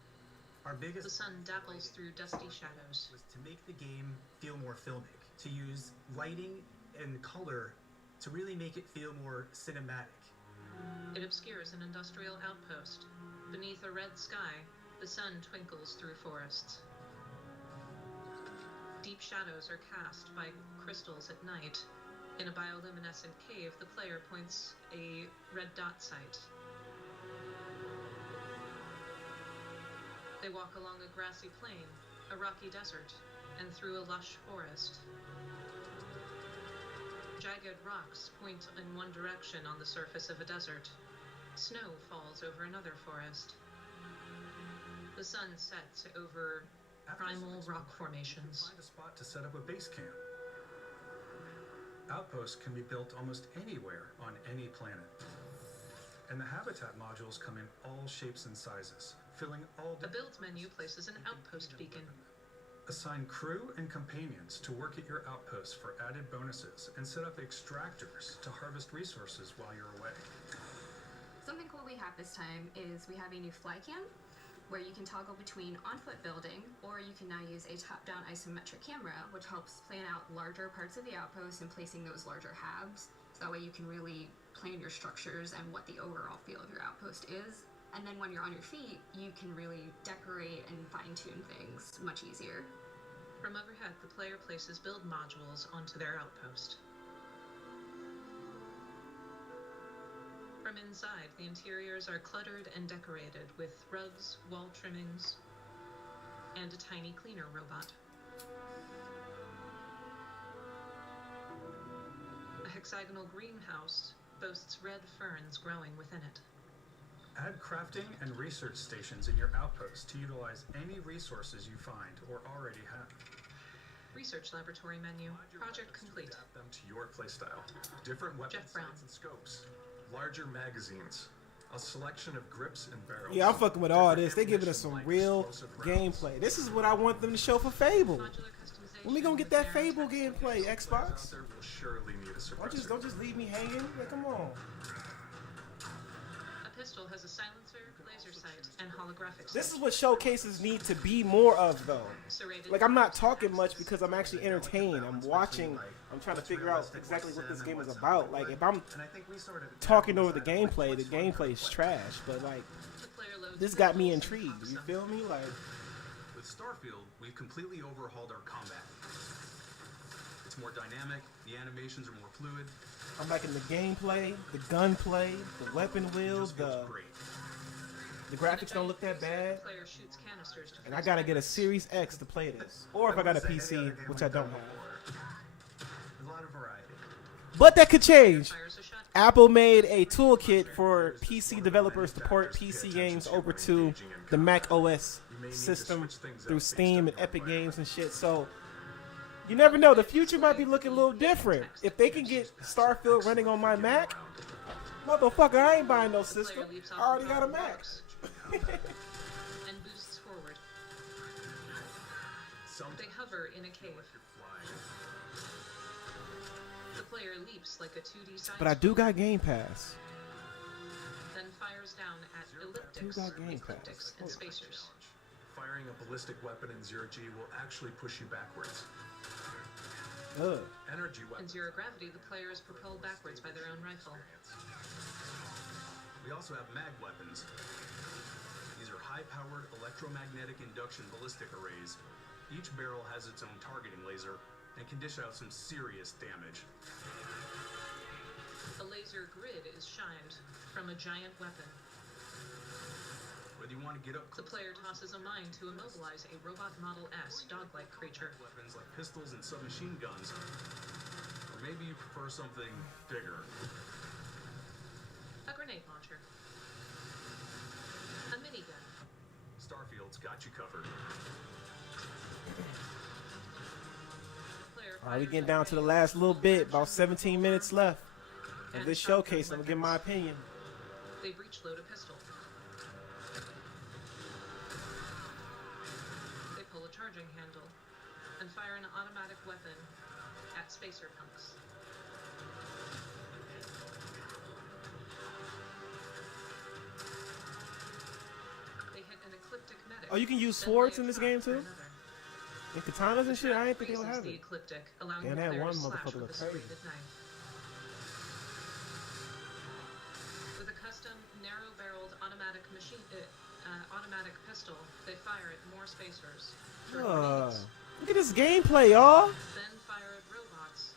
Our biggest The sun dapples through dusty shadows. was to make the game feel more filmic, to use lighting and color to really make it feel more cinematic. It obscures an industrial outpost. Beneath a red sky, the sun twinkles through forests. Deep shadows are cast by crystals at night. In a bioluminescent cave, the player points a red dot sight. They walk along a grassy plain, a rocky desert, and through a lush forest. Jagged rocks point in one direction on the surface of a desert. Snow falls over another forest. The sun sets over primal rock formations. Find a spot to set up a base camp. Outposts can be built almost anywhere on any planet. And the habitat modules come in all shapes and sizes, filling all A build menu places an outpost beacon. Assign crew and companions to work at your outposts for added bonuses and set up extractors to harvest resources while you're away. Something cool we have this time is we have a new fly cam where you can toggle between on-foot building, or you can now use a top-down isometric camera, which helps plan out larger parts of the outpost and placing those larger halves. So that way you can really plan your structures and what the overall feel of your outpost is. And then when you're on your feet, you can really decorate and fine-tune things much easier. From overhead, the player places build modules onto their outpost. From inside, the interiors are cluttered and decorated with rugs, wall trimmings, and a tiny cleaner robot. A hexagonal greenhouse boasts red ferns growing within it. Add crafting and research stations in your outpost to utilize any resources you find or already have. Research laboratory menu. Project complete. Adapt them to your playstyle. Different weapons, Jeff Brown. sights, and scopes. Larger magazines. A selection of grips and barrels. Yeah, I'm fucking with all this. They Different giving us some ammunition, real light explosive rounds. gameplay. This is what I want them to show for Fable. Modular customization. When we gonna get that Fable gameplay, Xbox? There will surely need a suppressor. Don't just leave me hanging. Like, come on. A pistol has a silencer, laser sight, and holographic This sight. is what showcases need to be more of, though. Serrated Like, I'm not talking much because I'm actually entertained. I'm watching. I'm trying to figure out exactly what this game is about. Like, if I'm And I think we sort of talking over the gameplay is trash. But, like, The player loads this got me intrigued. You feel me? Like, With Starfield, we've completely overhauled our combat. It's more dynamic, the animations are more fluid. I'm liking the gameplay, the gunplay, the weapon wheels, the graphics don't look that bad. Player shoots canisters to And I gotta get a Series X to play this. Or if I got a PC, which I don't have. There's a lot of variety. But that could change. Apple made a toolkit for PC developers to port PC games over to the Mac OS system through Steam and Epic Games and shit. So you never know. The future might be looking a little different. If they can get Starfield running on my Mac, motherfucker, I ain't buying no system. I already got a Mac. and boosts forward. They hover in a cave. The player leaps like a 2D side But I do got Game Pass. then fires down at elliptics, got Game Pass. ecliptics, and spacers. Firing a ballistic weapon in 0G will actually push you backwards. Ugh. energy In weapons. zero gravity, the player is propelled backwards by their own rifle. We also have mag weapons. These are high-powered electromagnetic induction ballistic arrays. Each barrel has its own targeting laser and can dish out some serious damage. A laser grid is shined from a giant weapon. Whether you want to get up The player tosses a mine to immobilize a Robot Model S dog-like creature. weapons like pistols and submachine guns, or maybe you prefer something bigger. A grenade launcher. A minigun. Starfield's got you covered. All right, we getting down to the last little bit. About 17 minutes left of this showcase. I'm gonna give my opinion. They breech load a pistol. They pull a charging handle and fire an automatic weapon at spacer punks. They hit an ecliptic medic. Oh, you can use then swords lay a in this trap game for too? another. And katanas and shit? I ain't think they'll Freezes have the it. ecliptic, allowing Damn, the that player one to slash motherfucker with look a crazy. serrated knife. With a custom narrow-barreled automatic automatic pistol, they fire at more spacers. Throw grenades, Look at this gameplay, y'all. then fire at robots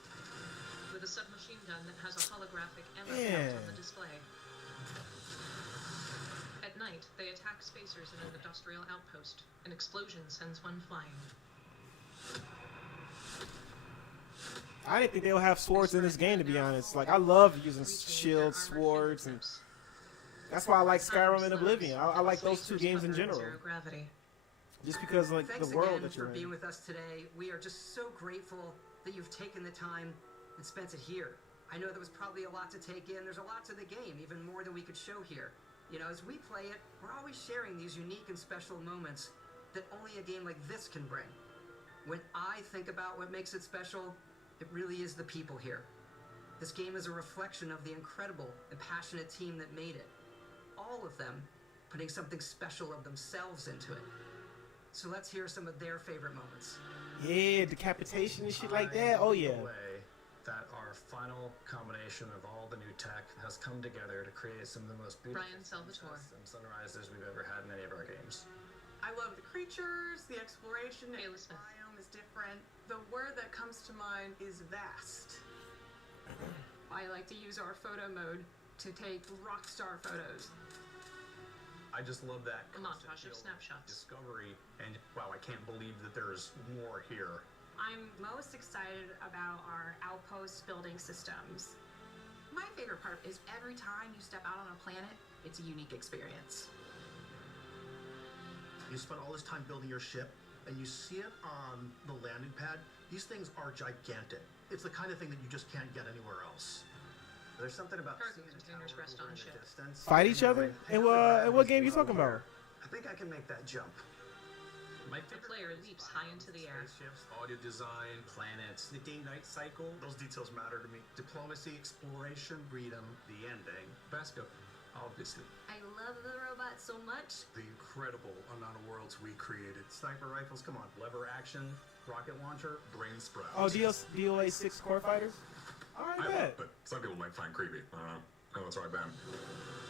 with a submachine gun that has a holographic ammo Man. count on the display. At night, they attack spacers in an industrial outpost. An explosion sends one flying. I didn't think they'll have swords in this game, to be honest. Like, I love using shields, swords, and that's why I like Skyrim and Oblivion. I like those two games in general. Zero gravity. Just because, like, Thanks the world again that for you're in. being with us today. We are just so grateful that you've taken the time and spent it here. I know there was probably a lot to take in. There's a lot to the game, even more than we could show here. You know, as we play it, we're always sharing these unique and special moments that only a game like this can bring. When I think about what makes it special, it really is the people here. This game is a reflection of the incredible and passionate team that made it. All of them putting something special of themselves into it. So let's hear some of their favorite moments. Yeah, decapitation and shit like that. Oh, yeah. The way that our final combination of all the new tech has come together to create some of the most beautiful Brian Salvatore. sunsets and sunrises we've ever had in any of our games. I love the creatures, the exploration, the Kayla Smith. biome is different. The word that comes to mind is vast. I like to use our photo mode to take rock star photos. I just love that A montage of snapshots. discovery, and wow, I can't believe that there's more here. I'm most excited about our outpost building systems. My favorite part is every time you step out on a planet, it's a unique experience. You spend all this time building your ship, and you see it on the landing pad. These things are gigantic. It's the kind of thing that you just can't get anywhere else. There's something about Cargo seeing the containers tower rest over on in the ship. distance. Fight each other? And what game you talking about? I think I can make that jump. My The player leaps high into the air. spaceships, audio design, planets, The day-night cycle, Those details matter to me. diplomacy, exploration, freedom, the ending. Basco, obviously. I love the robot so much. The incredible amount of worlds we created. Sniper rifles, come on. Lever action, rocket launcher. Brain sprouts. Oh, DOA 6 core fighters? Alright, I love bet. it, but some people might find creepy. I don't know. Oh, that's right, Ben.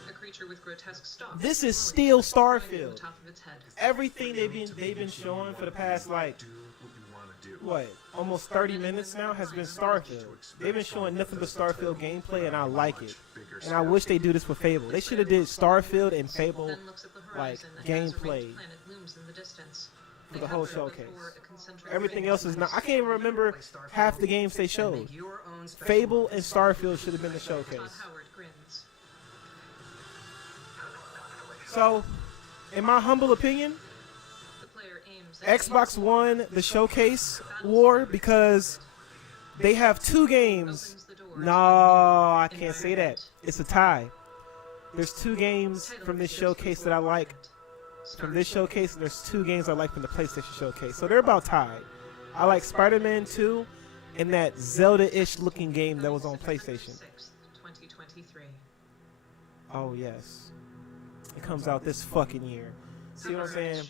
A creature with grotesque stalks. This is glowing still growing from Starfield. the top of its head. Everything they've been showing for the past, like, Do what you want to do. what, almost 30 minutes now has been Starfield. They've been showing nothing but Starfield gameplay, and I like it. And I wish they do this with Fable. They should have did Starfield and Fable, Then looks at the like, horizon and as a gameplay ringed planet looms in the distance. for They the whole hover showcase. before a concentric Everything ring. else is not. I can't even remember half the games they showed. Fable and Starfield should have been the Todd showcase. Howard grins. So, in my humble opinion, The player aims at Xbox won the showcase war because they have two games. No, I can't say that. It's a tie. There's two games from this showcase that I like. From this showcase, there's two games I like from the PlayStation showcase. So they're about tied. I like Spider-Man 2 and that Zelda-ish looking game that was on PlayStation. 6th, 2023. Oh, yes. It comes out this fucking year. See what I'm saying?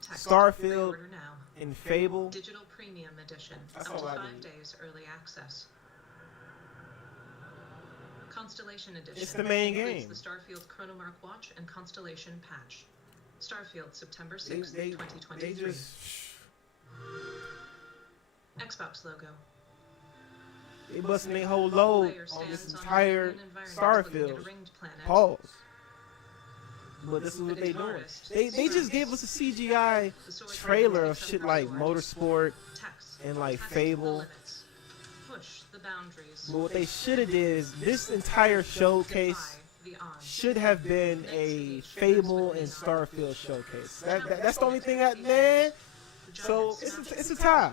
Text Starfield, pre-order now. and Fable. Digital Premium Edition. That's Up to all I 5 need. days early access. Constellation Edition. It's the main includes game. The Starfield Chronomark Watch and Constellation Patch. Starfield, September 6th, They 2023. just Xbox logo. they busting their whole load Player on this stands on entire an environment looking at Starfield. a ringed planet. Pause. But this is what The they doing. guitarist They just gave us a CGI trailer of shit like Motorsport Text. and like Test Fable. the limits. Push the boundaries. But what they should have did is this entire showcase should have been a Fable and Starfield showcase. That's the only thing man. So it's a tie.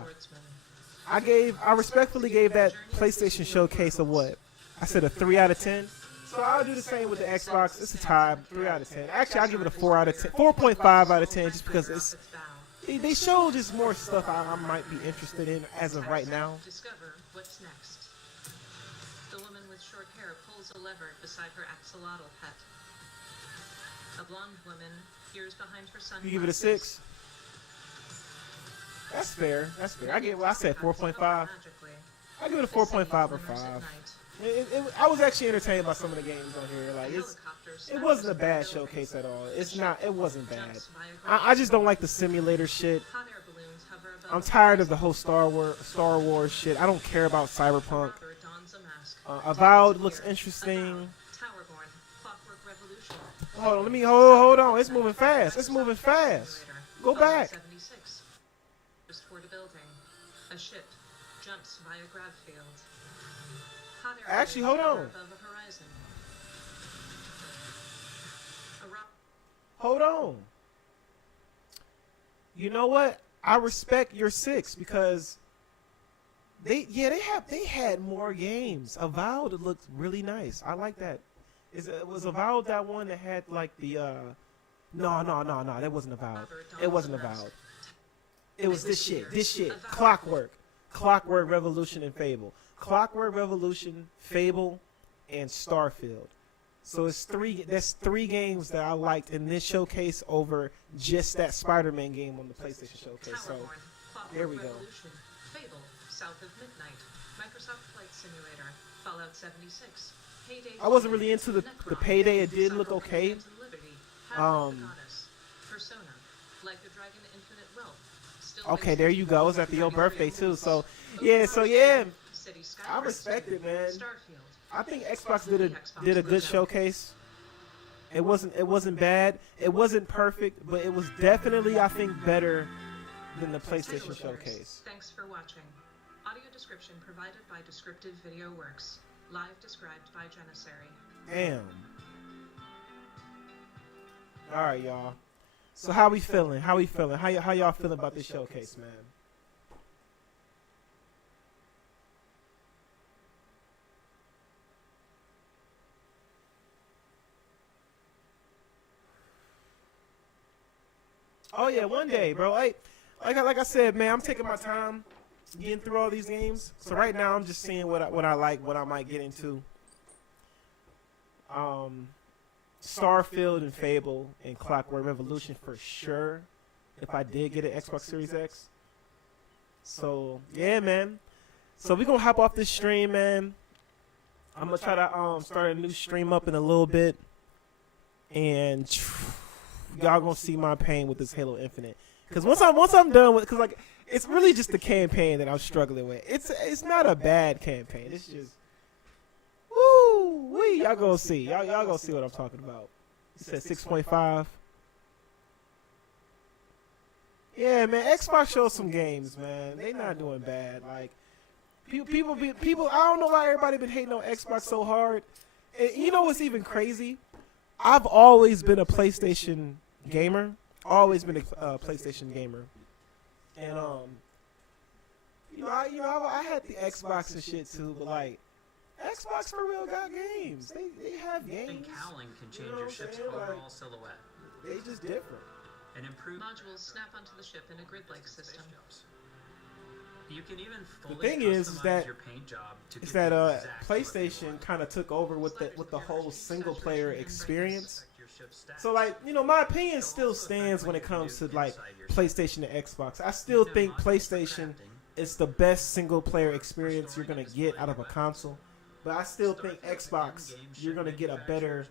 I respectfully gave that PlayStation showcase a what? I said a 3 out of 10. So I'll do the same with the Xbox. It's a tie, 3 out of 10. Actually, I'll give it a 4 out of 10, 4.5 out of 10, just because they showed just more stuff I might be interested in as of right now. Discover what's next. The woman with short hair pulls a lever beside her axolotl pet. A blonde woman peers behind her sunglasses. You give it a 6. That's fair. That's fair. I said 4.5. I give it a 4.5 or 5. I was actually entertained by some of the games on here. Like it wasn't a bad showcase at all. It wasn't bad. I just don't like the simulator shit. I'm tired of the whole Star Wars shit. I don't care about Cyberpunk. Avowed looks interesting. Hold on, hold on. It's moving fast. It's moving fast. Go back. Toward a building. A ship jumps via grav field. Actually, hold on. Above the horizon. Hold on. You know what? I respect your 6 because they had more games. Avowed looked really nice. I like that. Was Avowed that one that had like the no, that wasn't Avowed. It wasn't Avowed. It was this shit. Clockwork Revolution and Fable. Clockwork Revolution, Fable, and Starfield. So that's 3 games that I liked in this showcase over just that Spider-Man game on the PlayStation showcase. So there we go. Fable, South of Midnight, Microsoft Flight Simulator, Fallout 76. Payday. I wasn't really into the Payday. It did look okay. Persona, Like a Dragon, Infinite Wealth. Okay, there you go. It was at your birthday too. So yeah. I respect it, man. I think Xbox did a good showcase. It wasn't bad. It wasn't perfect, but it was definitely, I think, better than the PlayStation showcase. Thanks for watching. Audio description provided by Descriptive Video Works. Live described by Janissary. Damn. All right, y'all. So how we feeling? How y'all feeling about this showcase, man? Oh yeah, one day, bro. Like I said, man, I'm taking my time getting through all these games. So right now, I'm just seeing what I like, what I might get into. Starfield and Fable and Clockwork Revolution for sure. If I did get an Xbox Series X. So yeah, man. So we gonna hop off this stream, man. I'm gonna try to start a new stream up in a little bit, and y'all gonna see my pain with this Halo Infinite. Cause once I'm done with, cause like it's really just the campaign that I'm struggling with. It's not a bad campaign. It's just woo-wee. Y'all gonna see. Y'all gonna see what I'm talking about. It said 6.5. Yeah, man. Xbox shows some games, man. They not doing bad. Like people. I don't know why everybody been hating on Xbox so hard. And you know what's even crazy? I've always been a PlayStation gamer. Always been a PlayStation gamer. And I had the Xbox and shit too, but like Xbox for real got games. They have games. And cowling can change your ship's overall silhouette. They just different. And improve modules snap onto the ship in a grid-like system. You can even fully the thing is that your paint job to it's that PlayStation kind of took over with the whole single player experience. So like, you know, my opinion still stands when it comes to like PlayStation and Xbox. I still think PlayStation is the best single player experience you're gonna get out of a console, but I still think Xbox you're gonna get a better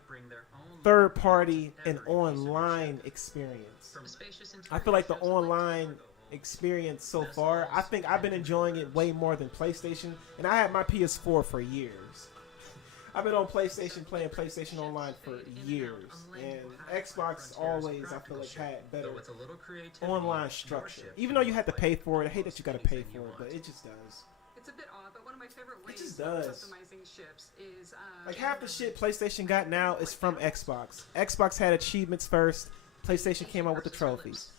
third party and online experience. I feel like the online experience so far, I think I've been enjoying it way more than PlayStation, and I had my PS4 for years. I've been on PlayStation playing PlayStation Online for years, and Xbox always, I feel like, had better online structure. Even though you had to pay for it, I hate that you got to pay for it, but it just does. It's a bit odd, but one of my favorite ways just of does. customizing ships is Like half the shit PlayStation got now is from Xbox. Xbox had achievements first. PlayStation came out with the trophies.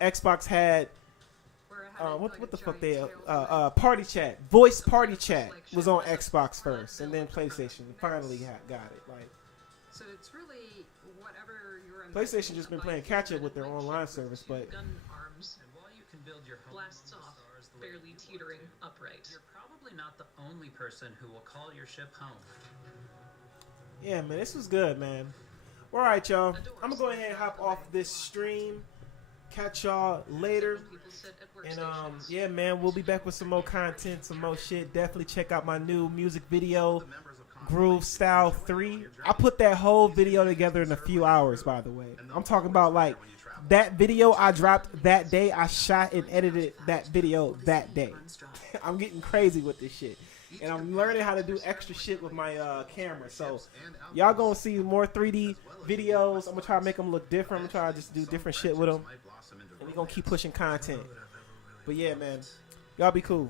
Xbox had what the fuck they party chat, voice party chat was on Xbox first, and then PlayStation finally got it. Like, so it's really whatever you're PlayStation just been playing catch up with their online service, but gun arms. And while you can build your blasts off, barely teetering upright. You're probably not the only person who will call your ship home. yeah, man, this was good, man. All right, y'all. I'm gonna go ahead and hop off this stream. Catch y'all later. And yeah, man, we'll be back with some more content, some more shit. Definitely check out my new music video, Groove Style 3. I put that whole video together in a few hours, by the way. I'm talking about like that video I dropped that day. I shot and edited that video that day. I'm getting crazy with this shit. And I'm learning how to do extra shit with my camera. So y'all gonna see more 3D videos. I'm gonna try to make them look different. I'm gonna try to just do different shit with them. And we're gonna keep pushing content. But yeah, man, y'all be cool.